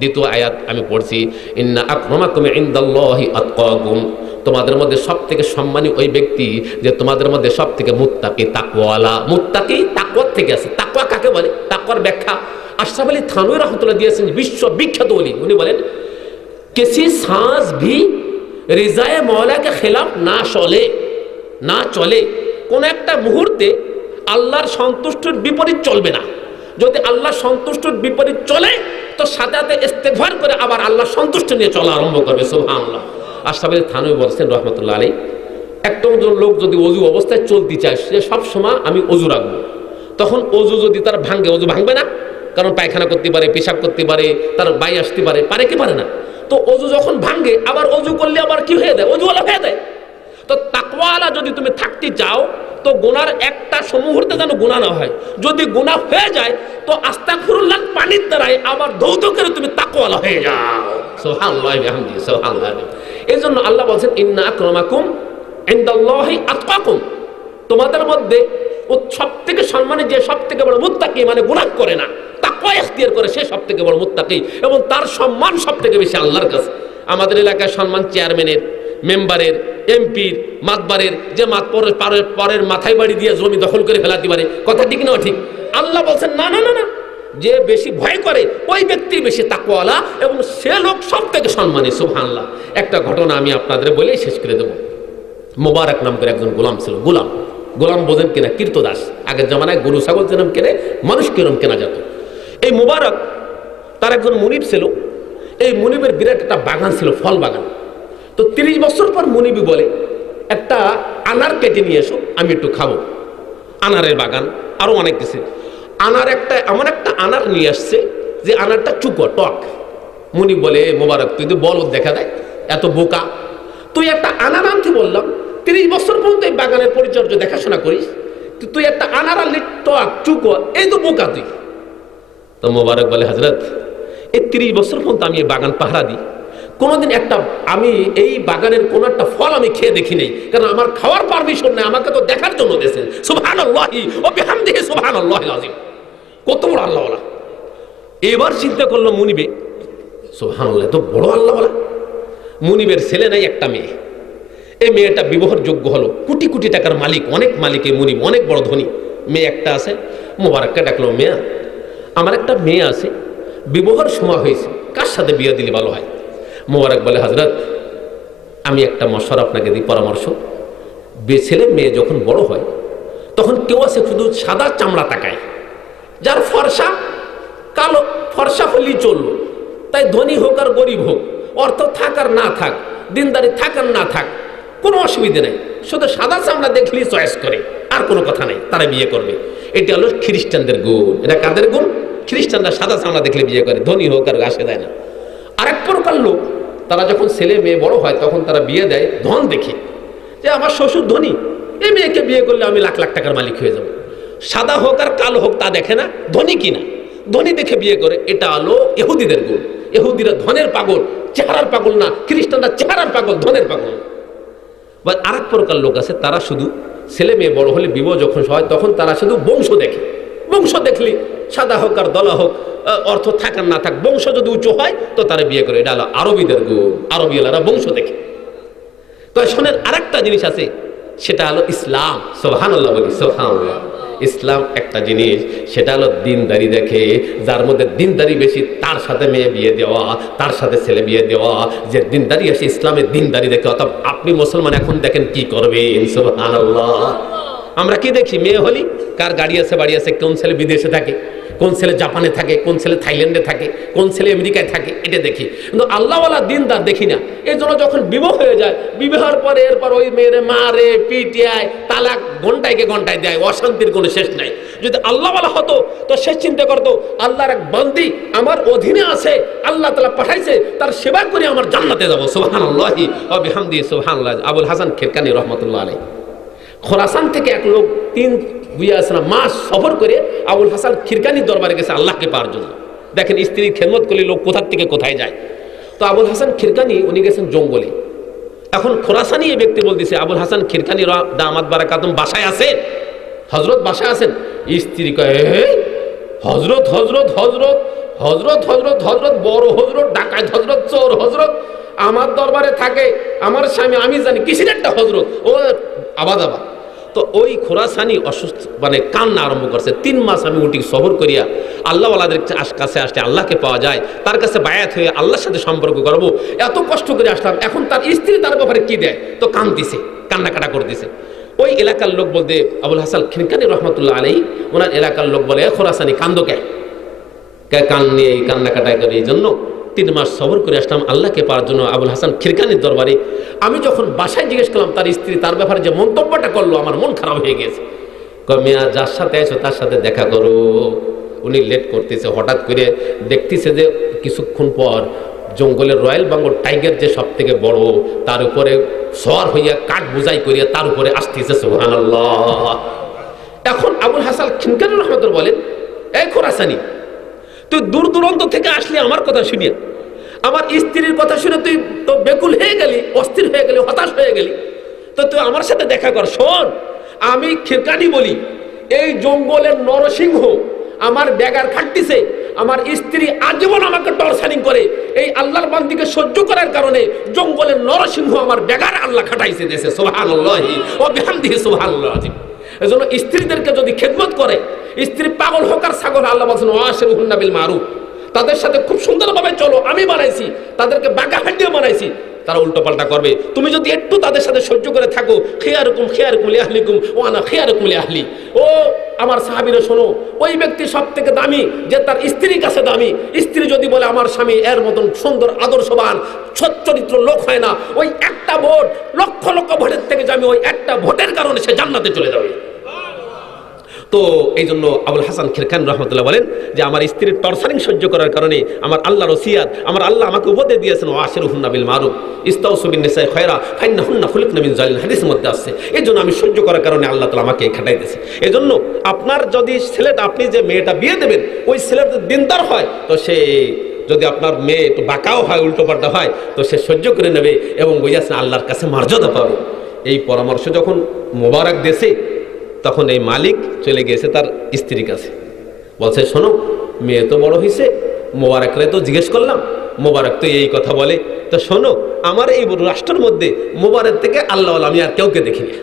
দ্বিতীয় আয়াত আমি পড়ছি, ইন্না আকরামাকুম ইনদাল্লাহি আতকাকুম, তোমাদের মধ্যে সবথেকে সম্মানী ওই ব্যক্তি যে তোমাদের মধ্যে সবথেকে মুত্তাকি, তাকওয়ালা। মুত্তাকি তাকওয়ার থেকে আছে। তাকওয়া কাকে বলে? তাকওয়ার ব্যাখ্যা আশরাফ আলী থানভী রাহমাতুল্লাহ দিয়েছেন, বিশ্ব বিখ্যাত ওলি। উনি বলেন किसी सांस भी রিজায়ে মওলাকে খেলাফ না চলে, কোন একটা মুহূর্তে আল্লাহর সন্তুষ্টির বিপরীত চলবে না। যদি আল্লাহর সন্তুষ্টির বিপরীত চলে তো সাথে সাথে ইস্তেগফার করে আবার আল্লাহর সন্তুষ্টি নিয়ে চলা আরম্ভ করবে। সুবহানাল্লাহ। আশরাফ আলী থানভী বলছেন রাহমাতুল্লাহ আলাইহি, একটা লোক যদি অজু অবস্থায় চলতে চায়, সে সবসময় আমি অজু রাখবো, তখন অজু যদি তার ভাঙে, অজু ভাঙবে না, কারণ পায়খানা করতে পারে, পেশাব করতে পারে, তার বাই আসতে পারে, পারে কি পারে না? তো অজু যখন ভাঙে আবার অজু করলে আবার কি হয়ে যায়? অজুওয়ালা হয়ে যায়। তো তাকওয়ালা যদি তুমি থাকতে চাও তো গুনার একটা মুহূর্তে যেন গুনাহ না হয়। যদি গুনাহ হয়ে যায় তো আস্তাগফিরুল্লাহ পানির দ্বারাই আবার ধৌত করে তুমি তাকওয়ালা হয়ে যাও। সুবহানাল্লাহি ওয়া বিহামদিহি। সুবহানাল্লাহ। এইজন্য আল্লাহ বলেন ইন্না আকরামাকুম ইনদাল্লাহি আতকাকুম, তোমাদের মধ্যে সবথেকে সম্মানী যে সবথেকে বড় মুত্তাকি, মানে গুনাহ করে না, তাকওয়া ইখতিয়ার করে, সে সবথেকে বড় মুত্তাকি, এবং তার সম্মান সবথেকে বেশি আল্লাহর কাছে। আমাদের এলাকায় সম্মান চেয়ারম্যানের, মেম্বারের, এমপির, মাতবারের, যে পরের মাথায় বাড়ি দিয়ে জমি দখল করে ফেলাতে পারে। কথা ঠিক না? ঠিক। আল্লাহ বলছেন না না না না, যে বেশি ভয় করে ওই ব্যক্তি বেশি তাকওয়ালা এবং সে লোক সবথেকে সম্মানী। সুবহানাল্লাহ। একটা ঘটনা আমি আপনাদের বলেই শেষ করে দেব। মোবারক নাম করে একজন গোলাম ছিল। গোলাম বোঝেন কিনা? কীর্তদাস। আগের জামানায় গরু ছাগল যেরকম কেনে, মানুষ কিরম কেনা যেত। এই মোবারক তার একজন মুনিব ছিল। এই মুনিবের বিরাট একটা বাগান ছিল, ফল বাগান। তো 30 বছর পর মুনিবি বলে একটা আনার কেটে নিয়ে এসো, আমি একটু খাবো। আনারের বাগান, আরো অনেক কিছু। এমন একটা আনার নিয়ে আসছে যে আনারটা চুকো, টক। মুনিব বলে মোবারক, তুই তো বলদ দেখা দেয়, এত বোকা, তুই একটা আনার আনতে বললাম, 30 বছর পর্যন্ত এই বাগানের পরিচর্যা দেখাশোনা করিস, তুই একটা আনার আনলি টক চুকো, এই তো বোকা তুই। তো মোবারক বলে হযরত, এই 30 বছর পর্যন্ত আমি এই বাগান পাহারা দিই, কোনোদিন একটা আমি এই বাগানের কোনো একটা ফল আমি খেয়ে দেখি নাই, কারণ আমার খাওয়ার পারমিশন নেই, আমাকে তো দেখার জন্য দিয়েছেন। সুবহানাল্লাহি ওয়া বিহামদিহি সুবহানাল্লাহিল আযীম। কত বড় আল্লাহওয়ালা। এবার চিন্তা করলো মুনিবে, সুবহানাল্লাহ, তো বড় আল্লাহওয়ালা। মুনিবের ছেলে নাই, একটা মেয়ে। এই মেয়েটা বিবাহের যোগ্য হলো, কোটি কোটি টাকার মালিক, অনেক মালিক, এই মুনিব অনেক বড় ধনী। মেয়ে একটা আছে, মোবারককে ডাকলো, মেয়ে আমার একটা মেয়ে আছে, বিবাহের সময় হয়েছে, কার সাথে বিয়ে দিলে ভালো হয়? মোবারক বলে, হযরত আমি একটা মশওয়ারা আপনাকে দিই, পরামর্শ। ছেলে মেয়ে যখন বড় হয় তখন কেউ আছে শুধু সাদা চামড়া তাকায়, যার ফর্সা কালো, ফর্সা হলেই চললো, তাই ধনী হোক আর গরিব হোক, অর্থ থাক আর না থাক, দিনদারি থাক আর না থাক, কোনো অসুবিধা নেই, শুধু সাদা চামড়া দেখলেই চয়েস করে, আর কোনো কথা নেই, তারা বিয়ে করবে। এটা হলো খ্রিস্টানদের গুণ। এটা কাদের গুণ? খ্রিস্টানরা সাদা চামড়া দেখলে বিয়ে করে, ধনী হোক আর আসে দেয় না। আরেক প্রকার লোক, তারা যখন ছেলে মেয়ে বড় হয় তখন তারা বিয়ে দেয় ধন দেখে, যে আমার শ্বশুর ধনী, এই মেয়েকে বিয়ে করলে আমি লাখ লাখ টাকার মালিক হয়ে যাব। সাদা হোক আর কালো হোক তা দেখে না, ধনী কিনা, ধনী দেখে বিয়ে করে। এটা হলো ইহুদিদের গুণ। ইহুদিরা ধনের পাগল, চেহারার পাগল না। খ্রিস্টানরা চেহারার পাগল, ধনের পাগল। বা আরেক প্রকার লোক আছে, তারা শুধু ছেলে মেয়ে বড় হলে বিবাহ যখন হয় তখন তারা শুধু বংশ দেখে। বংশ দেখলে সাদা হোক আর দলা হোক, অর্থ থাক আর না থাক, বংশ যদি উঁচু হয় তো তারা বিয়ে করে। এটা হলো আরবিদের গুণ। আরবিয়ালারা বংশ দেখে। তো শোনেন, আরেকটা জিনিস আছে, সেটা হলো ইসলাম। সুবহানাল্লাহ বলি, সুবহানাল্লাহ। ইসলাম একটা জিনিস, সেটা হলো দিনদারি দেখে। যার মধ্যে দিনদারি বেশি তার সাথে মেয়ে বিয়ে দেওয়া, তার সাথে ছেলে বিয়ে দেওয়া। যে দিনদারি আছে, ইসলামের দিনদারি দেখে। অর্থাৎ আপনি মুসলমান এখন দেখেন কি করবেন। সুবহানাল্লাহ। আমরা কি দেখি? মেয়ে হলি কার গাড়ি আছে, বাড়ি আছে, কোন ছেলে বিদেশে থাকে, কোন ছেলে জাপানে থাকে, কোন ছেলে থাইল্যান্ডে থাকে, কোন ছেলে আমেরিকায় থাকে, এটা দেখি। কিন্তু আল্লাহওয়ালা দিনদার দেখি না। এই জন্য যখন বিবাহ হয়ে যায়, বিবাহের পরে এরপর ওই মেয়েরে মারে, পিটিয়ায়, তালাক ঘন্টায় ঘন্টায় দেয়, অশান্তির কোনো শেষ নাই। যদি আল্লাহওয়ালা হতো তো সে চিন্তা করতো, আল্লাহর এক বান্দি আমার অধীনে আছে, আল্লাহ তাআলা পাঠাইছে, তার সেবা করে আমার জান্নাতে যাবো। সুবহানাল্লাহি ওয়া বিহামদিহি সুবহানাল্লাহ। আবুল হাসান খিরকানী রাহমাতুল্লাহ আলাইহি, খোরাসান থেকে এক লোক 3 মাস সফর করে আবুল হাসান খিরকানির দরবারে গেছে আল্লাহকে পাওয়ার জন্য। দেখেন স্ত্রীর খেদমত করলে লোক কোথার থেকে কোথায় যায়। তো আবুল হাসান খিরকানি উনি গেছেন জঙ্গলে। এখন খোরাসানি এই ব্যক্তি বলতেছে, আবুল হাসান খিরকানি দামাত বারাকাতুম বাসায় আছেন? হযরত বাসায় আছেন? স্ত্রী কয়, হযরত হযরত হযরত হযরত হযরত হযরত বড় হযরত, ডাকাত হযরত, চোর হযরত আমার দরবারে থাকে, আমার স্বামী, আমি জানি কিসের একটা হযরত, ও আবাদ। তো ওই খোরাসানি অসুস্থ, মানে কান্না আরম্ভ করছে। 3 মাস আমি উঠি সফর করিয়া আল্লাহওয়ালাদের কাছে আসলে আল্লাহকে পাওয়া যায়, তার কাছে বায়াত হয়ে আল্লাহর সাথে সম্পর্ক করবো, এত কষ্ট করে আসলাম। এখন তার স্ত্রী তার ব্যাপারে কি দেয়? তো কাঁদতেছে, কান্নাকাটা করতেছে। ওই এলাকার লোক বলতে, আবুল হাসান খিরকানী রহমতুল্লাহ আলাইহি, ওনার এলাকার লোক বলে, খোরাসানি কান্দো কে? কান নিয়ে এই কান্নাকাটা করে। এই জন্য 3 মাস সফর করে আসলাম আল্লাহকে পাওয়ার জন্য আবুল হাসান খিরকানির দরবারে। আমি যখন বাসায় জিজ্ঞেস করলাম তার স্ত্রী তার ব্যাপারে যে মন্তব্যটা করলো, আমার মন খারাপ হয়ে গেছে। মিয়া, যার সাথে আছো তার সাথে দেখা করো। উনি লেট করতেছে। হঠাৎ করে দেখতেছে যে কিছুক্ষণ পর জঙ্গলের রয়্যাল বেঙ্গল টাইগার, যে সব থেকে বড়, তার উপরে সওয়ার হইয়া কাঠ বোঝাই করিয়া তার উপরে আসতেছে। সুবহানাল্লাহ। এখন আবুল হাসান খিরকানী রহমতুল্লাহ বলেন, এই খোরাসানি, তুই দূর দূরান্ত থেকে আসলি আমার কথা শুনিয়া, আমার স্ত্রীর কথা শুনে তুই তো বেকুল হয়ে গেলি, অস্থির হয়ে গেলি, হতাশ হয়ে গেলি, তো তুই আমার সাথে দেখা কর। শোন, আমি খিরকানি বলি, এই জঙ্গলের নরসিংহ আমার ব্যাগার খাটতিছে, আমার স্ত্রী আজীবন আমাকে টর্চারিং করে, এই আল্লাহর বান্দিকে সহ্য করার কারণে জঙ্গলের নরসিংহ আমার ব্যাগার আল্লাহ খাটাইছে দেশে। সুবহানাল্লাহি ওয়া বিহামদিহি সুবহানাল্লাহ। এজন্য স্ত্রীদেরকে যদি খেদমত করে, স্ত্রী পাগল হোক আর ছাগল, আল্লাহ বলেন ওয়াশিরুহুন্না বিল মারুফ, তাদের সাথে খুব সুন্দরভাবে চলো। আমি বানাইছি তাদেরকে বাঁকা হাঁটিয়ে বানাইছি, তারা উল্টো পাল্টা করবে। তুমি যদি একটু তাদের সাথে সহ্য করে থাকো, খিয়ারুকুম খিয়ারুকুম লিআহলিকুম ওয়া আনা খিয়ারুকুম লিআহলি। ও আমার সাহাবীরা শোনো, ওই ব্যক্তি সব থেকে দামি যে তার স্ত্রীর কাছে দামি। স্ত্রী যদি বলে আমার স্বামী এর মতন সুন্দর আদর্শবান সচ্চরিত্র লোক হয় না, ওই একটা ভোট লক্ষ লক্ষ ভোটের থেকে যে আমি ওই একটা ভোটের কারণে সে জান্নাতে চলে যাবে। তো এই জন্য আবুল হাসান খিরকানী রহমতুল্লাহ বলেন যে আমার স্ত্রীর টর্চারিং সহ্য করার কারণে আমার আল্লাহর ওসিয়াত, আমার আল্লাহ আমাকে উপদেশ দিয়েছেন, ওয়াশিরুহুন্না বিল মারুফ ইস্তাউসু বিন নিসাই খায়রা ফাইন্নাহুন্না খুলিকনা মিন যালিল, হাদিসের মধ্যে আছে। এই জন্য আমি সহ্য করার কারণে আল্লাহ তাআলা আমাকে খাটাইতেছে। এই জন্য আপনার যদি ছেলেটা, আপনি যে মেয়েটা বিয়ে দেবেন, ওই ছেলেটা দিনদার হয়, তো সে যদি আপনার মেয়ে একটু বাঁকাও হয়, উল্টো পাল্টা হয়, তো সে সহ্য করে নেবে এবং বুঝাচ্ছেন আল্লাহর কাছে মর্যাদা পাবে। এই পরামর্শ যখন মোবারক দেশে, তখন এই মালিক চলে গিয়েছে তার স্ত্রীর কাছে, বলছে শোনো, মেয়ে তো বড় হয়েছে, মোবারকরে তো জিজ্ঞেস করলাম, মোবারক তো এই কথা বলে, তো শোনো, আমার এই রাষ্ট্রের মধ্যে মোবারক থেকে আল্লাহ আমি আর কেউকে দেখিনি।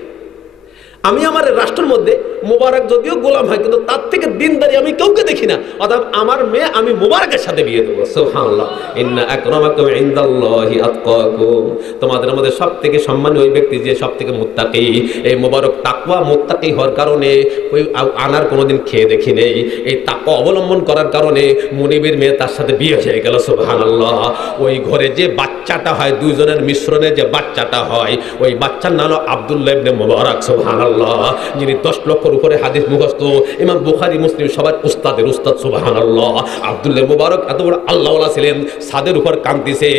আমি আমার রাষ্ট্রের মধ্যে মোবারক যদিও গোলাম হয়, কিন্তু তার থেকে দিনদারি আমি কাউকে দেখি না, অর্থাৎ আমার মেয়ে আমি মোবারকের সাথে বিয়ে দেবো। সুবহানাল্লাহ। ইন্না আকরামাকুম ইনদাল্লাহি আতকাকুম, তোমাদের মধ্যে সবথেকে সম্মানী ওই ব্যক্তি যে সবথেকে মুত্তাকি। এই মোবারক তাকওয়া মুত্তাকি হওয়ার কারণে ওই আনার কোনোদিন খেয়ে দেখি নেই, এই তাকওয়া অবলম্বন করার কারণে মুনিবের মেয়ে তার সাথে বিয়ে হয়ে গেল। সুবহানাল্লাহ। ওই ঘরে যে বাচ্চাটা হয়, দুইজনের মিশ্রণে যে বাচ্চাটা হয়, ওই বাচ্চার নাম হলো আব্দুল্লাহ ইবনে মুবারক। সুবহানাল্লাহ। যিনি 10 লক্ষের উপরে হাদিস মুখস্থ, ইমাম বুখারী মুসলিম সবার উস্তাদের উস্তাদ। সুবহানাল্লাহ। আব্দুল্লাহ মুবারক এত বড় আল্লাহওয়ালা ছিলেন, ছাদের উপর কাঁদতেছে,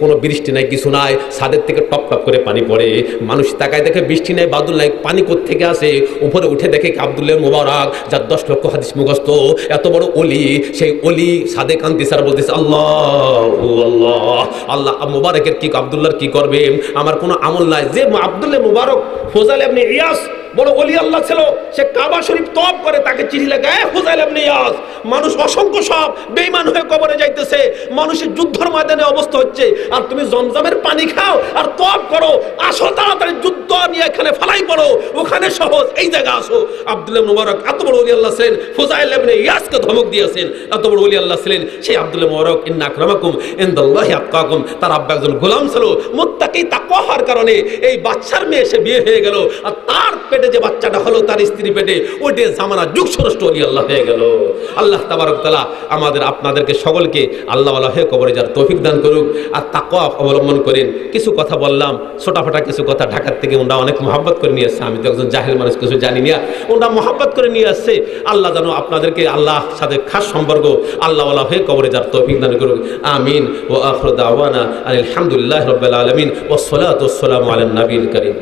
কোনো বৃষ্টি নাই, কিছু নাই, ছাদের থেকে টপ টপ করে পানি পড়ে, মানুষ তাকায় দেখে বৃষ্টি নাই, বাদল নাই, পানি কোত্থেকে আসে, উপরে উঠে দেখে আব্দুল্লাহ মুবারক যার 10 লক্ষ হাদিস মুখস্থ, এত বড় ওলি, সেই ওলি ছাদে কাঁদতেছে আর বলতেছে আল্লাহ আল্লাহ আল্লাহ। মুবারকের কি, আব্দুল্লাহর কি করবে, আমার কোনো আমল নাই। যে আব্দুল্লাহ মুবারক ফুজাইল ইবনে ইয়াস বড় ওলি আল্লাহ ছিল, সে কাবা শরীফ তওয়াফ করে, তাকে চিঠি লেখে, ফুজাইল ইবনে ইয়াস, মানুষ অসংখ্য সব বেঈমান হয়ে কবরে যাইতেছে, মানুষের যুদ্ধের ময়দানে অবস্থা হচ্ছে, আর তুমি জমজমের পানি খাও আর তওয়াফ করো, আসো তাড়াতাড়ি যুদ্ধ নিয়ে এখানে ফালাই পড়ো, ওখানে সহজ, এই জায়গা আসো। আব্দুল্লাহ মুবারক এত বড় ওলি আল্লাহ ছিলেন, ফুজাইল ইবনে ইয়াসকে ধমক দিয়েছেন, এত বড় ওলি আল্লাহ ছিলেন সেই আব্দুল্লাহ মুবারক। ইন্না আকরামাকুম ইনদাল্লাহি আতকাকুম, তার আব্বা একজন গোলাম ছিল, মুত্তাকি তাকওয়া হওয়ার কারণে এই বাচ্চার মেয়ে সে বিয়ে হয়ে গেল, আর তার পেটে যে বাচ্চাটা হলো তার স্ত্রী পেটে, ওইটা জামানা যুগ ষষ্ঠ ওলি আল্লাহ হয়ে গেল। আল্লাহ তাবারক তাআলা আমাদের আপনাদেরকে সকলকে আল্লাহ ওয়ালা হয়ে কবরে যার তৌফিক দান করুক, আর তাকওয়া অবলম্বন করেন। কিছু কথা বললাম, ছোটাফাটা কিছু কথা, ঢাকার থেকে ওনারা অনেক মহব্বত করে নিয়ে আসছে, আমি তো একজন জাহিল মানুষ, কিছু জানি না, ওনারা মহব্বত করে নিয়ে আসছে। আল্লাহ যেন আপনাদেরকে আল্লাহ সাথে খাস সম্পর্ক আল্লাহ ওয়ালা হয়ে কবরে যার তৌফিক দান করুক। আমিন। ওয়া আখিরু দাওয়ানা আলহামদুলিল্লাহি রাব্বিল আলামিন ওয়াস সালাতু ওয়াস সালামু আলান নবিয়্যিল কারীম।